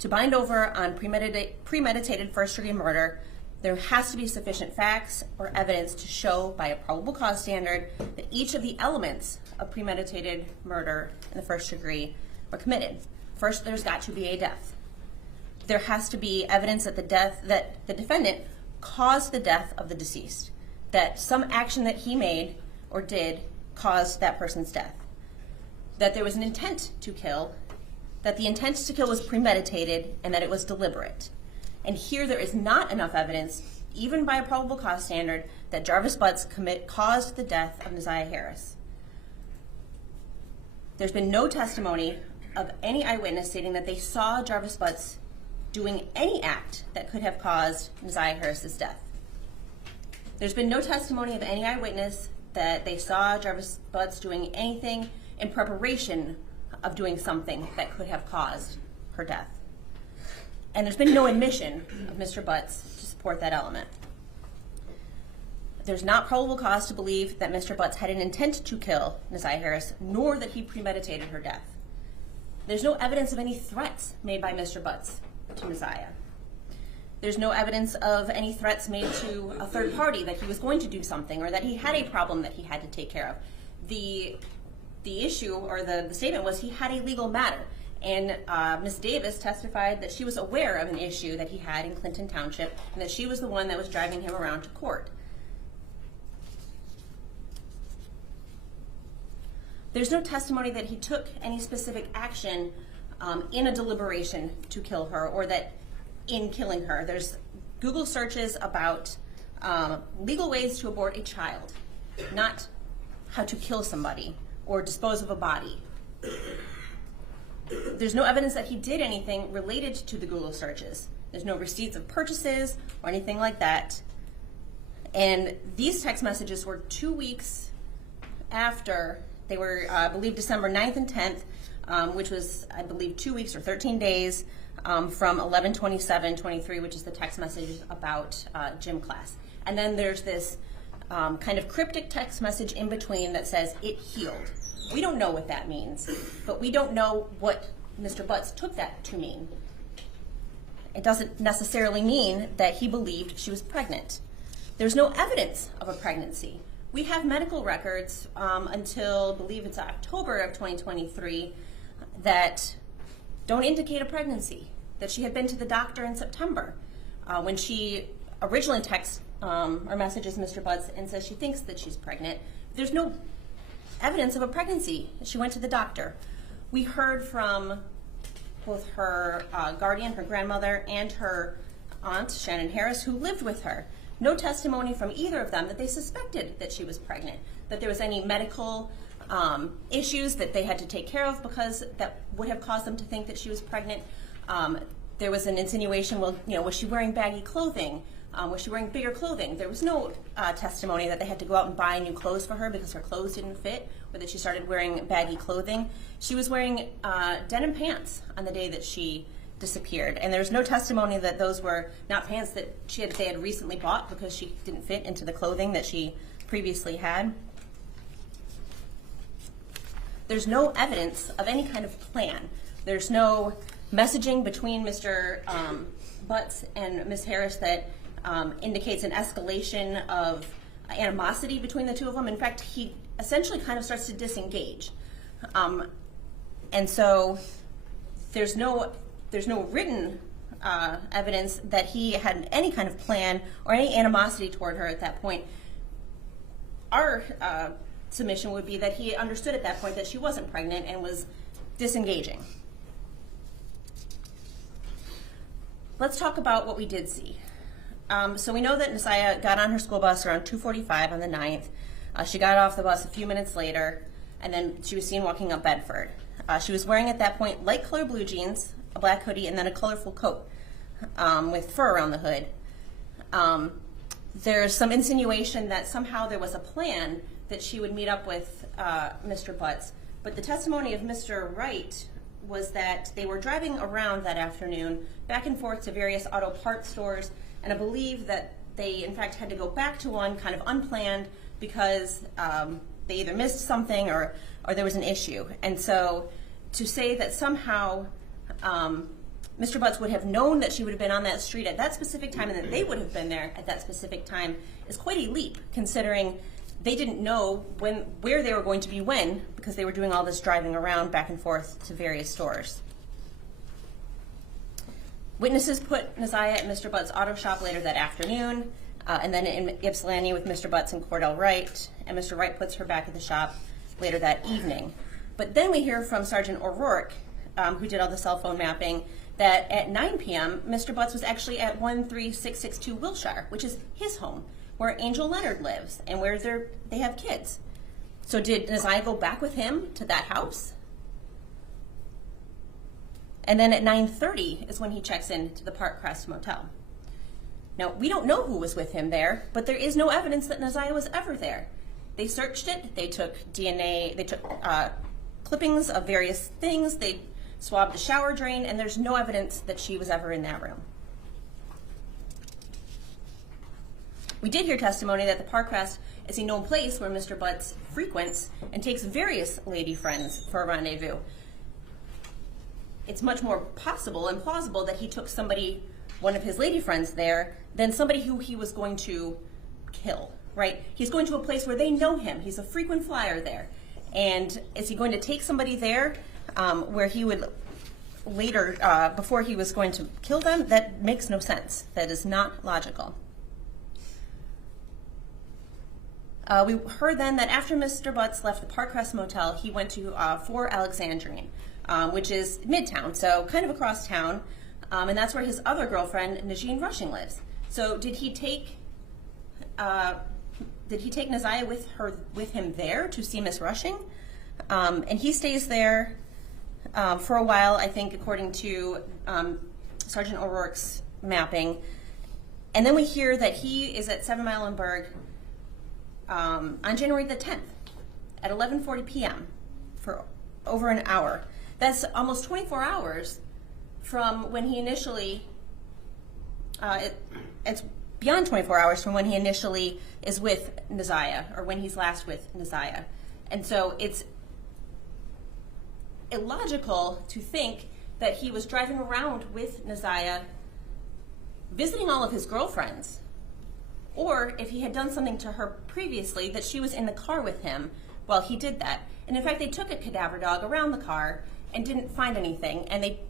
To bind over on premeditated first-degree murder, there has to be sufficient facts or evidence to show by a probable cause standard that each of the elements of premeditated murder in the first degree were committed. First, there's got to be a death. There has to be evidence that the defendant caused the death of the deceased, that some action that he made or did caused that person's death, that there was an intent to kill, that the intent to kill was premeditated, and that it was deliberate. And here there is not enough evidence, even by a probable cause standard, that Jarvis Butts caused the death of Neziah Harris. There's been no testimony of any eyewitness stating that they saw Jarvis Butts doing any act that could have caused Neziah Harris's death. There's been no testimony of any eyewitness that they saw Jarvis Butts doing anything in preparation of doing something that could have caused her death. And there's been no admission of Mr. Butts to support that element. There's not probable cause to believe that Mr. Butts had an intent to kill Neziah Harris, nor that he premeditated her death. There's no evidence of any threats made by Mr. Butts to Neziah. There's no evidence of any threats made to a third party that he was going to do something or that he had a problem that he had to take care of. The issue or the statement was he had a legal matter. And Ms. Davis testified that she was aware of an issue that he had in Clinton Township and that she was the one that was driving him around to court. There's no testimony that he took any specific action in a deliberation to kill her or that in killing her. There's Google searches about legal ways to abort a child, not how to kill somebody or dispose of a body. There's no evidence that he did anything related to the Google searches. There's no receipts of purchases or anything like that. And these text messages were 2 weeks after. They were, I believe, December 9th and 10th, which was, I believe, 2 weeks or 13 days from 11/27/23, which is the text messages about gym class. And then there's this kind of cryptic text message in between that says, "It healed." We don't know what that means, but we don't know what Mr. Butts took that to mean. It doesn't necessarily mean that he believed she was pregnant. There's no evidence of a pregnancy. We have medical records until, I believe it's October of 2023, that don't indicate a pregnancy, that she had been to the doctor in September when she originally texts or messages Mr. Butts and says she thinks that she's pregnant. There's no evidence of a pregnancy. She went to the doctor. We heard from both her guardian, her grandmother, and her aunt, Shannon Harris, who lived with her. No testimony from either of them that they suspected that she was pregnant, that there was any medical issues that they had to take care of because that would have caused them to think that she was pregnant. There was an insinuation, well, was she wearing baggy clothing? Was she wearing bigger clothing? There was no testimony that they had to go out and buy new clothes for her because her clothes didn't fit, or that she started wearing baggy clothing. She was wearing denim pants on the day that she disappeared, and there's no testimony that those were not pants that they had recently bought because she didn't fit into the clothing that she previously had. There's no evidence of any kind of plan. There's no messaging between Mr. Butts and Ms. Harris that indicates an escalation of animosity between the two of them. In fact, he essentially kind of starts to disengage. And so there's no written evidence that he had any kind of plan or any animosity toward her at that point. Our submission would be that he understood at that point that she wasn't pregnant and was disengaging. Let's talk about what we did see. So we know that Neziah got on her school bus around 2:45 on the 9th. She got off the bus a few minutes later, and then she was seen walking up Bedford. She was wearing at that point light color blue jeans, a black hoodie, and then a colorful coat with fur around the hood. There's some insinuation that somehow there was a plan that she would meet up with Mr. Butts, but the testimony of Mr. Wright was that they were driving around that afternoon back and forth to various auto parts stores, and I believe that they in fact had to go back to one kind of unplanned because they either missed something or there was an issue. And so to say that somehow Mr. Butts would have known that she would have been on that street at that specific time and that they would have been there at that specific time is quite a leap, considering they didn't know where they were going to be when, because they were doing all this driving around back and forth to various stores. Witnesses put Neziah at Mr. Butts' auto shop later that afternoon, and then in Ypsilanti with Mr. Butts and Cordell Wright, and Mr. Wright puts her back at the shop later that evening. But then we hear from Sergeant O'Rourke, who did all the cell phone mapping, that at 9 p.m., Mr. Butts was actually at 13662 Wilshire, which is his home, where Angel Leonard lives and where they have kids. So did Neziah go back with him to that house? And then at 9:30 is when he checks into the Park Crest Motel. Now, we don't know who was with him there, but there is no evidence that Naziah was ever there. They searched it, they took DNA, they took clippings of various things, they swabbed the shower drain, and there's no evidence that she was ever in that room. We did hear testimony that the Park Crest is a known place where Mr. Butts frequents and takes various lady friends for a rendezvous. It's much more possible and plausible that he took somebody, one of his lady friends there, than somebody who he was going to kill, right? He's going to a place where they know him. He's a frequent flyer there. And is he going to take somebody there where he would later, before he was going to kill them? That makes no sense. That is not logical. We heard then that after Mr. Butts left the Park Crest Motel, he went to 4 Alexandrine, which is Midtown, so kind of across town. And that's where his other girlfriend, Najeen Rushing, lives. So did he take Naziah with him there to see Miss Rushing? And he stays there for a while, I think, according to Sergeant O'Rourke's mapping. And then we hear that he is at 7 Mile and Berg on January the 10th at 11:40 p.m. for over an hour. That's almost 24 hours from when he initially, it's beyond 24 hours from when he initially is with Naziah, or when he's last with Naziah. And so it's illogical to think that he was driving around with Naziah, visiting all of his girlfriends, or if he had done something to her previously, that she was in the car with him while he did that. And in fact, they took a cadaver dog around the car and didn't find anything, and they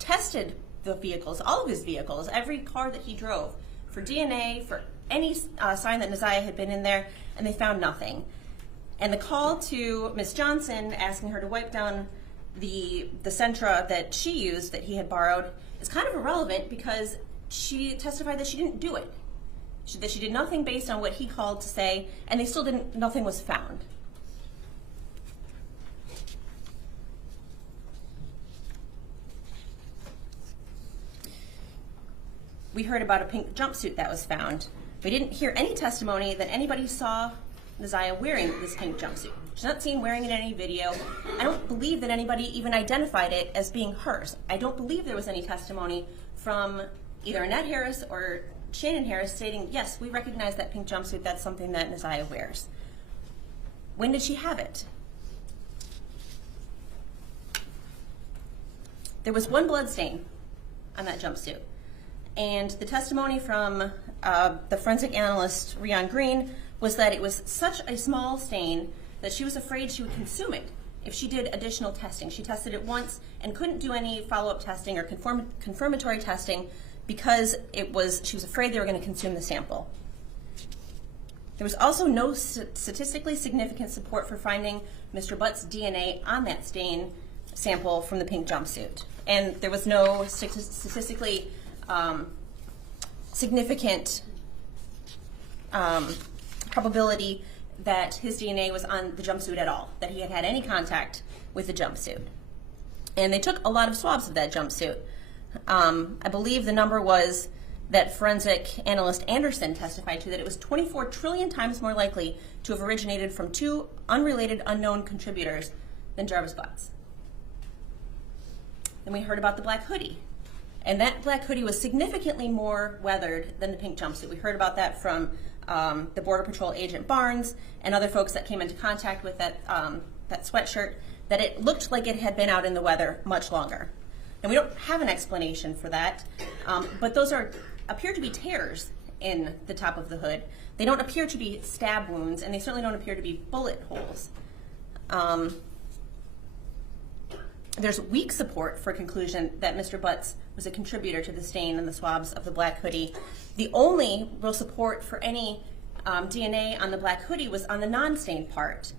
tested the vehicles, all of his vehicles, every car that he drove, for DNA, for any sign that Naziah had been in there, and they found nothing. And the call to Miss Johnson asking her to wipe down the Sentra that she used, that he had borrowed, is kind of irrelevant because she testified that she didn't do it. That she did nothing based on what he called to say, and they still didn't, nothing was found. We heard about a pink jumpsuit that was found. We didn't hear any testimony that anybody saw Naziah wearing this pink jumpsuit. She's not seen wearing it in any video. I don't believe that anybody even identified it as being hers. I don't believe there was any testimony from either Annette Harris or Shannon Harris stating, yes, we recognize that pink jumpsuit, that's something that Naziah wears. When did she have it? There was one blood stain on that jumpsuit. And the testimony from the forensic analyst, Rion Green, was that it was such a small stain that she was afraid she would consume it if she did additional testing. She tested it once and couldn't do any follow-up testing or confirmatory testing because she was afraid they were going to consume the sample. There was also no statistically significant support for finding Mr. Butts' DNA on that stain sample from the pink jumpsuit. And there was no statistically significant probability that his DNA was on the jumpsuit at all, that he had had any contact with the jumpsuit. And they took a lot of swabs of that jumpsuit. I believe the number was that forensic analyst Anderson testified to, that it was 24 trillion times more likely to have originated from 2 unrelated unknown contributors than Jarvis Butts. Then we heard about the black hoodie. And that black hoodie was significantly more weathered than the pink jumpsuit. We heard about that from the Border Patrol agent Barnes and other folks that came into contact with that sweatshirt, that it looked like it had been out in the weather much longer. And we don't have an explanation for that, but those appear to be tears in the top of the hood. They don't appear to be stab wounds, and they certainly don't appear to be bullet holes. There's weak support for conclusion that Mr. Butts was a contributor to the stain and the swabs of the black hoodie. The only real support for any DNA on the black hoodie was on the non-stained part.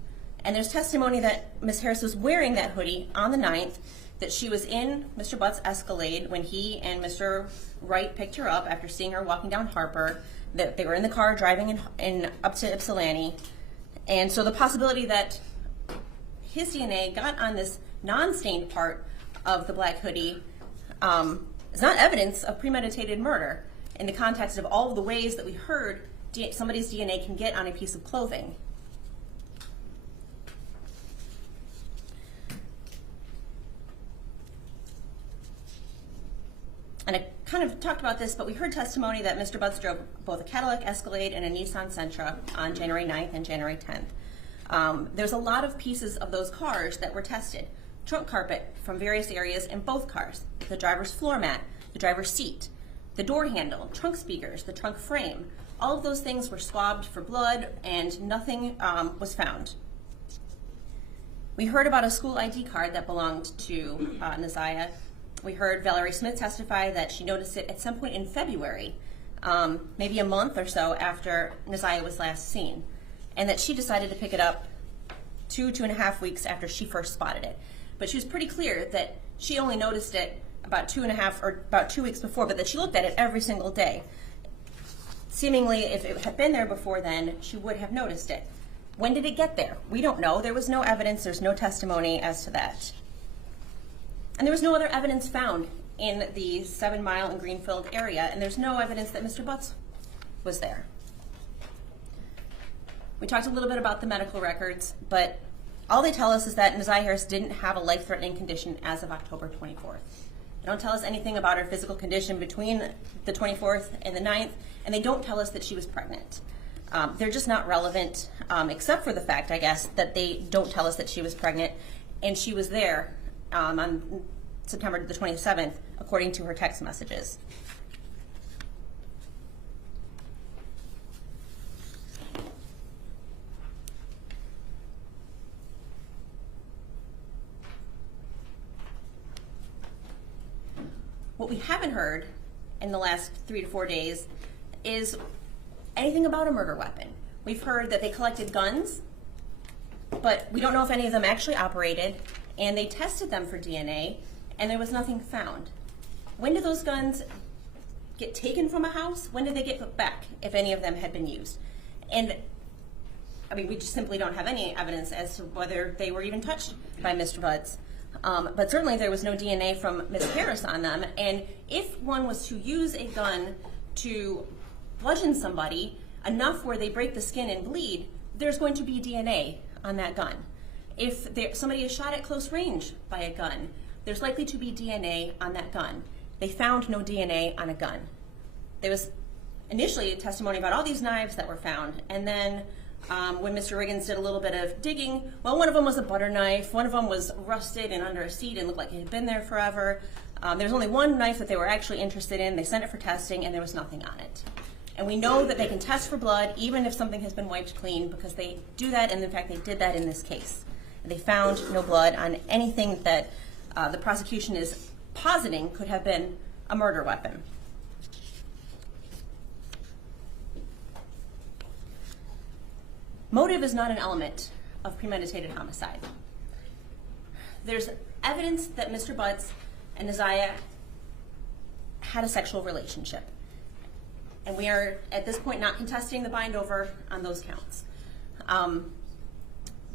And there's testimony that Ms. Harris was wearing that hoodie on the 9th, that she was in Mr. Butts' Escalade when he and Mr. Wright picked her up after seeing her walking down Harper, that they were in the car driving up to Ypsilanti. And so the possibility that his DNA got on this non-stained part of the black hoodie is not evidence of premeditated murder in the context of all of the ways that we heard somebody's DNA can get on a piece of clothing. And I kind of talked about this, but we heard testimony that Mr. Butts drove both a Cadillac Escalade and a Nissan Sentra on January 9th and January 10th. There's a lot of pieces of those cars that were tested. Trunk carpet from various areas in both cars, the driver's floor mat, the driver's seat, the door handle, trunk speakers, the trunk frame. All of those things were swabbed for blood and nothing was found. We heard about a school ID card that belonged to Naziah. We heard Valerie Smith testify that she noticed it at some point in February, maybe a month or so after Naziah was last seen, and that she decided to pick it up 2.5 weeks after she first spotted it. But she was pretty clear that she only noticed it about 2 weeks before, but that she looked at it every single day. Seemingly, if it had been there before then, she would have noticed it. When did it get there? We don't know. There was no evidence. There's no testimony as to that. And there was no other evidence found in the 7 Mile and Greenfield area, and there's no evidence that Mr. Butts was there. We talked a little bit about the medical records, but all they tell us is that Naziah Harris didn't have a life-threatening condition as of October 24th. They don't tell us anything about her physical condition between the 24th and the 9th, and they don't tell us that she was pregnant. They're just not relevant, except for the fact, I guess, that they don't tell us that she was pregnant, and she was there on September the 27th, according to her text messages. What we haven't heard in the last 3 to 4 days is anything about a murder weapon. We've heard that they collected guns, but we don't know if any of them actually operated, and they tested them for DNA, and there was nothing found. When did those guns get taken from a house? When did they get put back, if any of them had been used? And, I mean, we just simply don't have any evidence as to whether they were even touched by Mr. Butts. But certainly there was no DNA from Ms. Harris on them, and if one was to use a gun to bludgeon somebody enough where they break the skin and bleed, there's going to be DNA on that gun. If somebody is shot at close range by a gun, there's likely to be DNA on that gun. They found no DNA on a gun. There was initially a testimony about all these knives that were found, and then when Mr. Riggins did a little bit of digging, well, one of them was a butter knife, one of them was rusted and under a seat and looked like it had been there forever. There was only one knife that they were actually interested in. They sent it for testing, and there was nothing on it. And we know that they can test for blood even if something has been wiped clean, because they do that, and in fact they did that in this case. They found no blood on anything that the prosecution is positing could have been a murder weapon. Motive is not an element of premeditated homicide. There's evidence that Mr. Butts and Naziah had a sexual relationship. And we are, at this point, not contesting the bind over on those counts.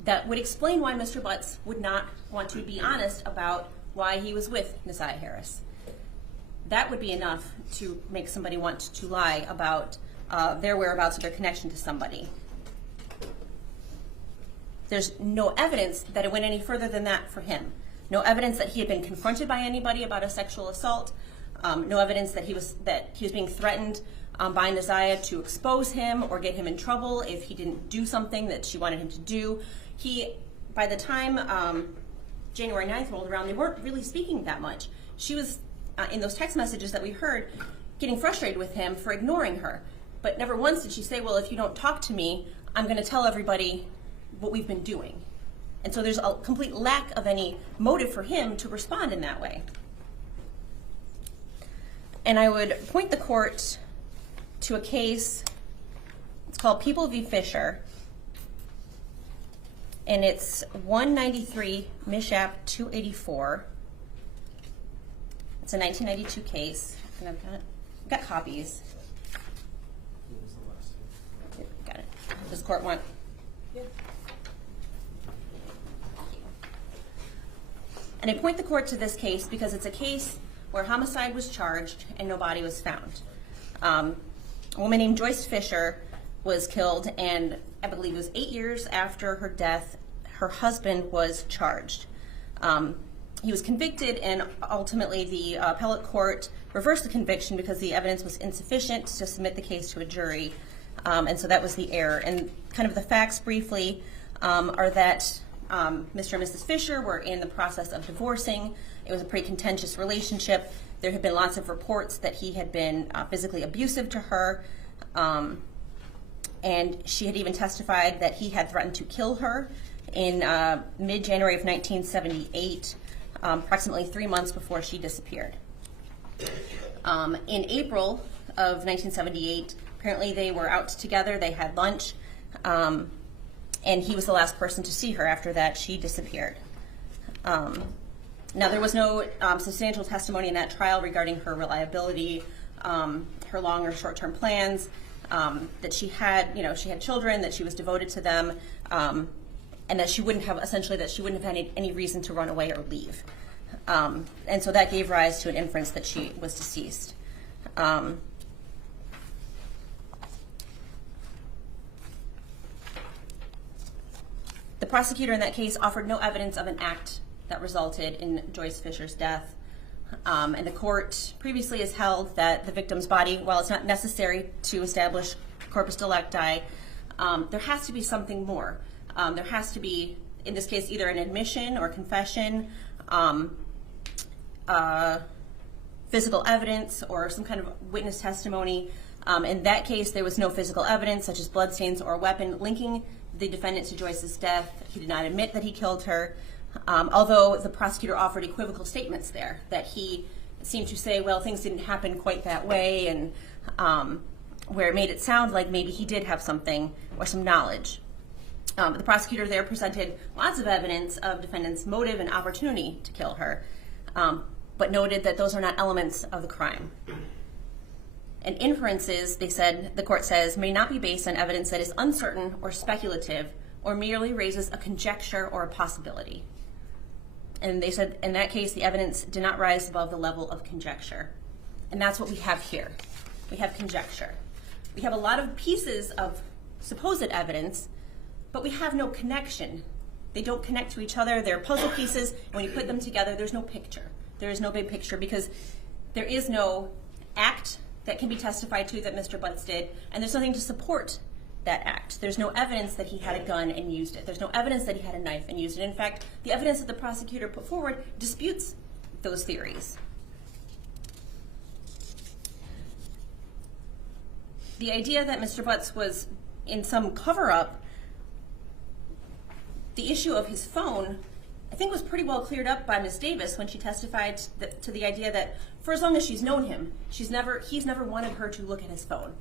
That would explain why Mr. Butts would not want to be honest about why he was with Naziah Harris. That would be enough to make somebody want to lie about their whereabouts or their connection to somebody. There's no evidence that it went any further than that for him. No evidence that he had been confronted by anybody about a sexual assault. No evidence that he was being threatened by Naziah to expose him or get him in trouble if he didn't do something that she wanted him to do. By the time January 9th rolled around, they weren't really speaking that much. She was, in those text messages that we heard, getting frustrated with him for ignoring her. But never once did she say, well, if you don't talk to me, I'm going to tell everybody what we've been doing. And so there's a complete lack of any motive for him to respond in that way. And I would point the court to a case, it's called People v. Fisher, and it's 193 Mishap 284. It's a 1992 case, and I've got copies. Got it. Does the court want? Yeah. And I point the court to this case because it's a case where homicide was charged and no body was found. A woman named Joyce Fisher was killed, and I believe it was 8 years after her death, her husband was charged. He was convicted, and ultimately the appellate court reversed the conviction because the evidence was insufficient to submit the case to a jury. And so that was the error. And kind of the facts briefly are that Mr. and Mrs. Fisher were in the process of divorcing. It was a pretty contentious relationship. There had been lots of reports that he had been physically abusive to her. And she had even testified that he had threatened to kill her in mid-January of 1978, approximately 3 months before she disappeared. In April of 1978, apparently they were out together, they had lunch, and he was the last person to see her. After that, she disappeared. Now, there was no substantial testimony in that trial regarding her reliability, her long or short-term plans, that she had children, that she was devoted to them, and that she wouldn't have had any reason to run away or leave. And so that gave rise to an inference that she was deceased. The prosecutor in that case offered no evidence of an act that resulted in Joyce Fisher's death. And the court previously has held that the victim's body, while it's not necessary to establish corpus delicti, there has to be something more. There has to be, in this case, either an admission or confession, physical evidence, or some kind of witness testimony. In that case, there was no physical evidence, such as bloodstains or a weapon, linking the defendant to Joyce's death. He did not admit that he killed her, although the prosecutor offered equivocal statements there, that he seemed to say, well, things didn't happen quite that way, and where it made it sound like maybe he did have something or some knowledge. The prosecutor there presented lots of evidence of defendant's motive and opportunity to kill her, but noted that those are not elements of the crime. And inferences, the court says, may not be based on evidence that is uncertain or speculative or merely raises a conjecture or a possibility. And they said in that case, the evidence did not rise above the level of conjecture. And that's what we have here. We have conjecture. We have a lot of pieces of supposed evidence, but we have no connection. They don't connect to each other. They're puzzle pieces. And when you put them together, there's no picture. There is no big picture because there is no act that can be testified to that Mr. Butts did, and there's nothing to support that act. There's no evidence that he had a gun and used it. There's no evidence that he had a knife and used it. In fact, the evidence that the prosecutor put forward disputes those theories. The idea that Mr. Butts was in some cover-up, the issue of his phone, I think was pretty well cleared up by Ms. Davis when she testified to the idea that for as long as she's known him, he's never wanted her to look at his phone.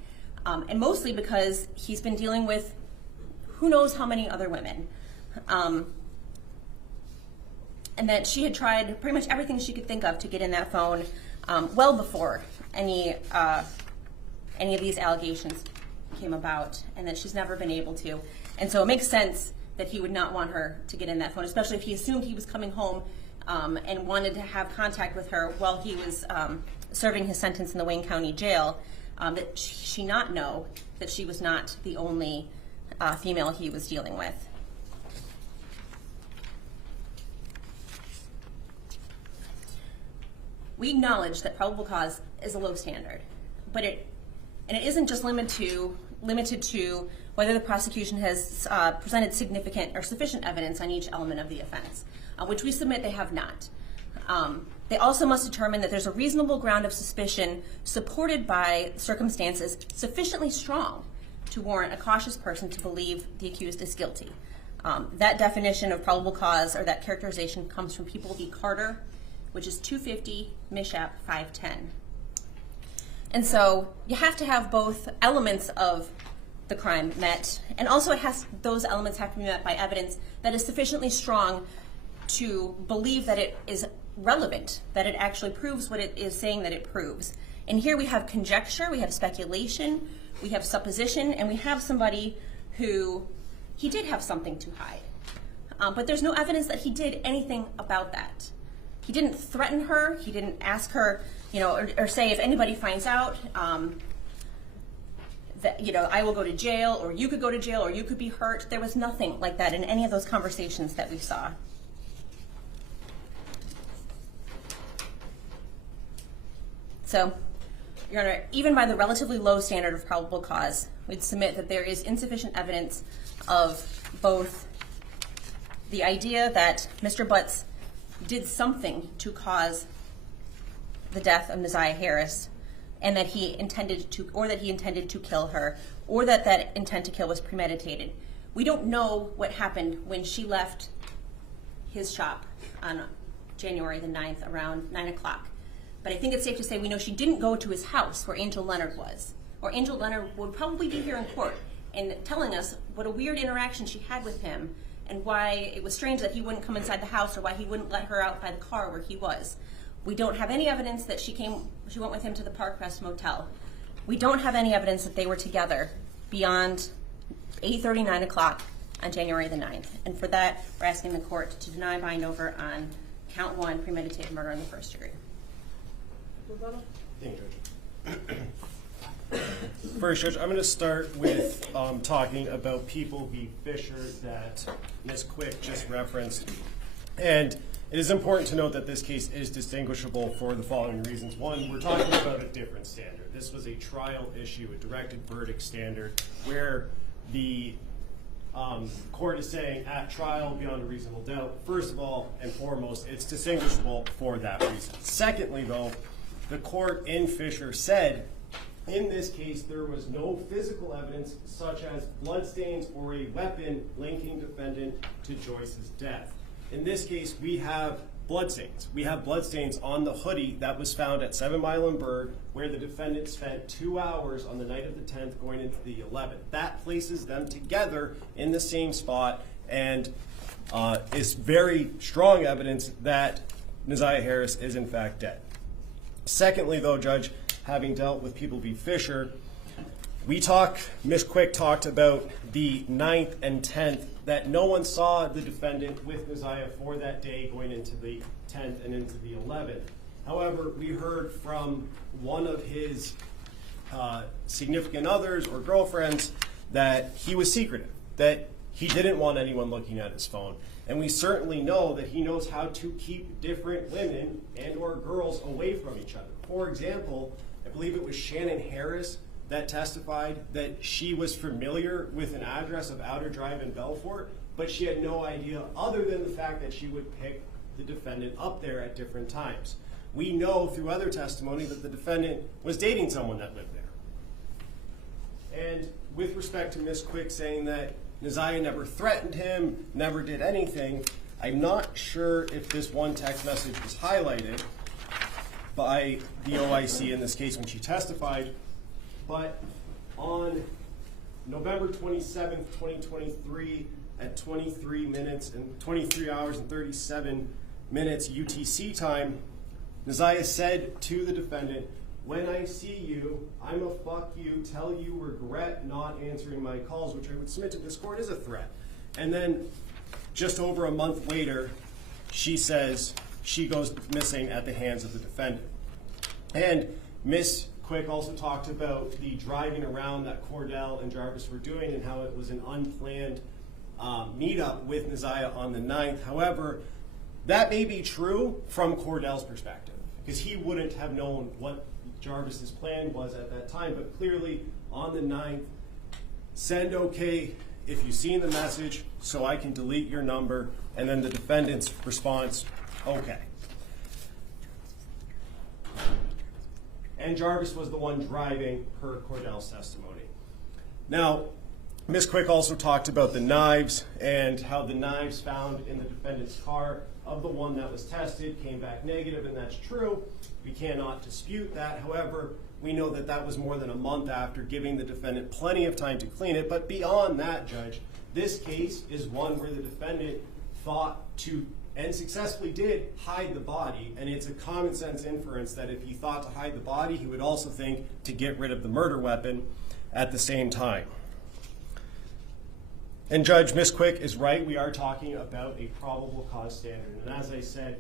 And mostly because he's been dealing with who knows how many other women. And that she had tried pretty much everything she could think of to get in that phone well before any of these allegations came about, and that she's never been able to. And so it makes sense that he would not want her to get in that phone, especially if he assumed he was coming home and wanted to have contact with her while he was serving his sentence in the Wayne County Jail, that she not know that she was not the only female he was dealing with. We acknowledge that probable cause is a low standard, but it isn't just limited to whether the prosecution has presented significant or sufficient evidence on each element of the offense, which we submit they have not. They also must determine that there's a reasonable ground of suspicion supported by circumstances sufficiently strong to warrant a cautious person to believe the accused is guilty. That definition of probable cause, or that characterization, comes from People v. Carter, which is 250 Mishap 510. And so you have to have both elements of the crime met, and also those elements have to be met by evidence that is sufficiently strong to believe that it is relevant, that it actually proves what it is saying that it proves. And here we have conjecture, we have speculation, we have supposition, and we have somebody who he did have something to hide. But there's no evidence that he did anything about that. He didn't threaten her. He didn't ask her, or say if anybody finds out that, I will go to jail, or you could go to jail, or you could be hurt. There was nothing like that in any of those conversations that we saw. So, Your Honor, even by the relatively low standard of probable cause, we'd submit that there is insufficient evidence of both the idea that Mr. Butts did something to cause the death of Neziah Harris, and that he intended to kill her, or that intent to kill was premeditated. We don't know what happened when she left his shop on January the 9th around 9 o'clock. But I think it's safe to say we know she didn't go to his house where Angel Leonard was. Or Angel Leonard would probably be here in court and telling us what a weird interaction she had with him and why it was strange that he wouldn't come inside the house or why he wouldn't let her out by the car where he was. We don't have any evidence that she went with him to the Park Crest Motel. We don't have any evidence that they were together beyond 8:30, 9 o'clock on January the 9th. And for that, we're asking the court to deny bind over on count 1, premeditated murder in the first degree. Thank you, Judge. First, Judge, I'm going to start with talking about People v. Fisher that Ms. Quick just referenced. And it is important to note that this case is distinguishable for the following reasons. One, we're talking about a different standard. This was a trial issue, a directed verdict standard, where the court is saying at trial beyond a reasonable doubt. First of all and foremost, it's distinguishable for that reason. Secondly, though, the court in Fisher said in this case there was no physical evidence such as bloodstains or a weapon linking defendant to Joyce's death. In this case, we have bloodstains. We have bloodstains on the hoodie that was found at 7 Mile and Berg, where the defendant spent 2 hours on the night of the 10th going into the 11th. That places them together in the same spot and is very strong evidence that Neziah Harris is in fact dead. Secondly, though, Judge, having dealt with People v. Fisher, Ms. Quick talked about the 9th and 10th, that no one saw the defendant with Neziah for that day going into the 10th and into the 11th. However, we heard from one of his significant others or girlfriends that he was secretive, that he didn't want anyone looking at his phone. And we certainly know that he knows how to keep different women and or girls away from each other. For example, I believe it was Shannon Harris that testified that she was familiar with an address of Outer Drive in Belfort, but she had no idea other than the fact that she would pick the defendant up there at different times. We know through other testimony that the defendant was dating someone that lived there. And with respect to Ms. Quick saying that Neziah never threatened him, never did anything, I'm not sure if this one text message was highlighted by the OIC in this case when she testified, but on November 27th, 2023 at 23 hours and 37 minutes UTC time, Neziah said to the defendant, "When I see you, I'ma fuck you, tell you regret not answering my calls," which I would submit to this court is a threat. And then just over a month later, she says she goes missing at the hands of the defendant. And Ms. Quick also talked about the driving around that Cordell and Jarvis were doing and how it was an unplanned meetup with Neziah on the 9th. However, that may be true from Cordell's perspective, because he wouldn't have known what Jarvis's plan was at that time, but clearly on the 9th, send okay if you've seen the message so I can delete your number, and then the defendant's response, okay. And Jarvis was the one driving per Cordell's testimony. Now, Ms. Quick also talked about the knives and how the knives found in the defendant's car of the one that was tested came back negative, and that's true. We cannot dispute that. However, we know that that was more than a month after, giving the defendant plenty of time to clean it. But beyond that, Judge, this case is one where the defendant thought to, and successfully did, hide the body. And it's a common sense inference that if he thought to hide the body, he would also think to get rid of the murder weapon at the same time. And Judge, Ms. Quick is right. We are talking about a probable cause standard. And as I said,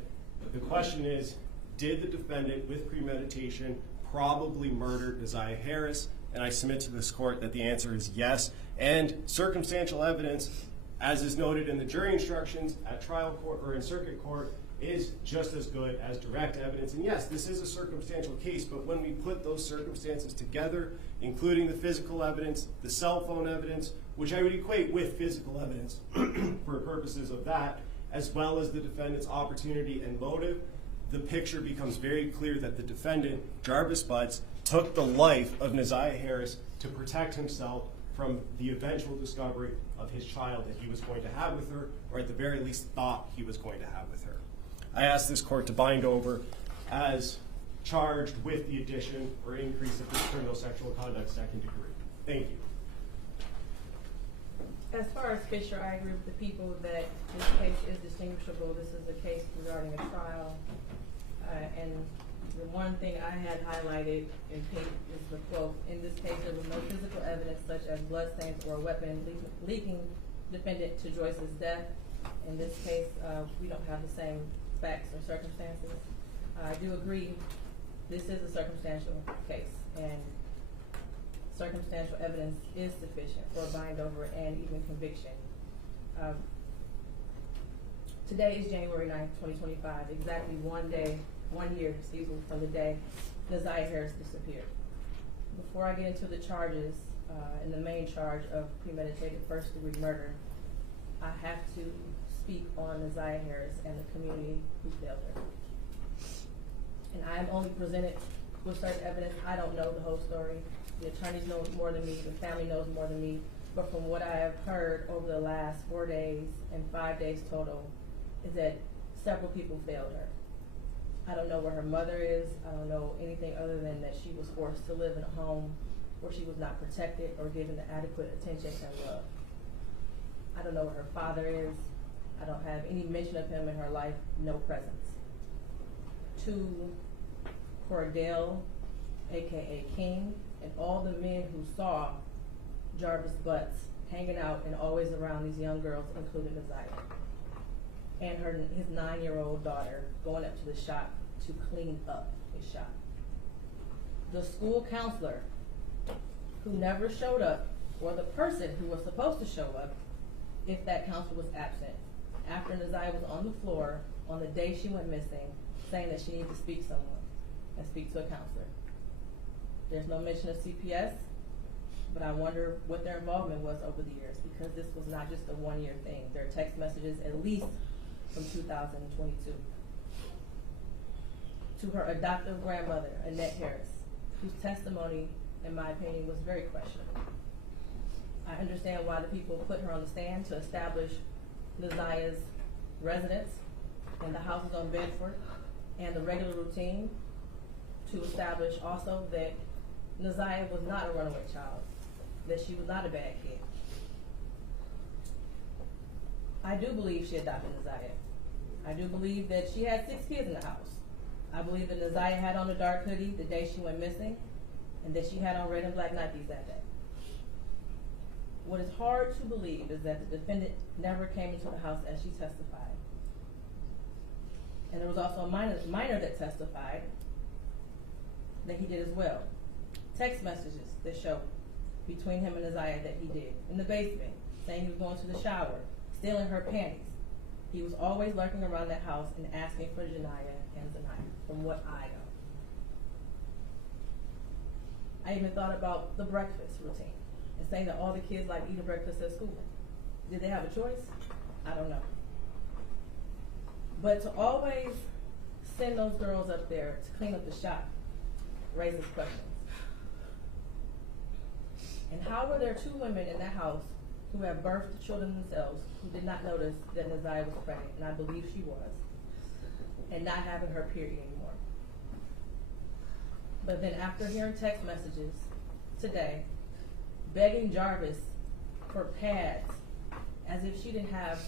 The question is, did the defendant with premeditation probably murder Neziah Harris? And I submit to this court that the answer is yes. And circumstantial evidence, as is noted in the jury instructions at trial court or in circuit court, is just as good as direct evidence. And yes, this is a circumstantial case, but when we put those circumstances together, including the physical evidence, the cell phone evidence, which I would equate with physical evidence for purposes of that, as well as the defendant's opportunity and motive, the picture becomes very clear that the defendant, Jarvis Butts, took the life of Neziah Harris to protect himself from the eventual discovery of his child that he was going to have with her, or at the very least thought he was going to have with her. I ask this court to bind over as charged with the addition or increase of this criminal sexual conduct second degree. Thank you. As far as Fisher, I agree with the people that this case is distinguishable. This is a case regarding a trial. And the one thing I had highlighted in pink is the quote, "In this case, there was no physical evidence such as bloodstains or a weapon leaking defendant to Joyce's death." In this case, we don't have the same facts or circumstances. I do agree this is a circumstantial case, and circumstantial evidence is sufficient for a bind over and even conviction. Today is January 9th, 2025, exactly 1 year, from the day Neziah Harris disappeared. Before I get into the charges, and the main charge of premeditated first-degree murder, I have to speak on Neziah Harris and the community who failed her. And I am only presented with certain evidence. I don't know the whole story. The attorneys know more than me, the family knows more than me, but from what I have heard over the last 4 days and 5 days total, is that several people failed her. I don't know where her mother is. I don't know anything other than that she was forced to live in a home where she was not protected or given the adequate attention and love. I don't know where her father is. I don't have any mention of him in her life, no presence. To Cordell, aka King, and all the men who saw Jarvis Butts hanging out and always around these young girls, including Neziah, and his 9-year-old daughter going up to the shop to clean up his shop. The school counselor who never showed up, or the person who was supposed to show up if that counselor was absent, after Neziah was on the floor on the day she went missing, saying that she needed to speak to someone and speak to a counselor. There's no mention of CPS, but I wonder what their involvement was over the years, because this was not just a 1-year thing. There are text messages at least from 2022. To her adoptive grandmother, Annette Harris, whose testimony, in my opinion, was very questionable. I understand why the people put her on the stand to establish Neziah's residence and the houses on Bedford and the regular routine, to establish also that Neziah was not a runaway child, that she was not a bad kid. I do believe she adopted Neziah. I do believe that she had 6 kids in the house. I believe that Neziah had on a dark hoodie the day she went missing, and that she had on red and black Nikes that day. What is hard to believe is that the defendant never came into the house as she testified. And there was also a minor that testified that he did as well. Text messages that show between him and Neziah that he did. In the basement, saying he was going to the shower, stealing her panties. He was always lurking around that house and asking for Janiyah and Zaniyah, from what I know. I even thought about the breakfast routine and saying that all the kids like eating breakfast at school. Did they have a choice? I don't know. But to always send those girls up there to clean up the shop raises questions. And how were there 2 women in that house who have birthed the children themselves who did not notice that Neziah was pregnant, and I believe she was, and not having her period anymore? But then after hearing text messages today, begging Jarvis for pads as if she didn't have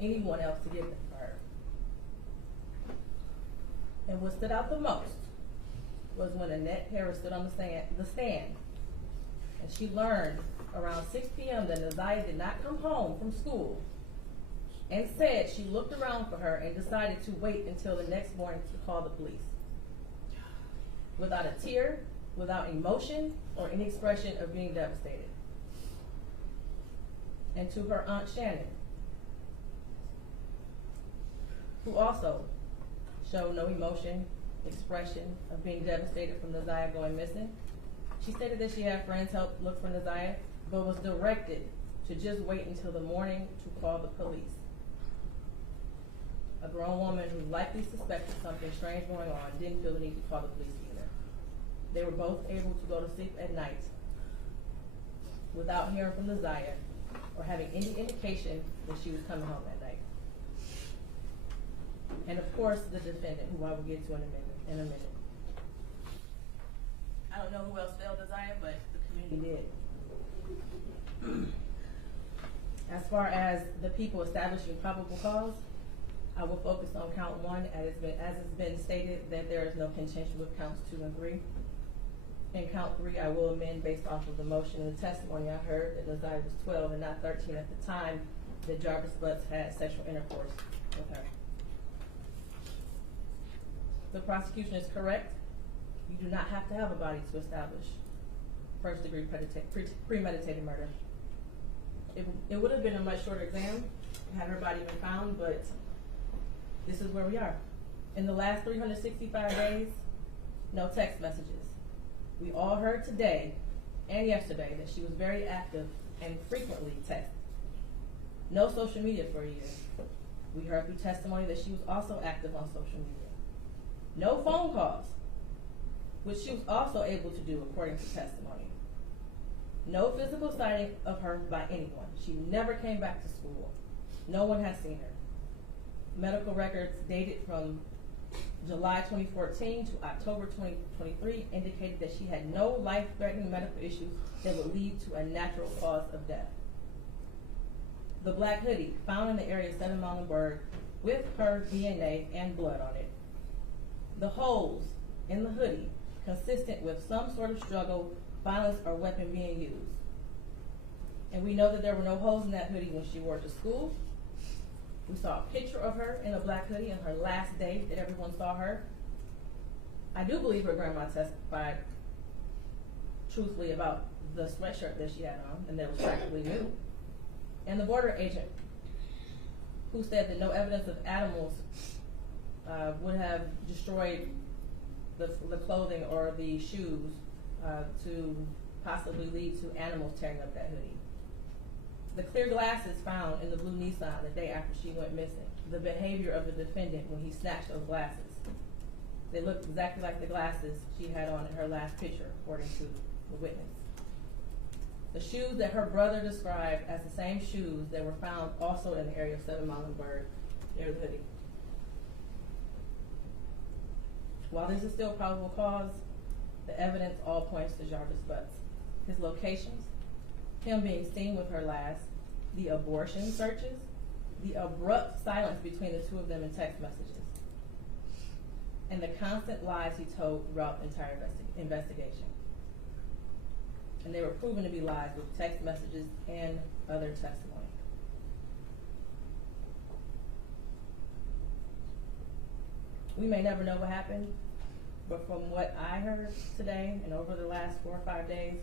anyone else to give them for her. And what stood out the most was when Annette Harris stood on the stand, and she learned around 6 p.m. that Neziah did not come home from school and said she looked around for her and decided to wait until the next morning to call the police. Without a tear, without emotion, or any expression of being devastated. And to her Aunt Shannon, who also showed no emotion, expression of being devastated from Neziah going missing. She stated that she had friends help look for Neziah, but was directed to just wait until the morning to call the police. A grown woman who likely suspected something strange going on didn't feel the need to call the police either. They were both able to go to sleep at night without hearing from Neziah or having any indication that she was coming home that night. And of course, the defendant, who I will get to in a minute. I don't know who else failed Neziah, but the community did. As far as the people establishing probable cause, I will focus on count 1, as it's been stated that there is no contention with counts 2 and 3. In count 3, I will amend based off of the motion and the testimony I heard that Neziah was 12 and not 13 at the time that Jarvis Butts had sexual intercourse with her. The prosecution is correct. You do not have to have a body to establish first-degree premeditated murder. It would have been a much shorter exam had her body been found, but this is where we are. In the last 365 days, no text messages. We all heard today and yesterday that she was very active and frequently texted. No social media for a year. We heard through testimony that she was also active on social media. No phone calls, which she was also able to do according to testimony. No physical sighting of her by anyone. She never came back to school. No one has seen her. Medical records dated from July 2014 to October 2023 indicated that she had no life-threatening medical issues that would lead to a natural cause of death. The black hoodie found in the area of 7 Muhlenberg with her DNA and blood on it. The holes in the hoodie consistent with some sort of struggle, violence, or weapon being used. And we know that there were no holes in that hoodie when she wore it to school. We saw a picture of her in a black hoodie on her last day that everyone saw her. I do believe her grandma testified truthfully about the sweatshirt that she had on and that was practically new. And the border agent who said that no evidence of animals would have destroyed the clothing or the shoes to possibly lead to animals tearing up that hoodie. The clear glasses found in the blue Nissan the day after she went missing. The behavior of the defendant when he snatched those glasses. They looked exactly like the glasses she had on in her last picture, according to the witness. The shoes that her brother described as the same shoes that were found also in the area of 7 Muhlenberg near the hoodie. While this is still probable cause, the evidence all points to Jarvis Butts. His locations, him being seen with her last, the abortion searches, the abrupt silence between the two of them in text messages, and the constant lies he told throughout the entire investigation. And they were proven to be lies with text messages and other testimony. We may never know what happened, but from what I heard today and over the last 4 or 5 days,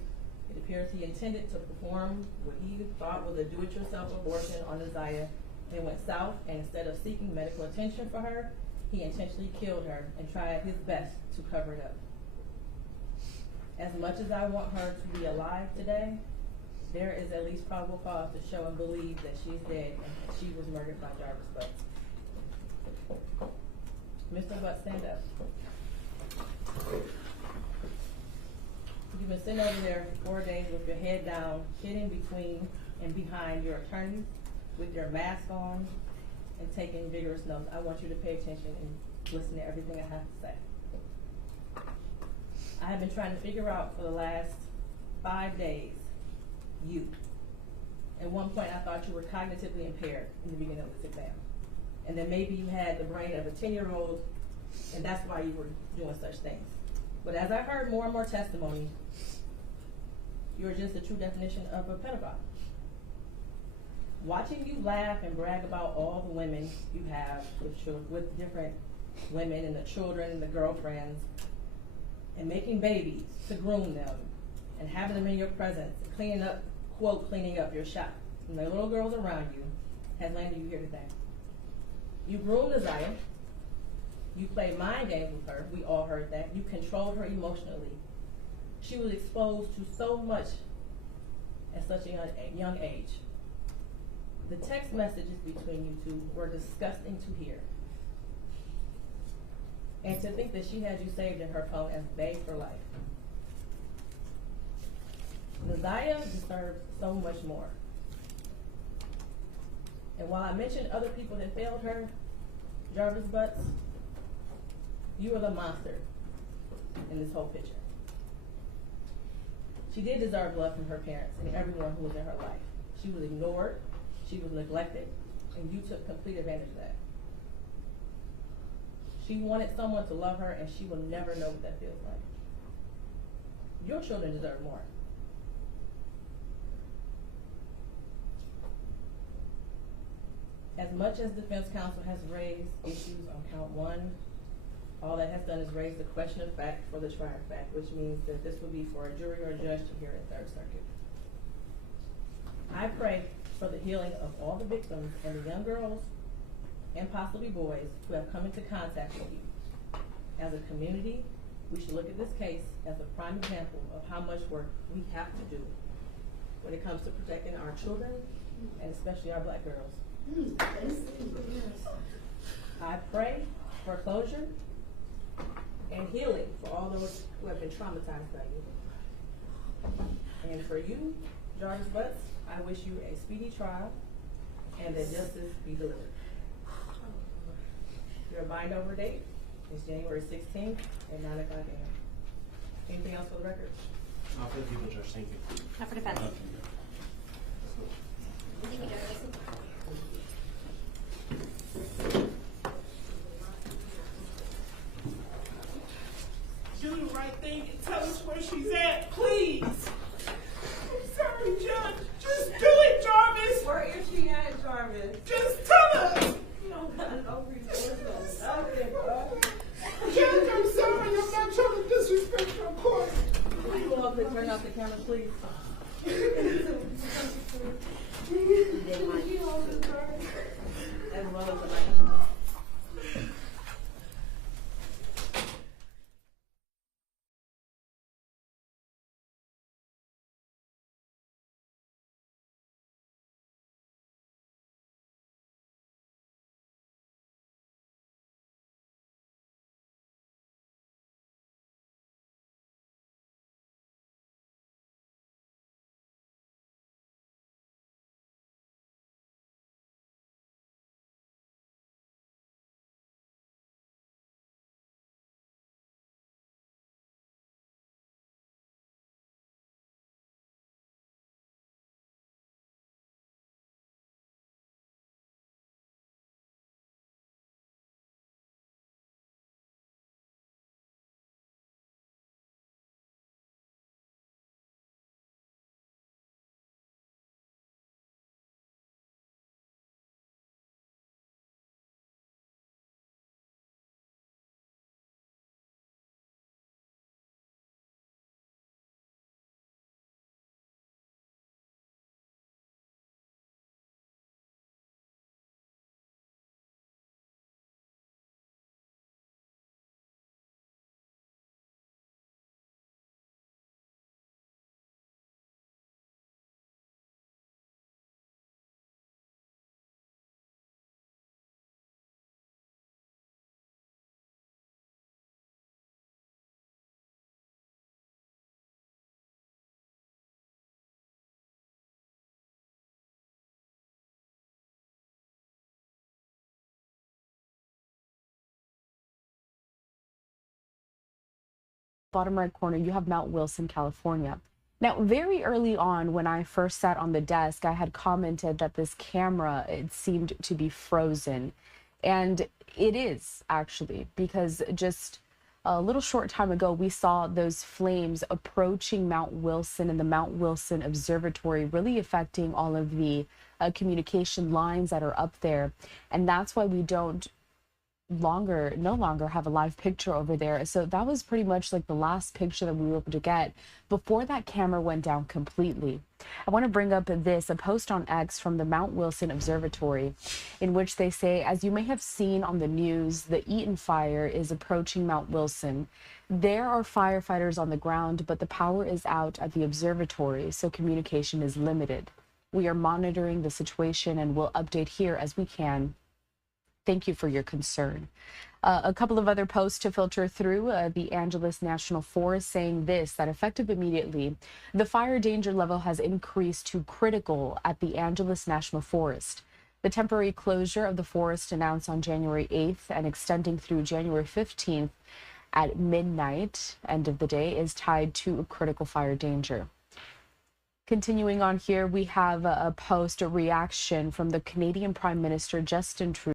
it appears he intended to perform what he thought was a do-it-yourself abortion on Neziah and went south, and instead of seeking medical attention for her, he intentionally killed her and tried his best to cover it up. As much as I want her to be alive today, there is at least probable cause to show and believe that she's dead and that she was murdered by Jarvis Butts. Mr. Butts, stand up. You've been sitting over there for 4 days with your head down, sitting between and behind your attorneys with your mask on and taking vigorous notes. I want you to pay attention and listen to everything I have to say. I have been trying to figure out for the last 5 days, you. At one point I thought you were cognitively impaired in the beginning of this exam. And then maybe you had the brain of a 10-year-old and that's why you were doing such things. But as I heard more and more testimony, you're just the true definition of a pedophile. Watching you laugh and brag about all the women you have with different women and the children and the girlfriends, and making babies to groom them, and having them in your presence, cleaning up, quote, cleaning up your shop, and the little girls around you, has landed you here today. You groomed Desire. You played mind games with her. We all heard that. You controlled her emotionally. She was exposed to so much at such a young age. The text messages between you two were disgusting to hear. And to think that she had you saved in her phone as bae for life. Desire deserves so much more. And while I mentioned other people that failed her, Jarvis Butts, you are the monster in this whole picture. She did deserve love from her parents and everyone who was in her life. She was ignored, she was neglected, and you took complete advantage of that. She wanted someone to love her, and she will never know what that feels like. Your children deserve more. As much as defense counsel has raised issues on count 1, all that has done is raise the question of fact for the trier of fact, which means that this will be for a jury or a judge to hear in Third Circuit. I pray for the healing of all the victims and the young girls and possibly boys who have come into contact with you. As a community, we should look at this case as a prime example of how much work we have to do when it comes to protecting our children and especially our black girls. I pray for closure and healing for all those who have been traumatized by you. And for you, Jarvis Butts, I wish you a speedy trial and that justice be delivered. Your bind over date is January 16th at 9 o'clock a.m. Anything else for the record? Not for the people, Judge. Thank you. Not for defense. Thank you, Jarvis. Do the right thing and tell us where she's at, please. I'm sorry, Judge. Just do it, Jarvis. Where is she at, Jarvis? Just tell us. You don't got no resources. Okay, bro. Judge, I'm sorry. I'm not trying to disrespect your court. Will you all could turn off the camera, please? As well as the microphone. Bottom right corner, you have Mount Wilson, California. Now, very early on, when I first sat on the desk, I had commented that this camera, it seemed to be frozen. And it is, actually, because just a little short time ago, we saw those flames approaching Mount Wilson and the Mount Wilson Observatory, really affecting all of the communication lines that are up there. And that's why we no longer have a live picture over there. So that was pretty much like the last picture that we were able to get before that camera went down completely. I want to bring up a post on X from the Mount Wilson Observatory, in which they say, as you may have seen on the news, the Eaton fire is approaching Mount Wilson. There are firefighters on the ground, but the power is out at the observatory, so communication is limited. We are monitoring the situation and will update here as we can. Thank you for your concern. A couple of other posts to filter through. The Angeles National Forest saying this, that effective immediately, the fire danger level has increased to critical at the Angeles National Forest. The temporary closure of the forest announced on January 8th and extending through January 15th at midnight, end of the day, is tied to critical fire danger. Continuing on here, we have a post, a reaction from the Canadian Prime Minister Justin Trudeau.